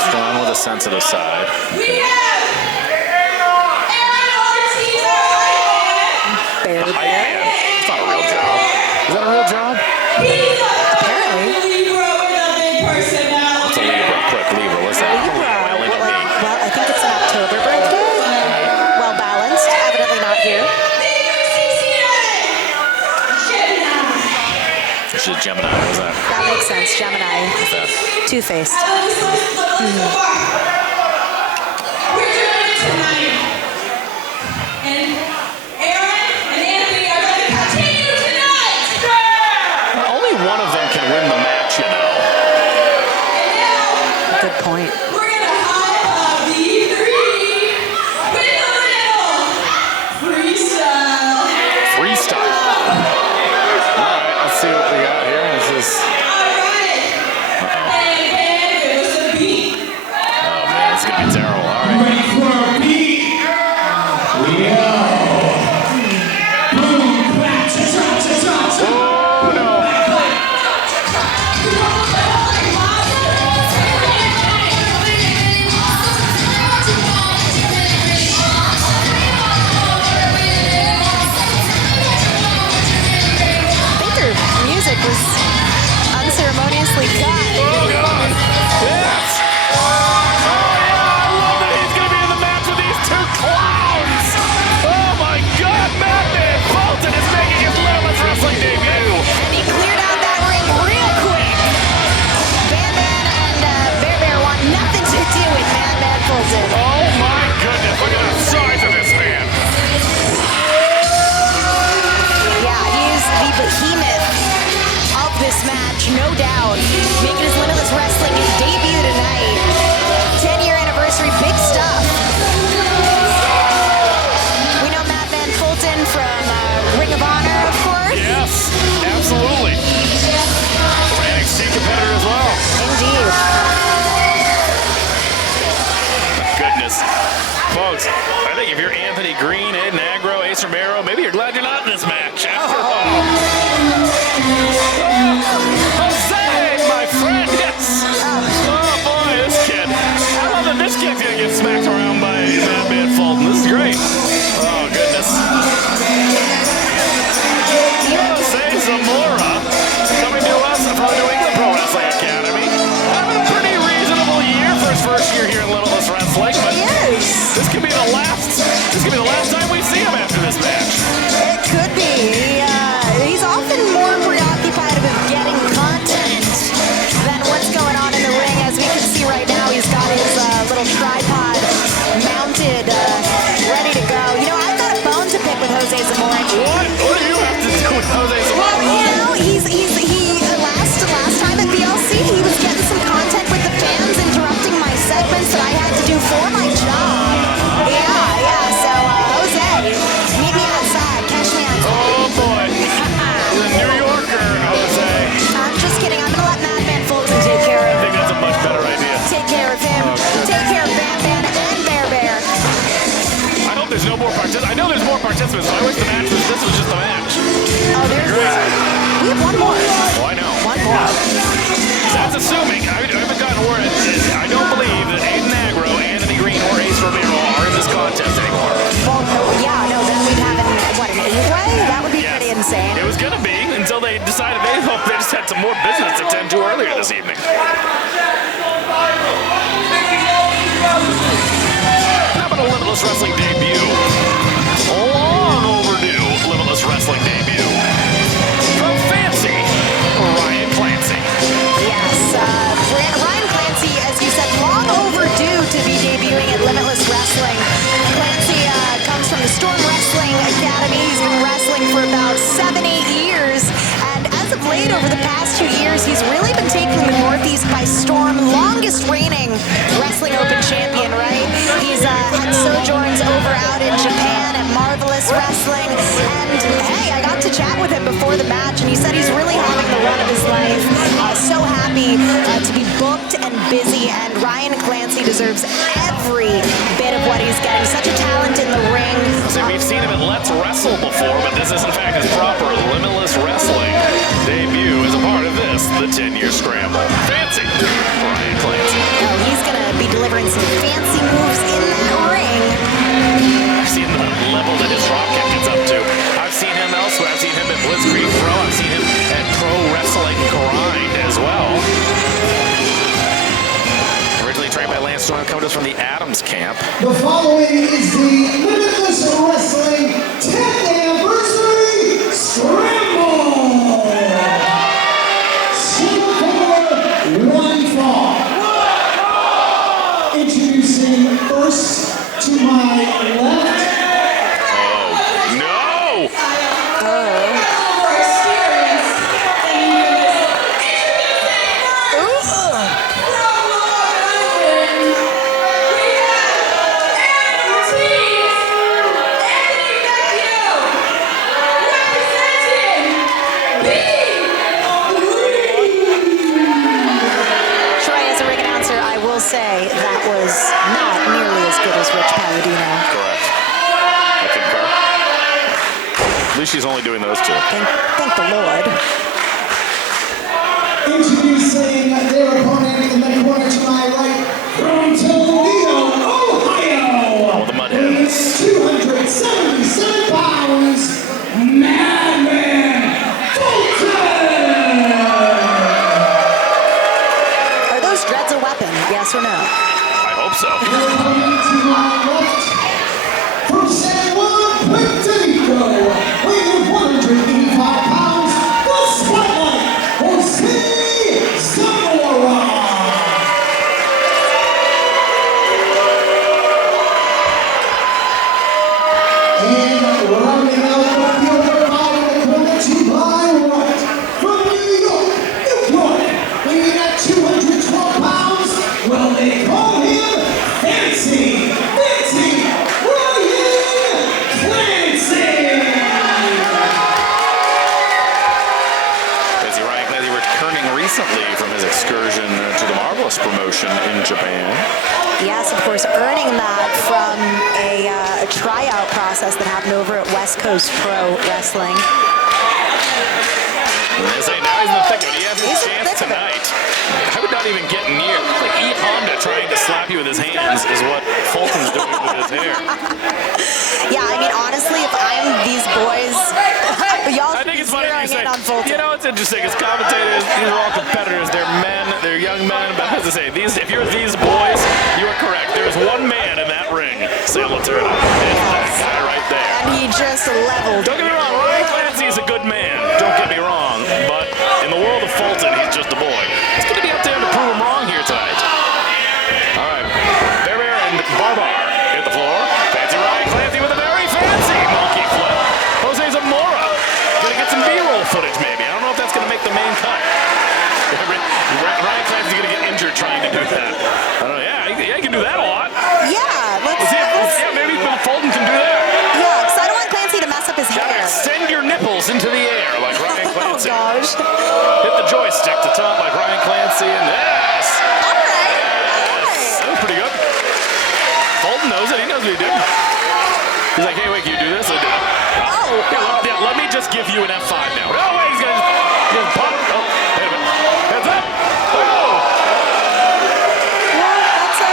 Strong with a sensitive side. Barely It's not a real job. Is that a real job? Apparently. What's a Libra? Quick, Libra. What's that? I only know me. Well, I think it's an October birthday. Well balanced. Evidently not here. She's a Gemini. What was that? That makes sense. Gemini. What's that? Two-faced. We're doing it tonight. And Aaron and Anthony are going to continue tonight. Well, only one of them can win the match, you know. And now, good point. We're going to high B3 with a little freestyle. Freestyle. All right, let's see what we got here. This is... All right. And give us a beat. Oh, if you're Anthony Greene, Agro, Ace Romero, maybe you're glad you're not in this match. After all. Jose, my friend, yes. Oh boy, this kid. I love that this kid's gonna get smacked around by Madman Fulton. This is great. Oh goodness. Jose Zamora coming to us from the New England Pro Wrestling Academy. Having a pretty reasonable year for his first year here in Limitless Wrestling. But this could be the last. This could be the last time we see him after this match. It could be. He's often more preoccupied with getting content than what's going on in the ring. As we can see right now, he's got his little tripod mounted, ready to go. You know, I've got a bone to pick with Jose Zamora. What do you have to do with Jose Zamora? Well, you know, he last time at BLC, he was getting some content with the fans, interrupting my segments that I had to do for my job. Yeah, so Jose, meet me outside, catch me outside. Oh boy, he's a New Yorker, Jose. I'm just kidding, I'm gonna let Madman Fulton take care of him. I think that's a much better idea. Take care of him, take care of Batman and Bear. I hope there's no more participants. I know there's more participants, but I wish this was just a match. Oh, we have one more. Oh, I know. One more. That's assuming. I haven't gotten word. I don't believe that Agro, Anthony Greene, or Ace Romero are in this contest anymore. Well, no, then we'd have an eight-way? That would be pretty insane. It was going to be until they decided they just had some more business to tend to earlier this evening. How about a Limitless Wrestling debut? Long overdue Limitless Wrestling debut. From Fancy, Ryan Clancy. Yes, Ryan Clancy, as you said, long overdue to be debuting at Limitless Wrestling. Clancy comes from the Storm Wrestling Academy. He's been wrestling for about 7-8 years. And as of late, over the past 2 years, he's really been taking the Northeast by storm. Longest reigning Wrestling Open champion, right? He's had sojourns over out in Japan at Marvelous Wrestling. And hey, I got to chat with him before the match, and he said he's really having the run of his life. So happy to be booked and busy, and Ryan Clancy deserves every bit of what he's getting. Such a talent in the ring. So we've seen him at Let's Wrestle before, but this is in fact his proper Limitless Wrestling debut as a part of this, the 10-year Scramble. Fancy, Ryan Clancy. Oh, he's going to be delivering some fancy moves in that ring. I've seen the level that his drop kick gets up to. I've seen him elsewhere. I've seen him at Blitzkrieg Pro. I've seen him at Pro Wrestling Grind as well. Originally trained by Lance Storm, coming to us from the Adams camp. The following is the Limitless Wrestling 10th Anniversary Scramble! Super one fall. Introducing first to my left. Say that was not nearly as good as Rich Palladino. Correct. I concur. At least she's only doing those two. Thank the Lord. Introducing their opponent in the corner to my right, from Toledo, Ohio. All the mudheads. 277 pounds, Madman Fulton. Are those dreads a weapon? Yes or no? I hope so. Their opponent to my left, from San Juan, Puerto Rico, weighing 185 pounds, the spotlight, Ortiz. Zamora. process that happened over at West Coast Pro Wrestling. Now he's in the thick of it. He has his chance tonight. I would not even get near. Like E. Honda trying to slap you with his hands is what Fulton's doing with his hair. Yeah, I mean, honestly, if I'm these boys, y'all I think it's funny you say, on Fulton. you know, it's interesting. As commentators, these are all competitors. They're men. They're young men. But as I say, if you're these boys, you are correct. There's one man in that ring, Sam Latuda. It's that guy right there. And he just leveled. Don't get me wrong. Ryan Clancy is a good man. Don't get me wrong. But in the world of Fulton, he's just a boy. It's going to be up to him to prove him wrong here tonight. All right. Bear and Barbar hit the floor. Fancy Ryan Clancy with a very fancy monkey flip. Jose Zamora going to get some B-roll footage maybe. I don't know if that's going to make the main cut. Ryan Clancy's going to get injured trying to do that. I don't know. Yeah, he can do that a lot. Yeah, maybe Fulton can do that. Yeah, because I don't want Clancy to mess up his hair. Send your nipples into the air like Ryan Clancy. Oh, gosh. Hit the joystick to top like Ryan Clancy, and yes! All right. That was pretty good. Fulton knows it. He knows what he did. He's like, hey, wait, can you do this? I did. Yeah, let me just give you an F5 now. No, wait, he's going to pop. Oh, wait a minute. Heads up. Oh! Well,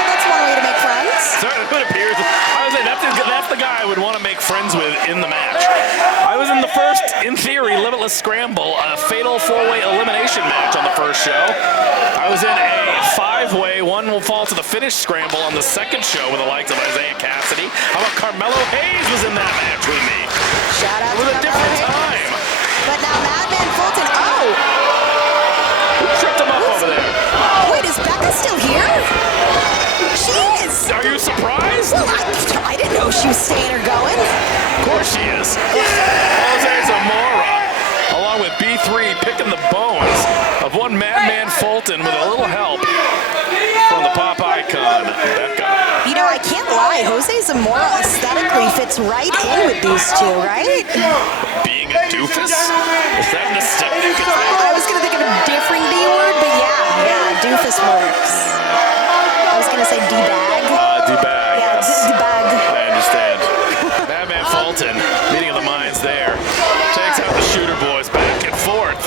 that's one way to make friends. It appears. I was saying, that's the guy I would want to make friends with in the match. I was in the first, in theory, Limitless Scramble, a fatal four-way elimination match on the first show. I was in a five-way, one will fall to the finish scramble on the second show with the likes of Isaiah Cassidy. How about Carmelo Hayes was in that match with me? Shout out it was to a different time. But now Madman Fulton, Who tripped him up over there? Wait, is Becca still here? She is. Are you surprised? Well, I didn't know she was staying or going. Of course she is. Jose Zamora, along with B3, picking the bones of one Madman Fulton with a little help from the pop icon, Becca. You know, I can't lie. Jose Zamora aesthetically fits right in with these two, right? Being a doofus? Is that an aesthetic? I was going to think of a different D word, but yeah, doofus works. I was going to say D-bag. D-bag, yeah, yes. D-bag. I understand. Madman Fulton, meeting of the minds there. Takes out the shooter boys back and forth.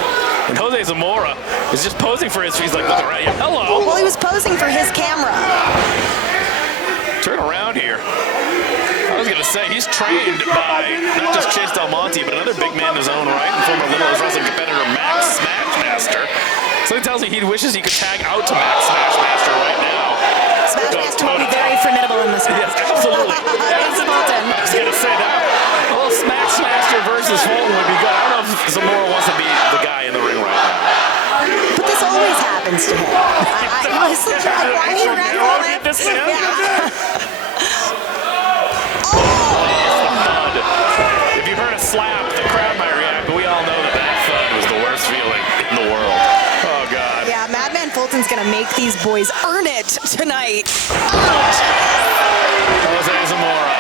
And Jose Zamora is just posing for his feet. He's like, looking right here. Hello. Well, he was posing for his camera. Turn around here. I was going to say, he's trained by not just Chase Del Monte, but another big man in his own right, and former Limitless Wrestling competitor Max Smashmaster. Something tells me he wishes he could tag out to Max Smashmaster right now. Smashmaster will be very formidable in this match. Yes, absolutely. Against Fulton. I was going to say that. A little Smashmaster versus Fulton would be good. I don't know if Zamora wants to be the guy in the ring right now. But this always happens to him. I was like, why are you running this to him? If you heard a slap, the crowd might react, but we all know that thud was the worst feeling in the world. Oh, God. Yeah, Madman Fulton's going to make these boys earn it tonight. Jose Zamora.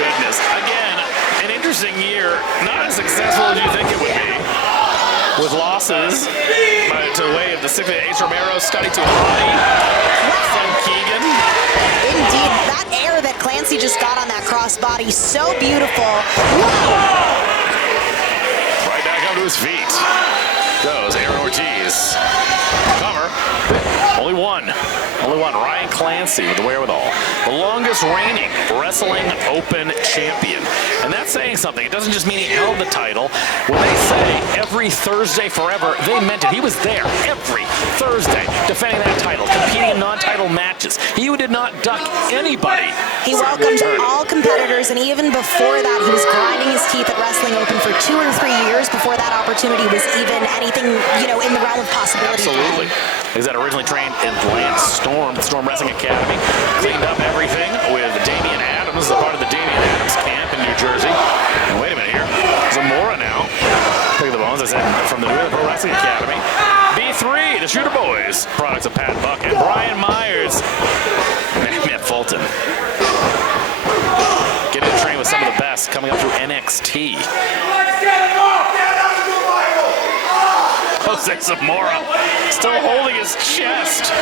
Goodness. Again, an interesting year. Not as successful as you think it would be. With losses to the way of the 6'8" Romero, Scotty Tuhani, Son Keegan. Indeed, that air that Clancy just got on that crossbody, so beautiful. Right back up to his feet goes Aaron Ortiz. Cover. Only one. Ryan Clancy with the wherewithal. The longest reigning Wrestling Open champion. And that's saying something. It doesn't just mean he held the title. When they say every Thursday forever, they meant it. He was there every Thursday defending that title, competing in non-title matches. He did not duck anybody. He welcomed all competitors, and even before that, he was grinding his teeth at Wrestling Open for 2 or 3 years before that opportunity was even anything, in the realm of possibility. Absolutely. He's that originally trained in Storm Wrestling Academy. Cleaned up everything with Damian Adams, a part of the Damian Adams camp in New Jersey. And wait a minute here. Zamora now. Look at the bones, I said, from the New York Pro Wrestling Academy. B3, the Shooter Boys, products of Pat Buck and Brian Myers. Madman Fulton. Getting to train with some of the best coming up through NXT. Jose Zamora still holding his chest.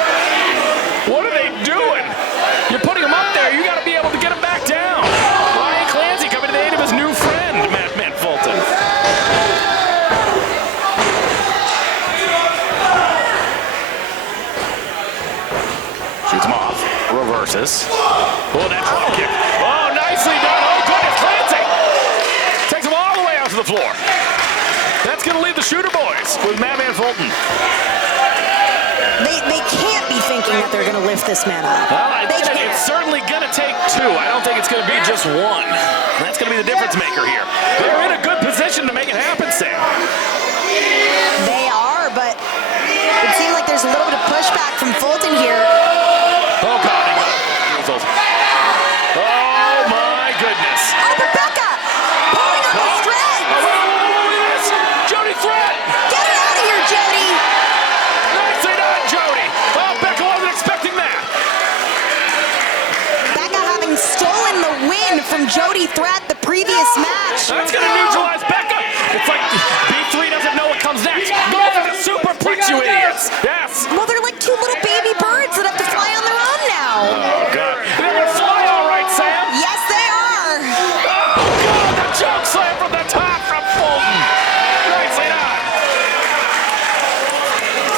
What are they doing? You're putting him up there. You got to be able to get him back down. floor. That's going to leave the Shooter Boys with Madman Fulton. They can't be thinking that they're going to lift this man up. Well, They can't. it's certainly going to take two. I don't think it's going to be just one. That's going to be the difference maker here. They're in a good position to make it happen, Sam. They are, but it seems like there's a little bit of pushback from Fulton here. Oh, God. Oh, my goodness. Oh, but Becca pulling on the strength. Oh, look at this. Jody threat. Get it out of here, Jody. Nicely done, Jody. Oh, Becca wasn't expecting that. Becca having stolen the win from Jody Threat the previous match. That's going to neutralize Becca. It's like B3 doesn't know what comes next. Go for the superplex, you idiots. Yes. Well, they're like two little baby birds that have to fly on their own now. Oh, God. They're going to fly all right, Sam. Yes, they are. Oh, God. The choke slam from the top from Fulton. Nicely done.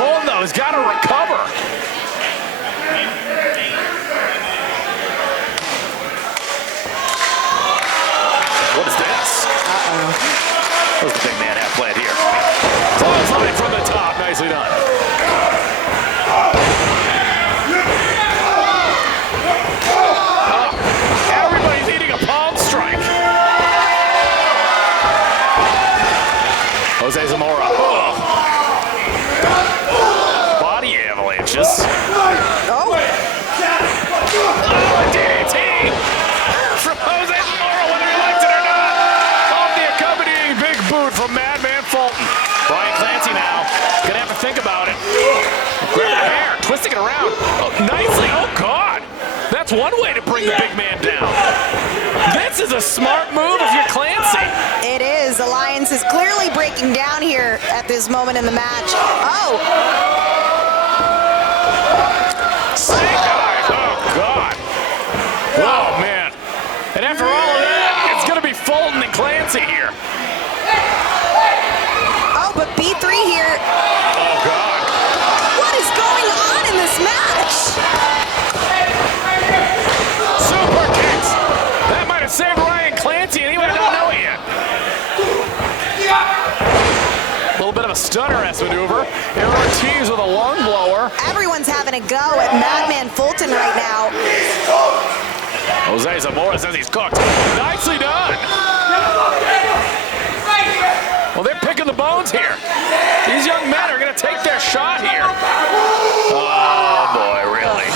Fulton, though, has got to recover. What is this? What does the big man have planned here? Clothesline from the top. Nicely done. Everybody's eating a palm strike. Jose Zamora. Oh. Body avalanches. Oh. DDT from Jose Zamora, whether he likes it or not. Off the accompanying big boot from Madman Fulton. Brian Clancy now gonna have to think about it. Grab her hair, twisting it around. Oh, nicely. Oh, God. That's one way to bring the big man down. This is a smart move if you're Clancy. It is. Alliance is clearly breaking down here at this moment in the match. Oh. Snake eyes. Oh, God. Oh, man. And after all of that, it's going to be Fulton and Clancy here. Oh, but B3 here. Oh, God. What is going on in this match? Super kicks. That might have saved Ryan Clancy, and he might not know it yet. A little bit of a stunner-esque maneuver. And Ortiz with a lung blower. Everyone's having a go at Madman Fulton right now. Jose Zamora says he's cooked. Nicely done. Well, they're picking the bones here. These young men are going to take their shot here. Oh, boy, really?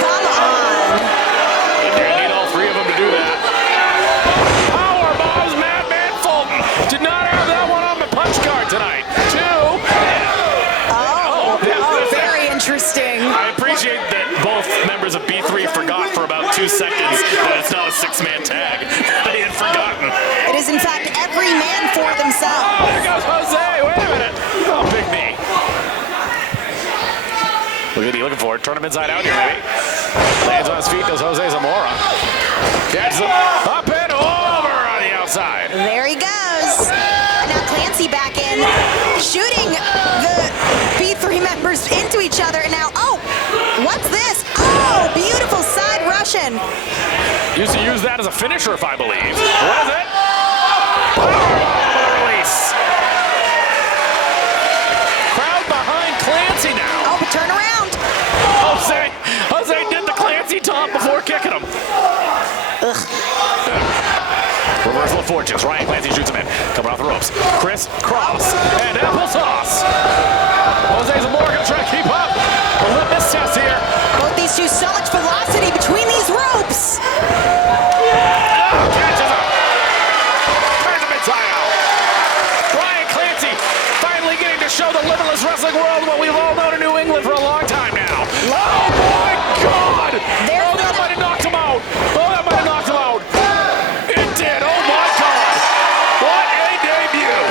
Come on. You're going to need all three of them to do that. Power bombs, Madman Fulton. Did not have that one on the punch card tonight. Two. Very interesting. I appreciate that both members of B3 forgot for about 2 seconds that it's not a six-man tag. They had forgotten. It is, in fact, every man for themselves. Oh, there goes Jose. Wait a minute. Oh, big knee. Look at you looking for it. Turn him inside out here, maybe. Lands on his feet, does Jose Zamora. Catches him up and over on the outside. There he goes. And now Clancy back in, shooting the B3 members into each other. And now, oh, what's this? Oh, beautiful side Russian. Used to use that as a finisher, if I believe. What is it? Powerbomb release. Crowd behind Clancy now. Oh, but turn around. Jose did the Clancy top before kicking him. Ugh. Reversal of fortunes. Ryan Clancy shoots him in. Coming off the ropes. Chris Cross and applesauce. Jose Zamora gonna try to keep up. A litmus test here. Both these two, so much velocity between these ropes. Catches him. Turns him inside out. Ryan Clancy finally getting to show the limitless wrestling world what we've all known in New England for a long time now. Oh my God! Oh, that might have knocked him out. Oh, that might have knocked him out. It did. Oh my God! What a debut!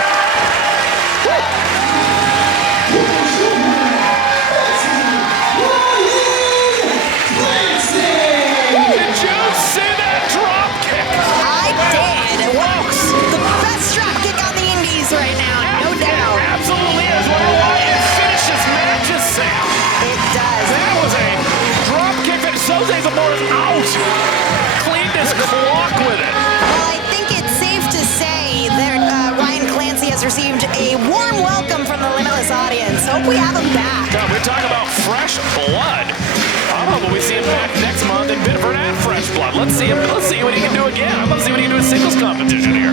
Clancy. hope we have him back. God, we're talking about fresh blood. I'm hoping we see him back next month in Bedford at Fresh Blood. Let's see what he can do again. I'm gonna see what he can do in singles competition here.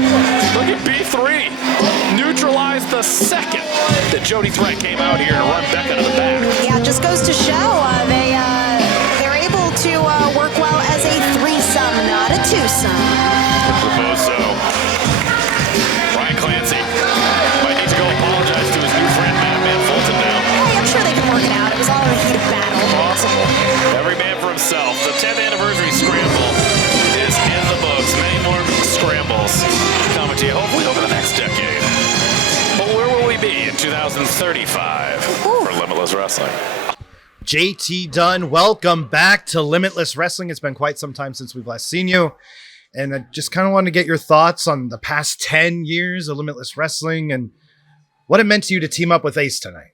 Look at B3. Neutralized the second that Jody Threat came out here to run Becca to the back. Yeah, it just goes to show they're able to work well as a threesome, not a twosome. I suppose so. Ryan Clancy might need to go apologize to his new friend Madman Fulton now. Hey, I'm sure they can work it out. It was all in the heat of battle. Possible. Every man for himself. The 10th anniversary Scramble is in the books. Many more Scrambles coming to you, hopefully over the next decade. But where will we be in 2035 for Limitless Wrestling? JT Dunn, welcome back to Limitless Wrestling. It's been quite some time since we've last seen you. And I just kind of wanted to get your thoughts on the past 10 years of Limitless Wrestling and what it meant to you to team up with Ace tonight.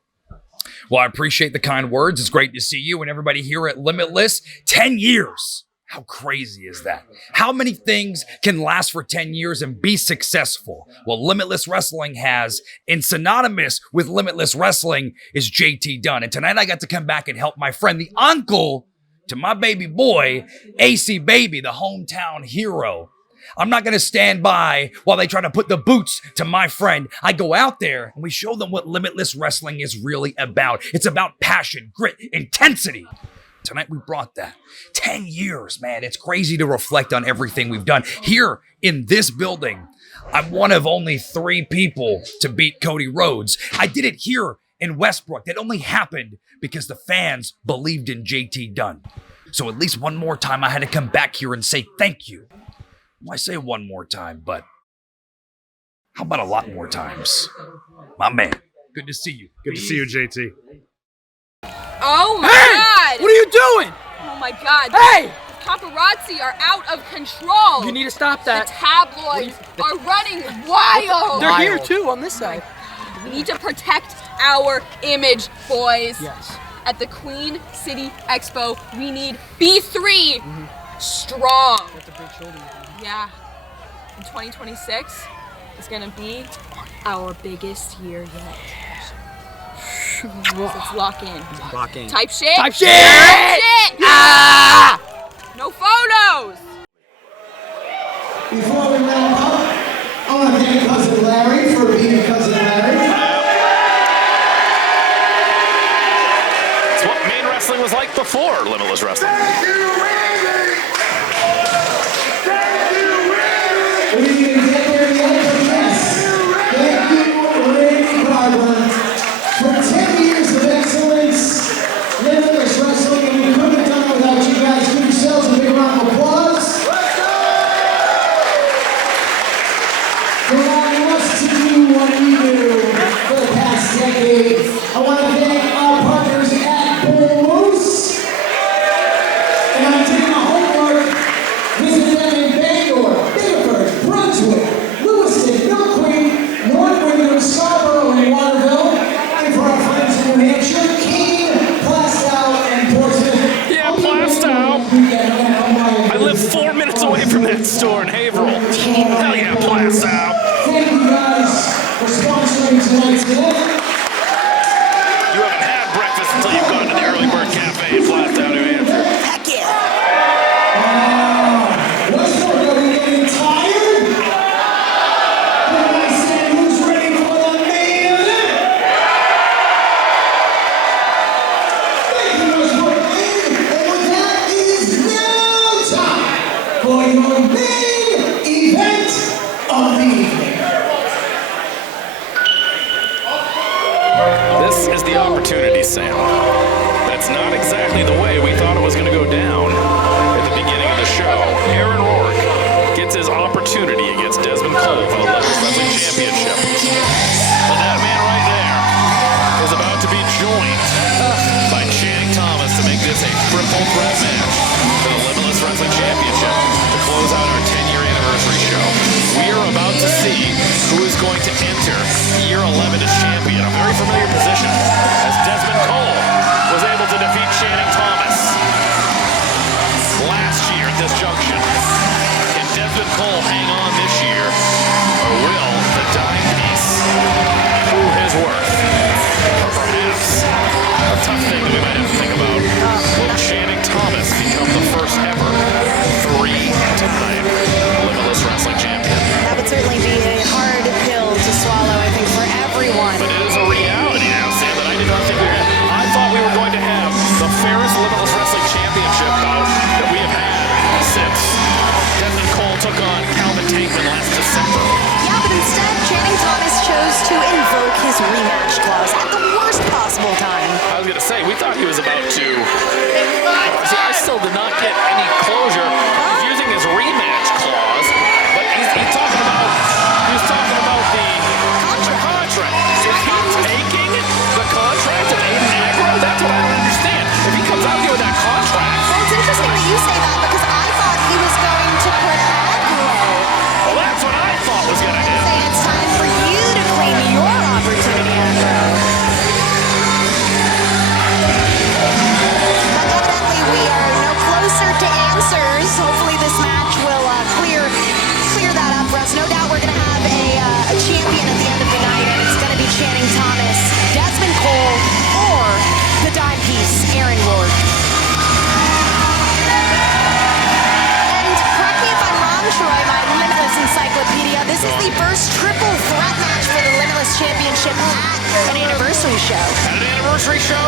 Well, I appreciate the kind words. It's great to see you and everybody here at Limitless. 10 years. How crazy is that? How many things can last for 10 years and be successful? Well, Limitless Wrestling has, and synonymous with Limitless Wrestling is JT Dunn. And tonight I got to come back and help my friend, the uncle to my baby boy, AC Baby, the hometown hero. I'm not going to stand by while they try to put the boots to my friend. I go out there and we show them what Limitless Wrestling is really about. It's about passion, grit, intensity. Tonight we brought that. 10 years, man. It's crazy to reflect on everything we've done. Here in this building, I'm one of only 3 people to beat Cody Rhodes. I did it here in Westbrook. That only happened because the fans believed in JT Dunn. So at least one more time I had to come back here and say thank you. I say one more time, but how about a lot more times? My man, good to see you. Good to see you, JT. Oh my God! What are you doing? Oh my God! Hey! The paparazzi are out of control. You need to stop that. The tabloids are running wild. They're here too on this side. We need to protect our image, boys. Yes. At the Queen City Expo, we need B3 strong. That's a big shoulder. Yeah. In 2026 is gonna be our biggest year yet. Let's lock in. Lock in. Type shit. Type shit! Type shit! Ah! No photos! Before we wrap up, I want to thank Cousin Larry for being Cousin Larry. It's what main wrestling was like before Limitless Wrestling. Thank you, Randy! We didn't get there yet, but yes. Thank you, Randy Garland, for 10 years of excellence, Limitless Wrestling, and we couldn't have done it without you guys. Give yourselves a big round of applause. For allowing us to do what we do for the past decade. I want to thank our partners at Bull Moose. And I'm taking my homework. Visit them in Bangor, Biddeford, Brunswick, Lewiston, Mill Creek, North Wyndham, Scarborough, and Waterville. And for our friends in New Hampshire, Keene, Plastow, and Portsmouth. Yeah, Plastow. I live 4 minutes away from that store in Haverhill. Hell yeah, Plastow. Thank you guys for sponsoring tonight's event. You haven't had breakfast until you've gone to the Early Bird Cafe in Plastow, New Hampshire. Heck yeah. Westbrook, are we getting tired? Everybody say who's ready for the main event? Thank you, Westbrook. And with that, it is now time for your main event of the evening. This is the opportunity, Sam. That's not exactly the way we thought it was going to go down at the beginning of the show. Aaron Rourke gets his opportunity against Desmond Cole for the Limitless Wrestling Championship. But that man right there is about to be joined by Channing Thomas to make this a triple threat match for the Limitless Wrestling Championship to close out our 10-year anniversary show. We are about to see who is going to enter year 11 as champion. A very familiar position as Desmond Cole was able to defeat Channing Thomas last year at this junction. Can Desmond Cole hang on this year, or will the dime piece prove his worth? Or perhaps December. Yeah, but instead, Channing Thomas chose to invoke his rematch clause at the worst possible time. I was going to say, we thought he was about to... See, I still did not get any closure. He's using his rematch clause, but he was talking about the contract. Is he taking the contract of Aiden Agro? That's what I don't understand. If he comes out here with that contract... Well, it's interesting that you say that because I thought he was going to put Agro. Well, that's what I thought was going to happen. Say it's time for you to claim your opportunity, Agro. But evidently, we are no closer to answers. Hopefully, this match will clear that up for us. No doubt, we're going to have a champion at the end of the night, and it's going to be Channing Thomas, Desmond Cole, or the dime piece, Aaron Rourke. And correct me if I'm wrong, Troy, my Limitless Encyclopedia. This is the first triple threat match for the Limitless Championship at an anniversary show. At an anniversary show?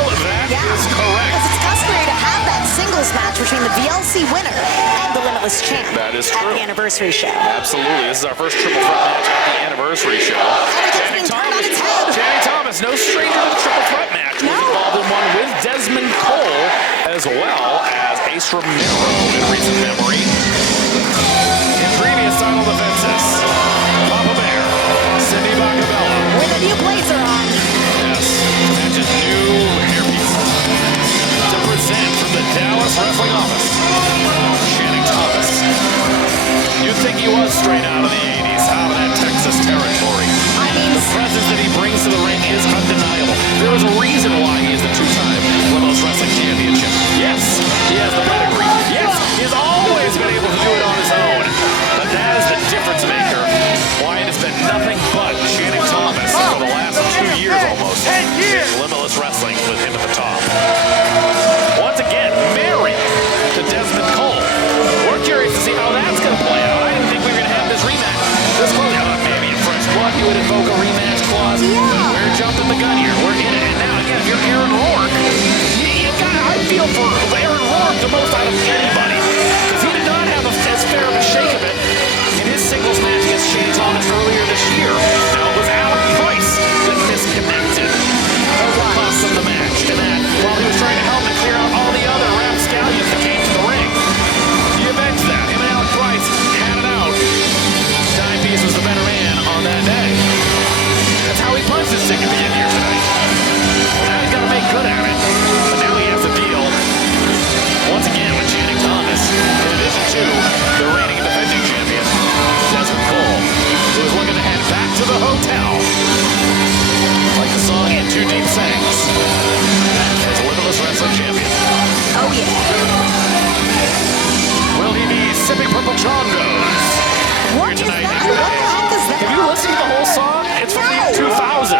That is correct. Because it's customary to have that singles match between the VLC winner and the Limitless champ. That is true. At the anniversary show. Absolutely. This is our first triple threat match at the anniversary show. Everything's being turned on its head. Channing Thomas, no stranger to the triple threat match. No. He's involved in one with Desmond Cole, as well as Ace Romero in recent memory. In previous title defenses, Papa Bear, Cindy Bakabella. With a new blazer on. Yes, and just new hairpiece. To present from the Dallas Wrestling Office, Channing Thomas. You'd think he was straight out of the 80s, out of that Texas territory. I mean, the presence that he brings to the ring is undeniable. There is a reason why he is the two-time Limitless Wrestling Championship. Yes, he has the pedigree. Yes, he has always been able to do it on his own. But that is the difference maker. Why it has been nothing but Channing Thomas for the last 2 years almost. 10 years! Limitless Wrestling with him at the top. Once again, married to Desmond Cole. We're curious to see how that's going to play out. I didn't think we were going to have this rematch this close. I thought maybe in fresh blood he would invoke a rematch clause. Yeah. We're jumping the gun here. We're in it. And now, again, if you're Aaron Rourke, I feel for Aaron Rourke the most out of anybody. Because he did not have as fair of a shake of it in his singles match against Shane Thomas earlier this year. Now, it was Alec Price that misconnected. Cost him the match. And that, while he was trying to help him clear out all the other rapscallions that came to the ring, he avenged that. Him and Alec Price had it out. Dime Piece was the better man on that day. That's how he punched his ticket to get here tonight. Now he's got to make good at it. But now he has to deal, once again, with Channing Thomas. In addition to the reigning and defending champion, Desmond Cole, who is looking to head back to the hotel. Like the song In Too Deep sings, as Limitless Wrestling champion. Oh, yeah. Will he be sipping purple chongos? What is that? What the heck is that? Have you listened to the whole song? It's from the year 2000.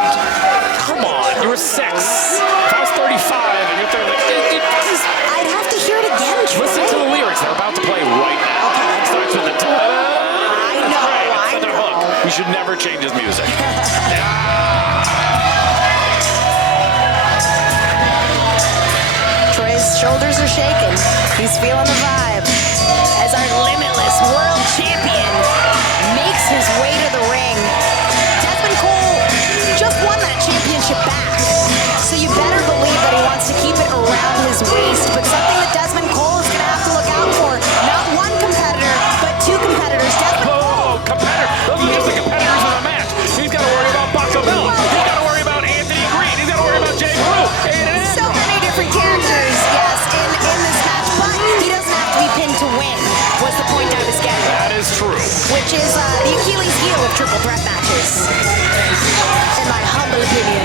Come on, you were 6. If I was 35 and you're 30, I'd have to hear it again, Troy. listen to the lyrics. They're about to play right now. Okay. It starts with the I know. the hook. We should never change his music. Troy's shoulders are shaking. He's feeling the vibe. As our Limitless World Champion makes his way to the ring. Desmond Cole just won that championship back. So you better believe that he wants to keep it around his waist. But something that Desmond Cole is going to have to look out for. Not one competitor, but 2 competitors. Desmond Cole. Competitor. Those are just the competitors in the match. He's got to worry about Bakabella. He's got to worry about Anthony Greene. He's got to worry about Jay Brew. So many different characters, yes, in this match. But he doesn't have to be pinned to win, was the point I was getting. That is true. Which is the Achilles heel of triple threat matches. In my humble opinion.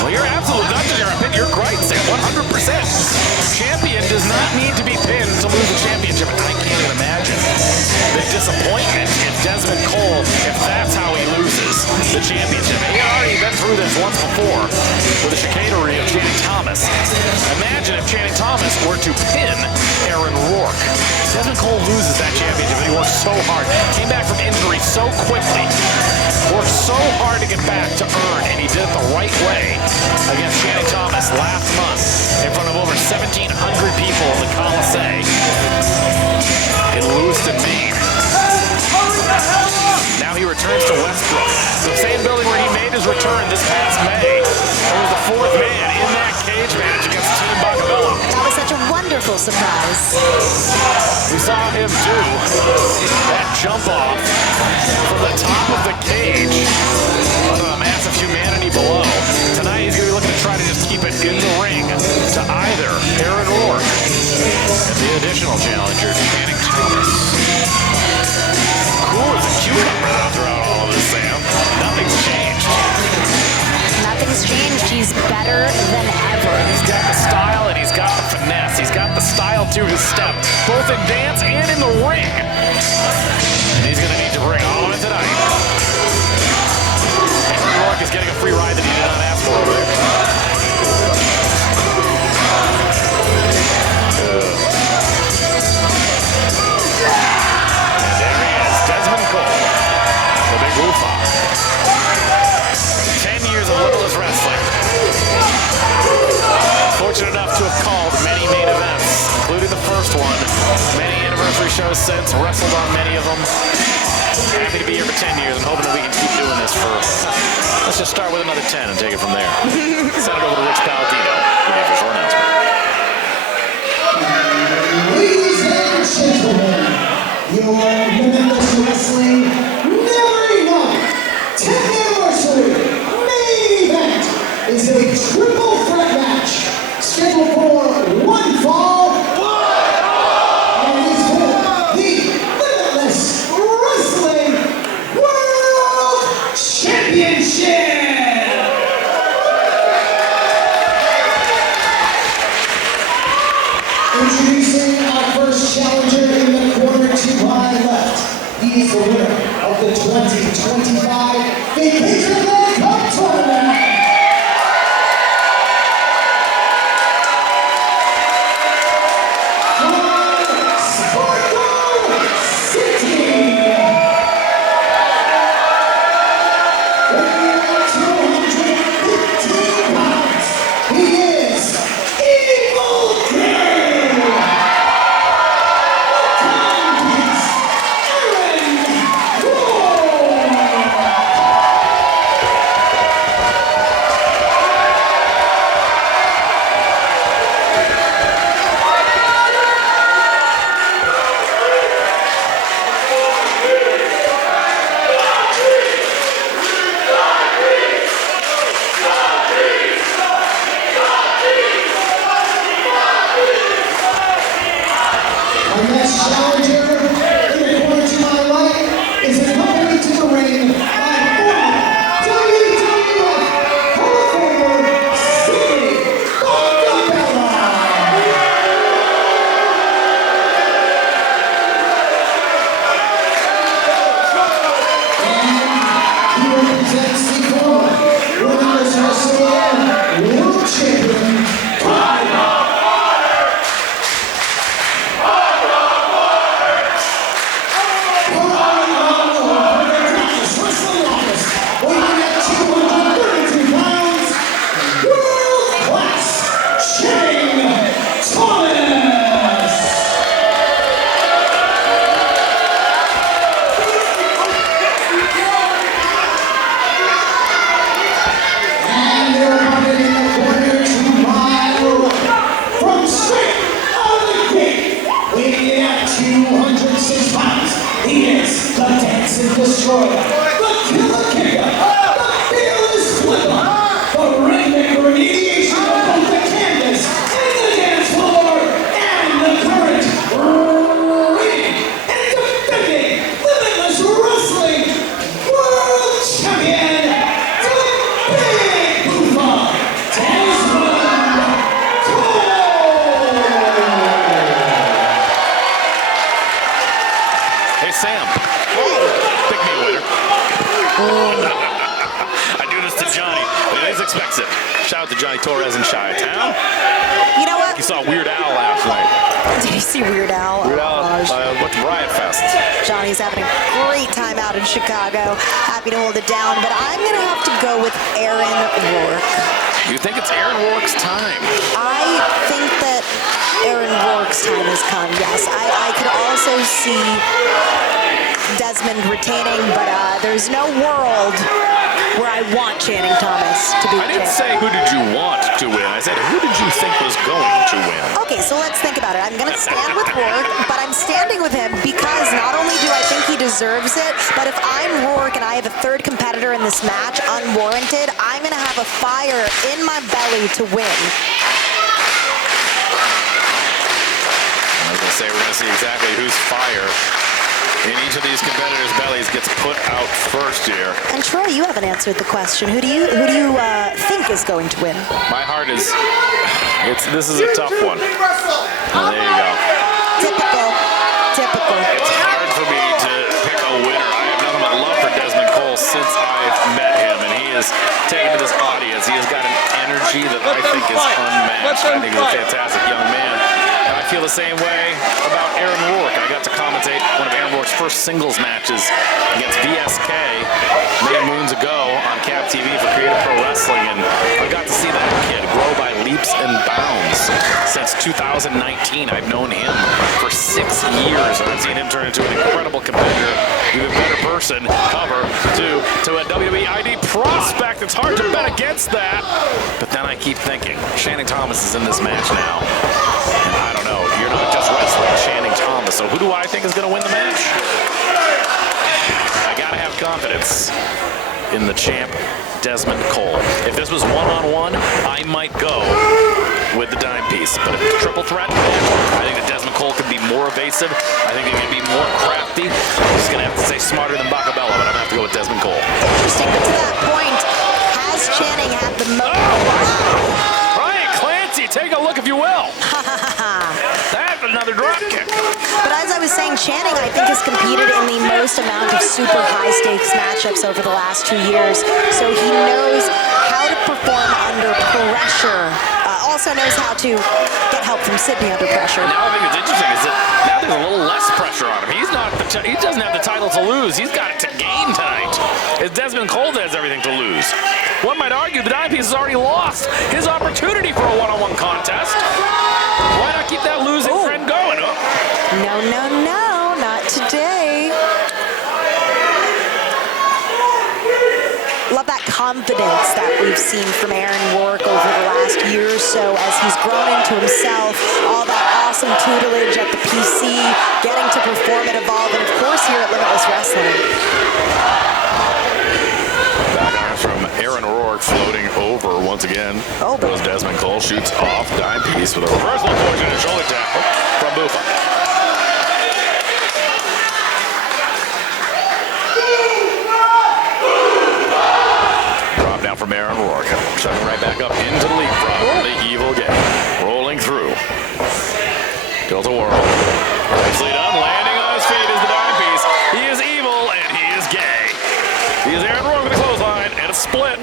Well, you're absolutely not in your opinion. You're right, Sam. 100%. Champion does not need to be pinned to lose a championship. I can't even imagine the disappointment in Desmond Cole if that's how he loses the championship. He had already been through this once before with the chicanery of Channing Thomas. Imagine if Channing Thomas were to pin Aaron Rourke. Desmond Cole loses that championship, but he worked so hard. Came back from injury so quickly. Worked so hard to get back to earn, and he did it the right way against Channing Thomas last month in front of over 1,700 people in the Coliseum in Lewiston, Maine. returns to Westbrook. The same building where he made his return this past May. He was the fourth man in that cage match against Team Bakabella. That was such a wonderful surprise. We saw him do that jump off from the top of the cage under a massive humanity below. Tonight he's going to be looking to try to just keep it in the ring to either Aaron Rourke and the additional challenger, Channing Thomas. Cool as a cucumber throughout all of this, Sam. Nothing's changed. Nothing's changed. He's better than ever. He's got the style and he's got the finesse. He's got the style to his step, both in dance and in the ring. And he's going to need to bring all of it tonight. Aaron Rourke is getting a free ride that he did not ask for over there. And there he is, Desmond Cole, the big woofa. 10 years of Limitless Wrestling. Fortunate enough to have called many main events, including the first one. Many anniversary shows since, wrestled on many of them. Happy to be here for 10 years and hoping that we can keep doing this for, let's just start with another 10 and take it from there. Send it over to Rich Palladino. We'll give you a short announcement. Ladies and gentlemen, your Limitless Wrestling Never Enough 10th Anniversary main event is a triple threat match scheduled for one fall and is for the Limitless Wrestling World Championship. Introducing our first challenger in the corner to my left. He is the winner of the 2025 Vacation World Cup Tournament. From Sparkle City. Weighing 215 pounds, he is Evil Greene. Our next challenger in the corner to my right is accompanied to the ring by former WWF Hall of Famer Bakabella. And he represents the former Limitless Wrestling World Champion, Destroyer, the Killer Kicker, the Fearless Flipper, the rhythmic radiation of both the canvas and the dance floor, and the current reigning and defending Limitless Wrestling World Champion, the Big Woofa, Desmond Cole. Hey, Sam. Pick me a winner. I do this to Johnny, but he expects it. Shout out to Johnny Torres in Chi-Town. You know what? You saw Weird Al last night. Did you see Weird Al? Weird Al went to Riot Fest. Johnny's having a great time out in Chicago. Happy to hold it down, but I'm going to have to go with Aaron Rourke. You think it's Aaron Rourke's time? I think that Aaron Rourke's time has come, yes. I could also see Dezmond retaining, but there's no world where I want Channing Thomas to be I didn't say who did you want to win. I said who did you think was going to win? Okay, so let's think about it. I'm going to stand with Rourke, but I'm standing with him because not only do I think he deserves it, but if I'm Rourke and I have a third competitor in this match, unwarranted, I'm going to have a fire in my belly to win. I was going to say we're going to see exactly whose fire in each of these competitors' bellies gets put out first here. And Troy, you haven't answered the question. Who do you think is going to win? My heart is. This is a tough one. Well, there you go. Typical. It's hard for me to pick a winner. I have nothing but love for Desmond Cole since I've met him, and he has taken to this audience. He has got an energy that I think is unmatched. I think he's a fantastic young man. And I feel the same way about Aaron Rourke. I got to commentate one of Aaron Rourke's first singles matches against VSK many moons ago on Cap TV for Creative Pro Wrestling, and I got to see that kid grow by leaps and bounds. Since 2019, I've known him for 6 years, and I've seen him turn into an incredible competitor, even better person, cover to a WWE ID prospect. It's hard to bet against that, but then I keep thinking, Channing Thomas is in this match now, and I don't know, you're not just wrestling Channing Thomas, so who do I think is going to win the match? I gotta have confidence in the champ, Desmond Cole. If this was one-on-one, I might go with the dime piece. But if it's a triple threat, I think that Desmond Cole could be more evasive. I think he could be more crafty. I'm just gonna have to say smarter than Bakabella, but I'm gonna have to go with Desmond Cole. Interesting, but to that point, has Channing had the most? Right, Clancy, take a look if you will. That's another drop kick. But as I was saying, Channing, I think, has competed in the most amount of super high-stakes matchups over the last 2 years. So he knows how to perform under pressure. Also knows how to get help from Sydney under pressure. Now I think it's interesting is that now there's a little less pressure on him. He doesn't have the title to lose. He's got it to gain tonight. It's Desmond Cole that has everything to lose. One might argue the dime piece has already lost his opportunity for a one-on-one contest. Why not keep that losing trend going? No, not today. Love that confidence that we've seen from Aaron Rourke over the last year or so as he's grown into himself, all that awesome tutelage at the PC, getting to perform and evolve, and of course here at Limitless Wrestling. Back arms from Aaron Rourke floating over once again. Goes Desmond Cole, shoots off dime piece with a reversal fortune and shoulder tackle from Bufa. From Aaron Rourke, chugging right back up into the leapfrog. The evil game, rolling through. Tilt a whirl. Nicely done, landing on his feet is the dime piece. He is evil and he is gay. He is Aaron Rourke with a clothesline and a split.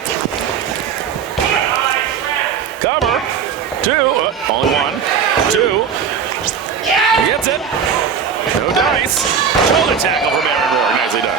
Cover. Two. Only one. Two. He gets it. No dice. Shoulder tackle from Aaron Rourke. Nicely done.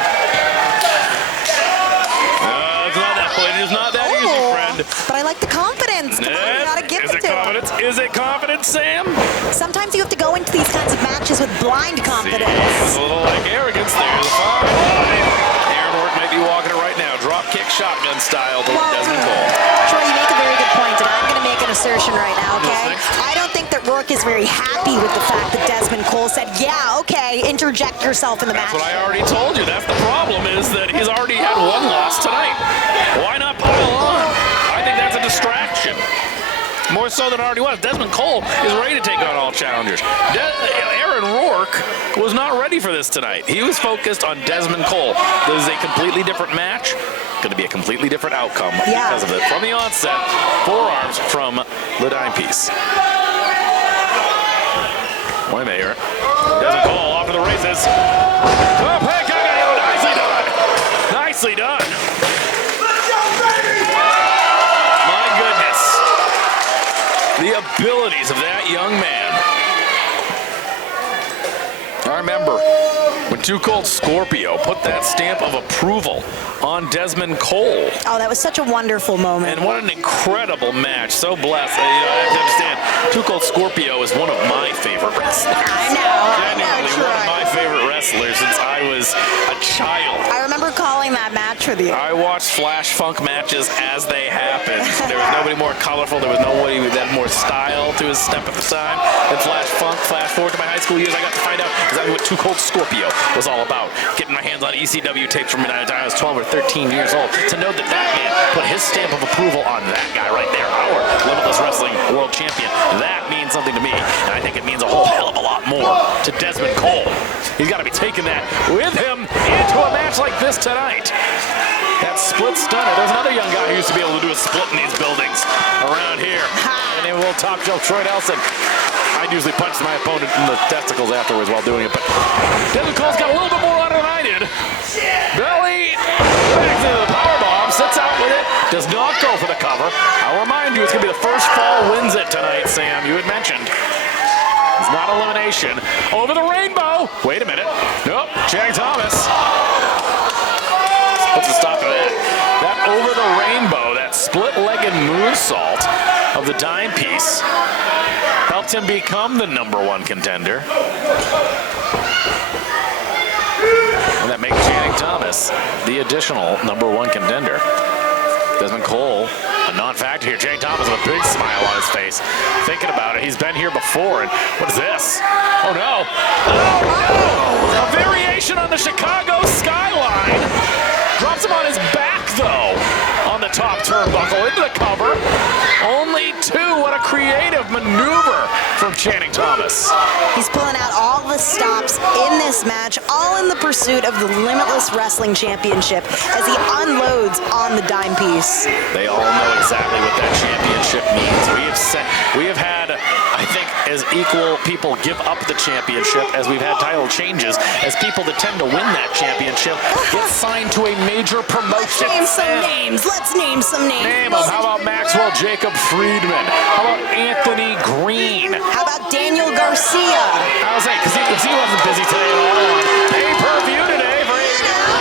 It's not that easy, friend. But I like the confidence. Come on, you gotta give it to him. Is it confidence, Sam? Sometimes you have to go into these kinds of matches with blind confidence. It's a little like arrogance. There's a fine line. Aaron Rourke might be walking it right now. Drop kick shotgun style to Desmond Cole. Troy, you make a very good point, and I'm going to make an assertion right now, okay? I don't think that Rourke is very happy with the fact that Desmond Cole said, yeah, okay, interject yourself in the match. That's what I already told you. That's the problem, is that he's already had one loss tonight. Why not pile on? I think that's a distraction. More so than it already was. Desmond Cole is ready to take on all challengers. Aaron Rourke was not ready for this tonight. He was focused on Desmond Cole. This is a completely different match. Going to be a completely different outcome because of it. From the onset, forearms from the dime piece. Wait a minute here. Desmond Cole off to the races. Oh, nicely done. Nicely done. The abilities of that young man. I remember when Too Cold Scorpio put that stamp of approval on Desmond Cole. Oh, that was such a wonderful moment. And what an incredible match. So blessed. I have to understand, Too Cold Scorpio is one of my favorite wrestlers. I know, Genuinely one of my favorite wrestlers. wrestler since I was a child. I remember calling that match with you. I watched Flash Funk matches as they happened. There was nobody more colorful. There was nobody that had more style to his step at the time than Flash Funk. Flash forward to my high school years, I got to find out exactly what Too Cold Scorpio was all about. Getting my hands on ECW tapes from when I was 12 or 13 years old. To know that that man put his stamp of approval on that guy right there, our Limitless Wrestling World Champion, that means something to me. And I think it means a whole hell of a lot more to Desmond Cole. He's got to be taking that with him into a match like this tonight. That split stunner. There's another young guy who used to be able to do a split in these buildings around here. And then little top shelf Troy Nelson. I'd usually punch my opponent in the testicles afterwards while doing it, but Desmond Cole's got a little bit more on it than I did. Belly back to the powerbomb, sits out with it, does not go for the cover. I'll remind you, it's going to be the first fall wins it tonight, Sam. You had mentioned. It's not elimination. Over the rainbow. Wait a minute. Nope. Channing Thomas. Puts a stop to that. That over the rainbow, that split-legged moonsault of the dime piece helped him become the #1 contender. And that makes Channing Thomas the additional #1 contender. Desmond Cole, a non-factor here. Channing Thomas with a big smile on his face. Thinking about it, he's been here before, and what is this? Oh no! Oh no! A variation on the Chicago skyline. Drops him on his back though, on the top turnbuckle, into the cover. Only 2, what a creative maneuver from Channing Thomas. He's pulling out all the stops in this match, all in the pursuit of the Limitless Wrestling Championship as he unloads on the dime piece. They all know exactly what that championship means. We have had, I think, as equal people give up the championship as we've had title changes, as people that tend to win that championship get signed to a major promotion. Let's name some names. Let's name some names. Name them. How about Maxwell Jacob Friedman? How about Anthony Greene? How about Daniel Garcia? I was saying, because he wasn't busy today at all. Pay-per-view today for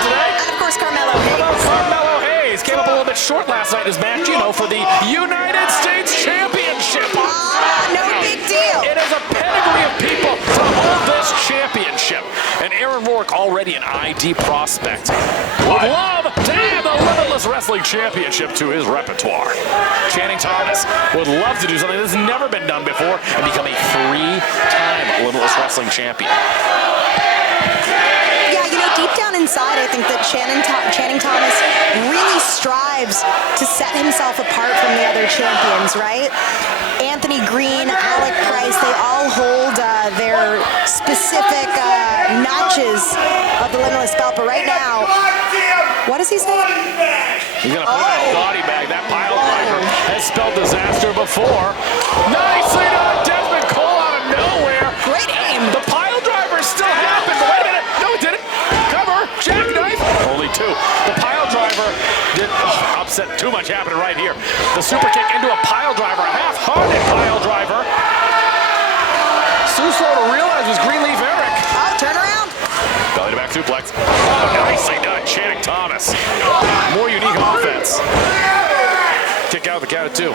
today. And of course, Carmelo Hayes. How about Carmelo Hayes? Came up a little bit short last night in his match, for the United States Championship. No big deal. It is a pedigree of people to hold this championship. And Aaron Rourke, already an ID prospect, would love to add the Limitless Wrestling Championship to his repertoire. Channing Thomas would love to do something that's never been done before and become a 3-time Limitless Wrestling champion. Yeah, deep down inside, I think that Channing Thomas really strives to set himself apart from the other champions, right? Anthony Greene, Alec Price, they all hold their specific notches of the Limitless belt, but right now, what does he say? He's gonna put that body bag. That pile driver has spelled disaster before. Nicely done, Desmond Cole out of nowhere. Great aim. The pile driver still happened, but wait a minute. No, it didn't. Cover, jackknife. Only 2. The pile driver did upset. Too much happening right here. The super kick into a pile driver, a half-hearted pile driver. Too slow to realize was Greenleaf Eric. Oh, turn around. Belly to back suplex. Nicely done, Channing Thomas. More unique offense. Kick out the count of 2.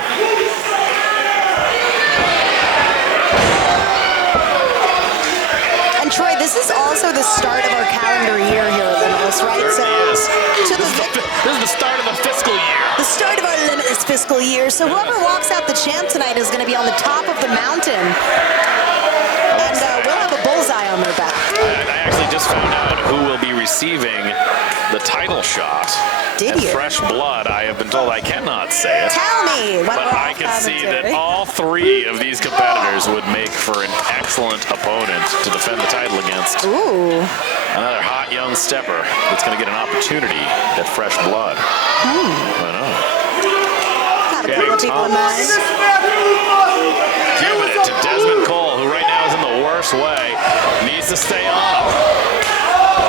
And Troy, this is also the start of our calendar year here at Limitless, right? This is the start of the fiscal year. The start of our Limitless fiscal year. So whoever walks out the champ tonight is going to be on the top of the mountain. And we'll have a bullseye on their back. And I actually just found out who will be receiving the title shot. Did you? Fresh blood, I have been told I cannot say it. Tell me. But I can see that all 3 of these competitors would make for an excellent opponent to defend the title against. Ooh. Another hot young stepper that's going to get an opportunity at Fresh blood. I know. Have a couple of people in mind. Giving it to Desmond Cole, who right now is in the worst way. Needs to stay on him.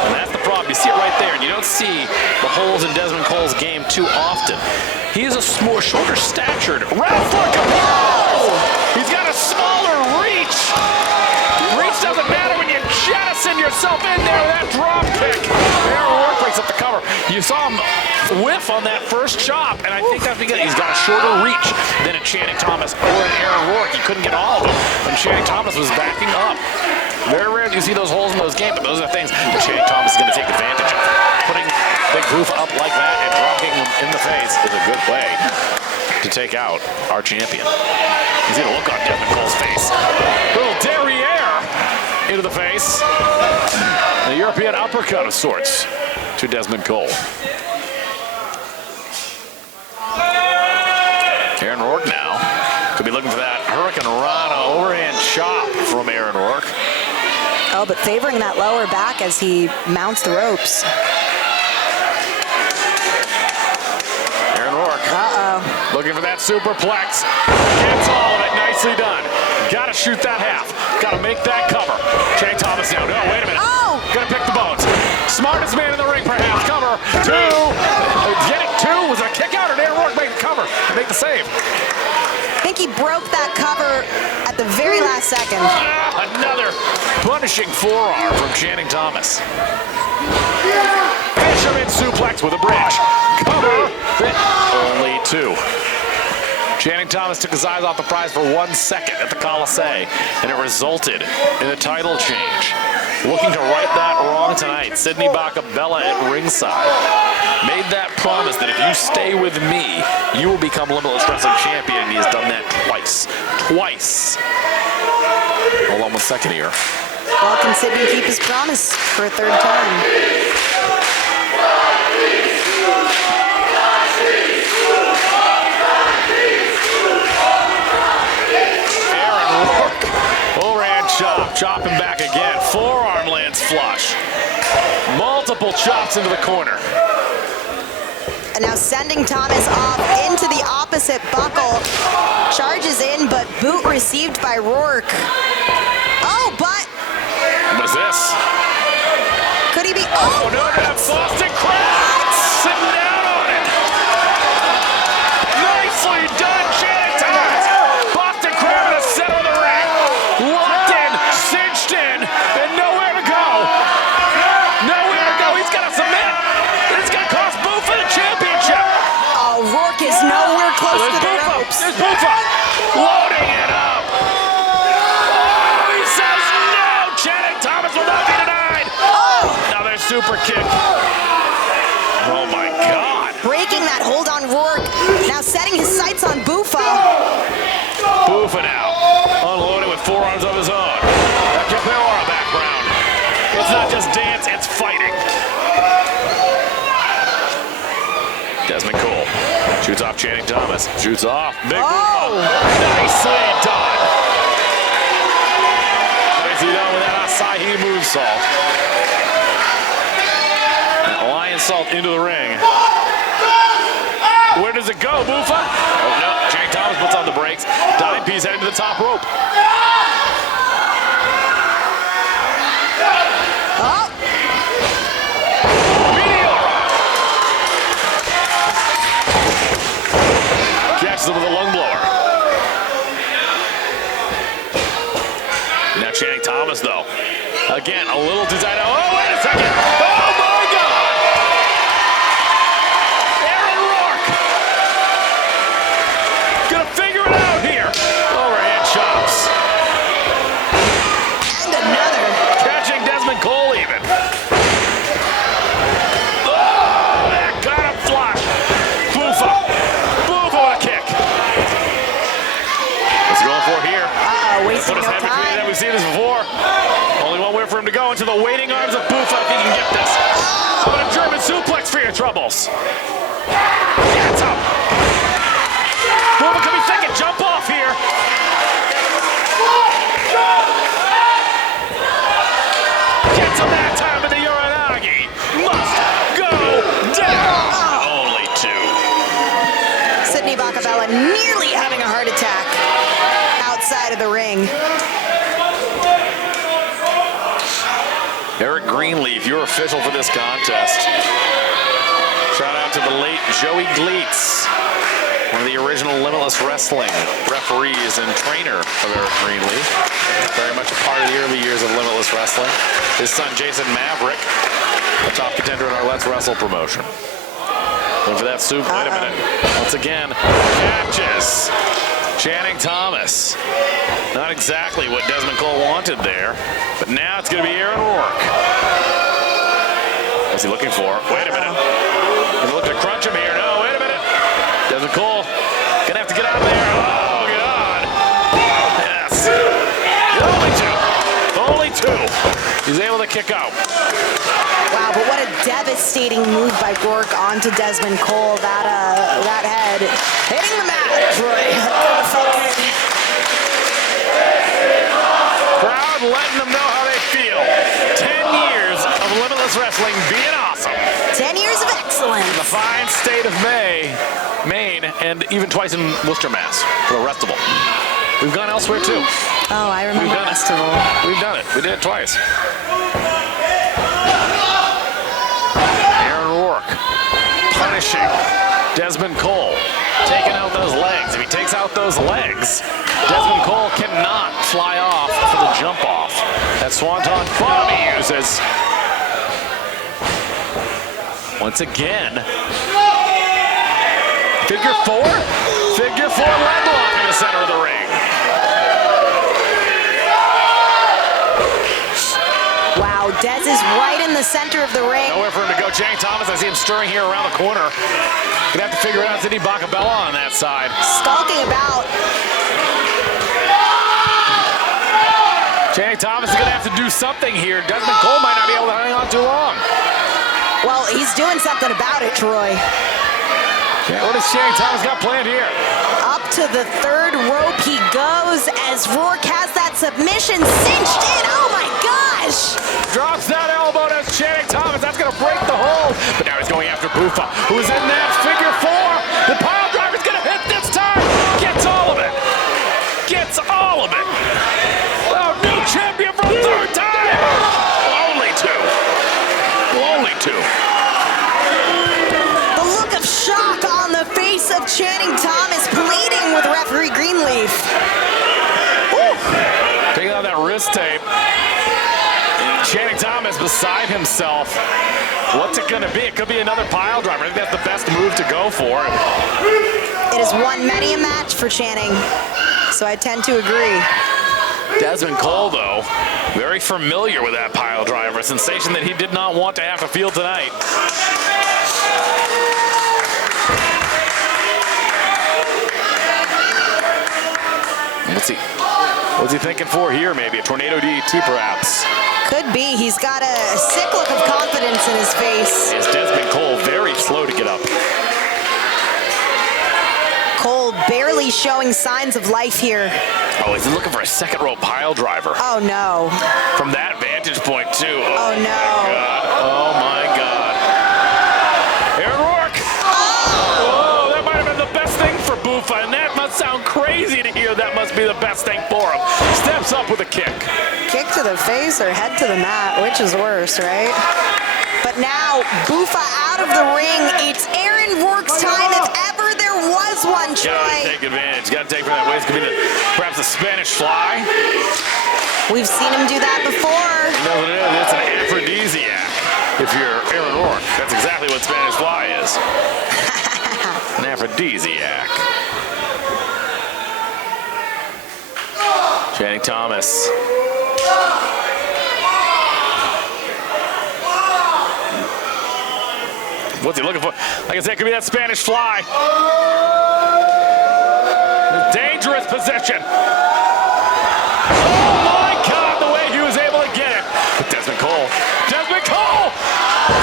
And that's the problem. You see it right there, and you don't see the holes in Desmond Cole's game too often. He is a more shorter statured wrestler. He's got a smaller reach. Reach doesn't matter when you jettison yourself in there with that drop kick. Aaron Rourke breaks up the cover. You saw him whiff on that first chop, and I think that's because he's got a shorter reach than a Channing Thomas or an Aaron Rourke. He couldn't get all of them when Channing Thomas was backing up. Very rare do you see those holes in those games, but those are things that Channing Thomas is going to take advantage of. Putting Big Roof up like that and dropping him in the face is a good way to take out our champion. You see the look on Desmond Cole's face. Little derriere into the face. A European uppercut of sorts to Desmond Cole. Aaron Rourke now could be looking for that Hurricane Rana overhand chop from Aaron Rourke. Oh, but favoring that lower back as he mounts the ropes. Aaron Rourke. Looking for that superplex. Gets all of it. Nicely done. Got to shoot that half. Got to make that cover. Channing Thomas now. No, wait a minute. Oh! Gonna pick the bones. Smartest man in the ring, perhaps. Cover. Two. Getting two. Was it a kick out or did Aaron Rourke make the cover and make the save? I think he broke that cover at the very last second. Another punishing forearm from Channing Thomas. Fisherman suplex with a bridge. Cover. Only two. Channing Thomas took his eyes off the prize for 1 second at the Colisee, and it resulted in a title change. Looking to right that wrong tonight, Sydney Bakabella at ringside made that promise that if you stay with me, you will become Limitless Wrestling Champion, and he has done that twice. Twice. Hold on 1 second here. Well, can Sydney keep his promise for a third time? Overhand chop, chopping back again. Forearm lands flush. Multiple chops into the corner. And now sending Thomas off into the opposite buckle. Charges in, but boot received by Rourke. Oh, but... What is this? Could he be... Oh, no, Boston Crab! Sitting down on it. Nicely done, Channing Thomas. Boston Crab in the center of the ring. Locked in, cinched in, and nowhere to go. Nowhere to go. He's got to submit. It's going to cost Boofa the championship. Oh, Rourke is nowhere close to the ropes. There's Boofa. Loading it up. Oh, he says no. Channing Thomas will not be denied. Oh. Another super kick. Oh, my God. Breaking that hold on Rourke. Now setting his sights on Boofa. Boofa now. Unloaded with forearms of his own. That Capella background. It's not just dance, it's fighting. Desmond Cole shoots off Channing Thomas. Shoots off. Big Boofa. Nicely done. Nicely done with that Asahi moonsault. That lion salt into the ring. Where does it go, Boofa? Oh, no. Channing Thomas puts on the brakes. Dime piece heading to the top rope. Oh. Catches him with a lung blower. Now Channing Thomas, though. Again, a little too tight. Oh, wait a second. Oh, my God. Aaron Rourke. Gonna figure it out here. Overhand chops. And another. Catching Desmond Cole even. Oh, that kind of flush. Boofa. Boofa with a kick. What's he going for here? Wasting no time. We've seen this before. Only one way for him to go into the waiting arms of Boofa if he can get this. How about a German suplex for your troubles? Gets him. Boofa could be thinking, jump off here. Gets him that time with the Uranagi. Must go down. Only two. Sydney Bakabella nearly having a heart attack outside of the ring. Eric Greenleaf, your official for this contest. Shout out to the late Joey Gleitz, one of the original Limitless Wrestling referees and trainer of Eric Greenleaf. Very much a part of the early years of Limitless Wrestling. His son Jason Maverick, a top contender in our Let's Wrestle promotion. Looking for that soup. Wait a minute. Once again, catches. Channing Thomas. Not exactly what Desmond Cole wanted there, but now it's going to be Aaron Rourke. What's he looking for? Wait a minute. He's looking to crunch him here. No, wait a minute. Desmond Cole going to have to get out of there. Oh, God. Yes. Only two. He's able to kick out. Wow, but what a devastating move by Rourke onto Desmond Cole. That head hitting the mat. Crowd letting them know how they feel. 10 years of Limitless Wrestling being awesome. 10 years of excellence. In the fine state of Maine, and even twice in Worcester, Mass. For the Restival. We've gone elsewhere too. Oh, I remember Festival. We've done it. We did it twice. Aaron Rourke punishing Desmond Cole, taking out those legs. If he takes out those legs, Desmond Cole cannot fly off for the jump off. That Swanton bomb he uses. Once again. Figure four? Figure four leg lock in the center of the ring. Wow, Dez is right in the center of the ring. Nowhere for him to go. Channing Thomas, I see him stirring here around the corner. Gonna have to figure out Sidney Bakabella on that side. Stalking about. Channing Thomas is gonna have to do something here. Desmond Cole might not be able to hang on too long. Well, he's doing something about it, Troy. Yeah, what has Channing Thomas got planned here? Up to the third rope he goes as Rourke has that submission cinched in. Oh my gosh! Drops that elbow to Channing Thomas. That's going to break the hold. But now he's going after Buffa, who's in that figure four. The pile driver's going to hit this time. Gets all of it. Gets all of it. Oh, new champion for the third time. Only two. Only two. The look of shock on the face of Channing Thomas, pleading with referee Greenleaf. Taking out that wrist tape. Channing Thomas beside himself. What's it gonna be? It could be another pile driver. I think that's the best move to go for. It has won many a match for Channing, so I tend to agree. Desmond Cole, though, very familiar with that pile driver. A sensation that he did not want to have to feel tonight. What's he thinking for here? Maybe a tornado DDT, perhaps. Could be. He's got a sick look of confidence in his face. Is Desmond Cole very slow to get up? Cole barely showing signs of life here. Oh, he's looking for a second row pile driver. Oh no. From that vantage point too. Oh no. Oh my God. Aaron Rourke. Oh, that might have been the best thing for Buffa, and that must sound crazy to hear. That must be the best thing for him. Steps up with a kick. Kick to the face or head to the mat, which is worse, right? But now Buffa out of the ring. It's Aaron Rourke's time if ever there was one, Troy. Gotta take advantage. Gotta take from that way. It's gonna be perhaps a Spanish fly. We've seen him do that before. No, it's an aphrodisiac. If you're Aaron Rourke, that's exactly what Spanish fly is. An aphrodisiac. Channing Thomas. What's he looking for? Like I said, it could be that Spanish fly. Dangerous position. Oh my God, the way he was able to get it. But Desmond Cole. Desmond Cole!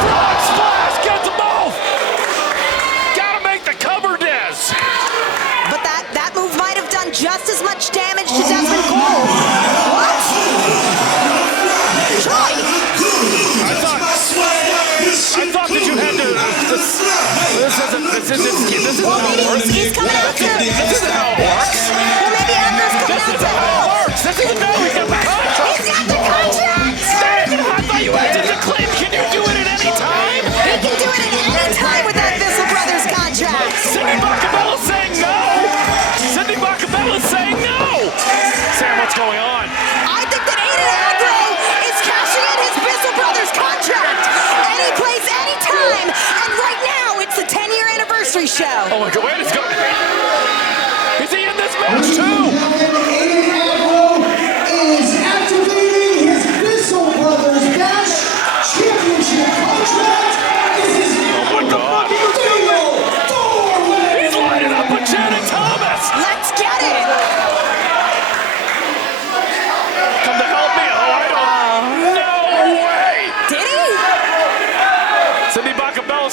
Frog splash gets them both! Gotta make the cover, Dez. But that move might have done just as much damage to Desmond Cole. What? Troy! I thought that you had to. This isn't how it works. He's coming out to. This isn't how it works. Well, maybe Agro's coming out to help. This isn't how he's got the contract. He's got the contract. I thought you had to claim. Can you do it at any time? He can do it at any time with that Vissel Brothers contract. Sidney Bakabella saying no. Sidney Bakabella saying no. Sam, what's going on? I think that Agro is cashing in his Vissel Brothers contract. Any place, anytime. And right now, it's the 10-year anniversary show. Oh my God, wait, it's going. Is he in this match?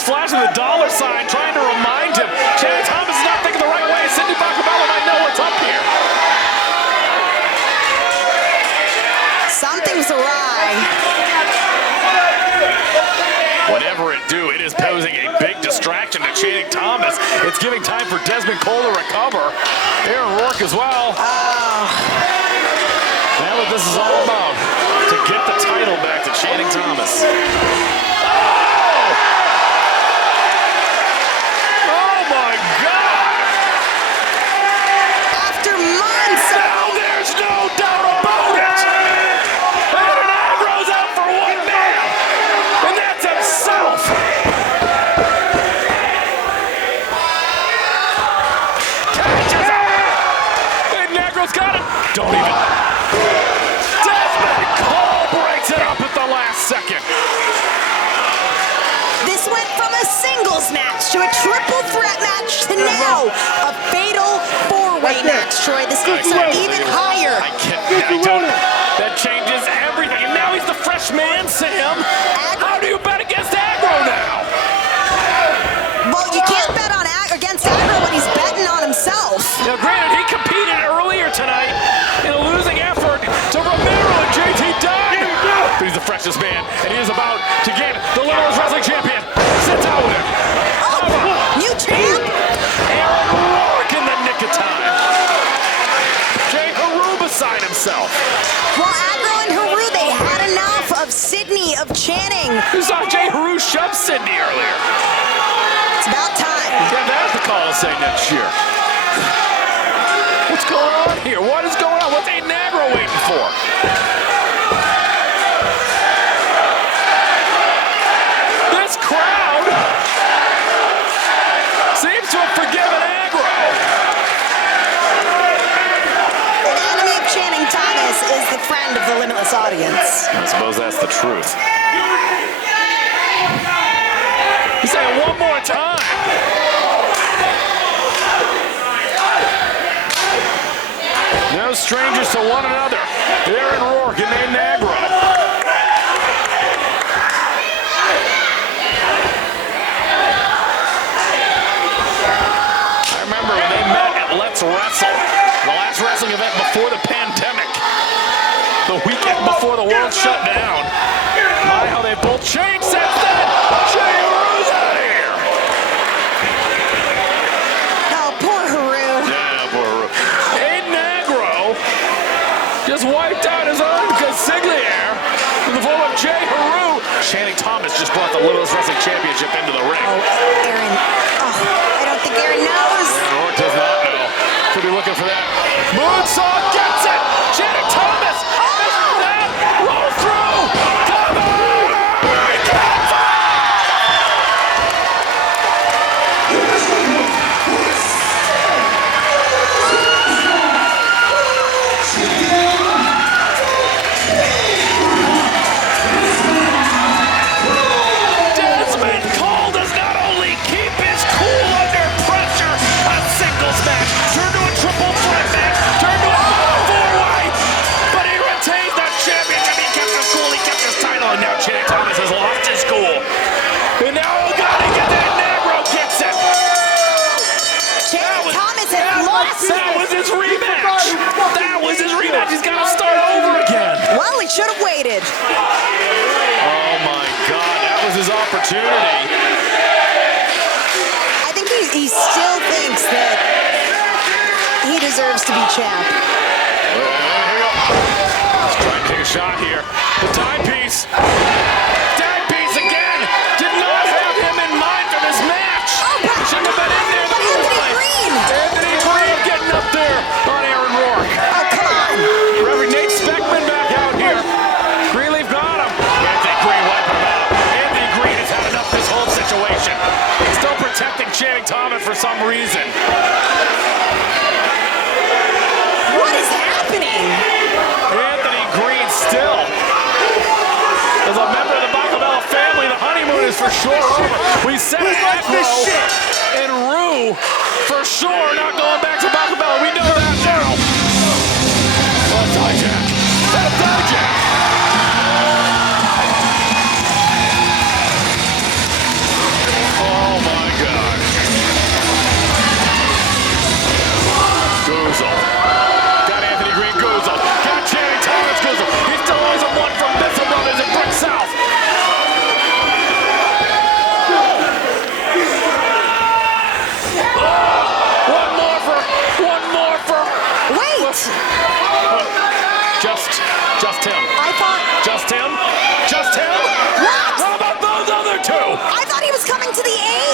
flashing the dollar sign, trying to remind him. Channing Thomas is not thinking the right way. Cindy Bakabella might know what's up here. Something's awry. Whatever it do, it is posing a big distraction to Channing Thomas. It's giving time for Desmond Cole to recover. Aaron Rourke as well. Now what this is all about, to get the title back to Channing Thomas. Oh my God! After months. Now there's no doubt about it. And Agro's out for one man, and that's himself. Catches it. And Agro's got it. Don't even. Desmond Cole breaks it up at the last second. This went from a singles match to a triple threat match to now a fatal four-way match, Troy. The stakes are even higher. That changes everything. And now he's the fresh man, Sam. How do you bet against Agro now? Well, you can't bet on against Agro when he's betting on himself. Now, granted, he competed earlier tonight in a losing effort to Romero and JT Dunn. But he's the freshest man, and he is about to get the Limitless Wrestling Champion. Sits out with him. New champ. Aaron Rourke in the nick of time. Jay Haru beside himself. Well, Agro and Haru, they had enough of Sydney, of Channing. You saw Jay Haru shove Sydney earlier. It's about time. Yeah, that's the Coliseum next year. What's going on here? What is going on? What's Aiden Agro waiting for? This crowd seems to have forgiven Agro. The enemy of Channing Thomas is the friend of the Limitless audience. I suppose that's the truth. He's saying one more time. No strangers to one another. Aaron Rourke and Aiden Agro. I remember when they met at Let's Wrestle, the last wrestling event before the pandemic, the weekend before the world shut down. My, how they both changed since then. Jay Haru's out of here. Oh, poor Haru. Yeah, poor Haru. Aiden Agro just wiped out his own consigliere in the form of Jay Haru. Channing Thomas just brought the Limitless Wrestling Championship into the ring. Oh, Aaron. Oh, I don't think Aaron knows. Rourke does not know. Could be looking for that. Moonsault gets it. Channing Thomas. That roll through. Come on. Desmond Cole does not only keep his cool under pressure, a singles match, turn to a triple threat match, turn to a four-way, but he retains that championship. He kept his cool, he kept his title, and now Channing Thomas has lost his cool. And now, oh God, he gets it, and Agro gets it. Channing Thomas has lost it. That was his rematch. That was his rematch. He's got to start over again. Well, he should have waited. Oh my God, that was his opportunity. I think he still thinks that he deserves to be champ. Here we go. Let's try and take a shot here. The timepiece. Timepiece again. Did not have him in mind for this match. Shouldn't have been in there. But Anthony Greene. Anthony Greene getting up there on Aaron Rourke. Oh, come on. Reverend Nate Speckman back out here. Greenleaf got him. Anthony Greene wiping him out. Anthony Greene has had enough this whole situation. Still protecting Channing Thomas for some reason. What is happening? Anthony Greene still. As a member of the Bakabella family, the honeymoon is for sure over. We said Agro and Rue for sure not going back to Bakabella. We know that now. Oh, Dijak. That Dijak. Oh,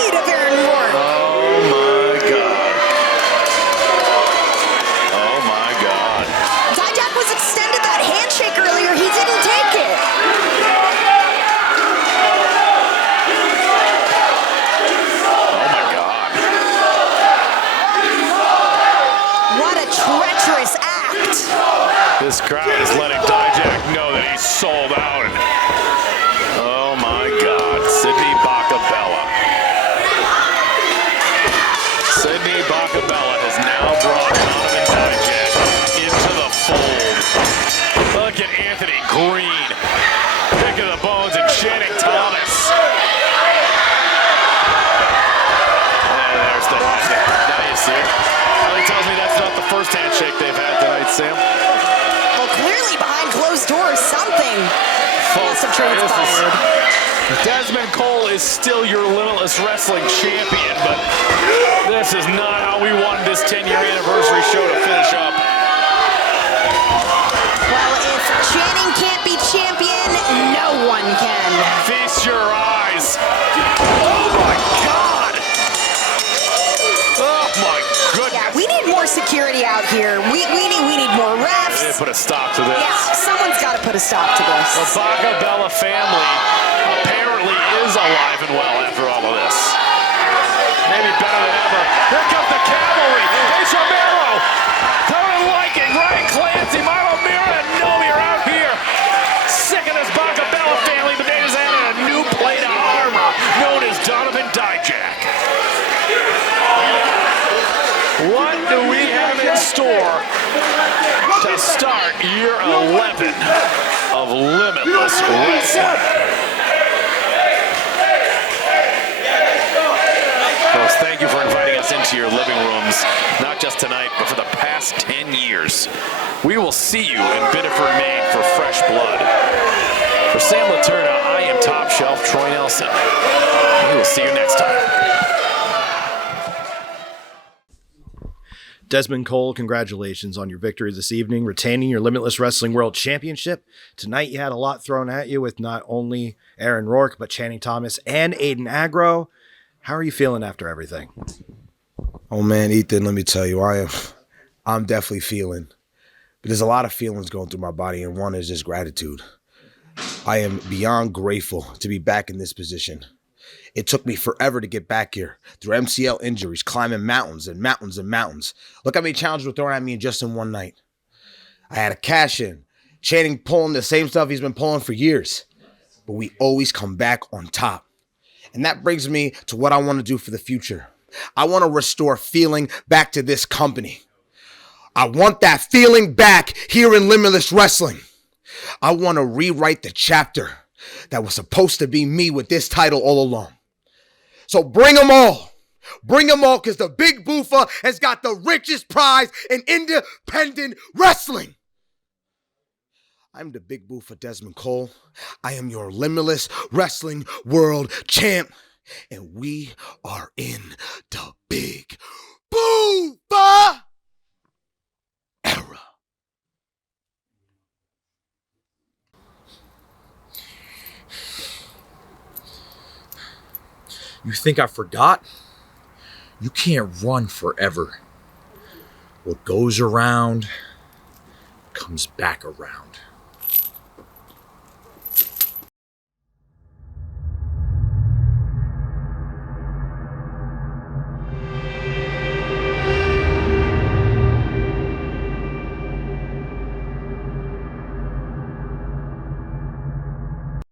feet of Aaron Rourke. Oh my God. Oh my God. Dijak was extended that handshake earlier. He didn't take it. Oh my God. What a treacherous act. This crowd is letting Dijak know that he's sold out. Oh my God. Sydney Bakabella. Sydney Bakabella has now brought Donovan Dijak into the fold. Look at Anthony Greene picking the bones and Channing Thomas. And there's the handshake. Now you see it. Ellie tells me that's not the first handshake they've had tonight, Sam. Well, clearly behind closed doors, something must have transpired. Desmond Cole is still your Limitless Wrestling champion, but this is not how we wanted this 10-year anniversary show to finish up. Well, if Channing can't be champion, no one can. Feast your eyes. Oh my God! Oh my goodness! Yeah, we need more security out here. We need more refs. They put a stop to this. Yeah, someone's got to put a stop to this. The Bakabella family apparently is alive and well after all of this. Maybe better than ever. Here comes the cavalry. Hey, Romero, Conan Lycan, Clancy, Milo, Mirra, and Nomi are out here. Sick of this Bakabella family, but they just added a new plate of armor known as Donovan Dijak. What do we have in store to start year 11 of Limitless Wrestling? Folks, thank you for inviting us into your living rooms, not just tonight, but for the past 10 years. We will see you in Biddeford, Maine for fresh blood. For Sam Laterna, I am Top Shelf Troy Nelson. We will see you next time. Desmond Cole, congratulations on your victory this evening, retaining your Limitless Wrestling World Championship. Tonight you had a lot thrown at you with not only Aaron Rourke, but Channing Thomas and Aiden Agro. How are you feeling after everything? Oh man, Ethan, let me tell you, I'm definitely feeling. But there's a lot of feelings going through my body, and one is just gratitude. I am beyond grateful to be back in this position. It took me forever to get back here through MCL injuries, climbing mountains and mountains and mountains. Look how many challenges were thrown at me just in one night. I had a cash in, Channing pulling the same stuff he's been pulling for years. But we always come back on top. And that brings me to what I want to do for the future. I want to restore feeling back to this company. I want that feeling back here in Limitless Wrestling. I want to rewrite the chapter that was supposed to be me with this title all along. So bring them all. Bring them all, because the Big Boofa has got the richest prize in independent wrestling. I'm the Big Boofa Desmond Cole. I am your Limitless Wrestling World Champ. And we are in the Big Boofa era. You think I forgot? You can't run forever. What goes around comes back around.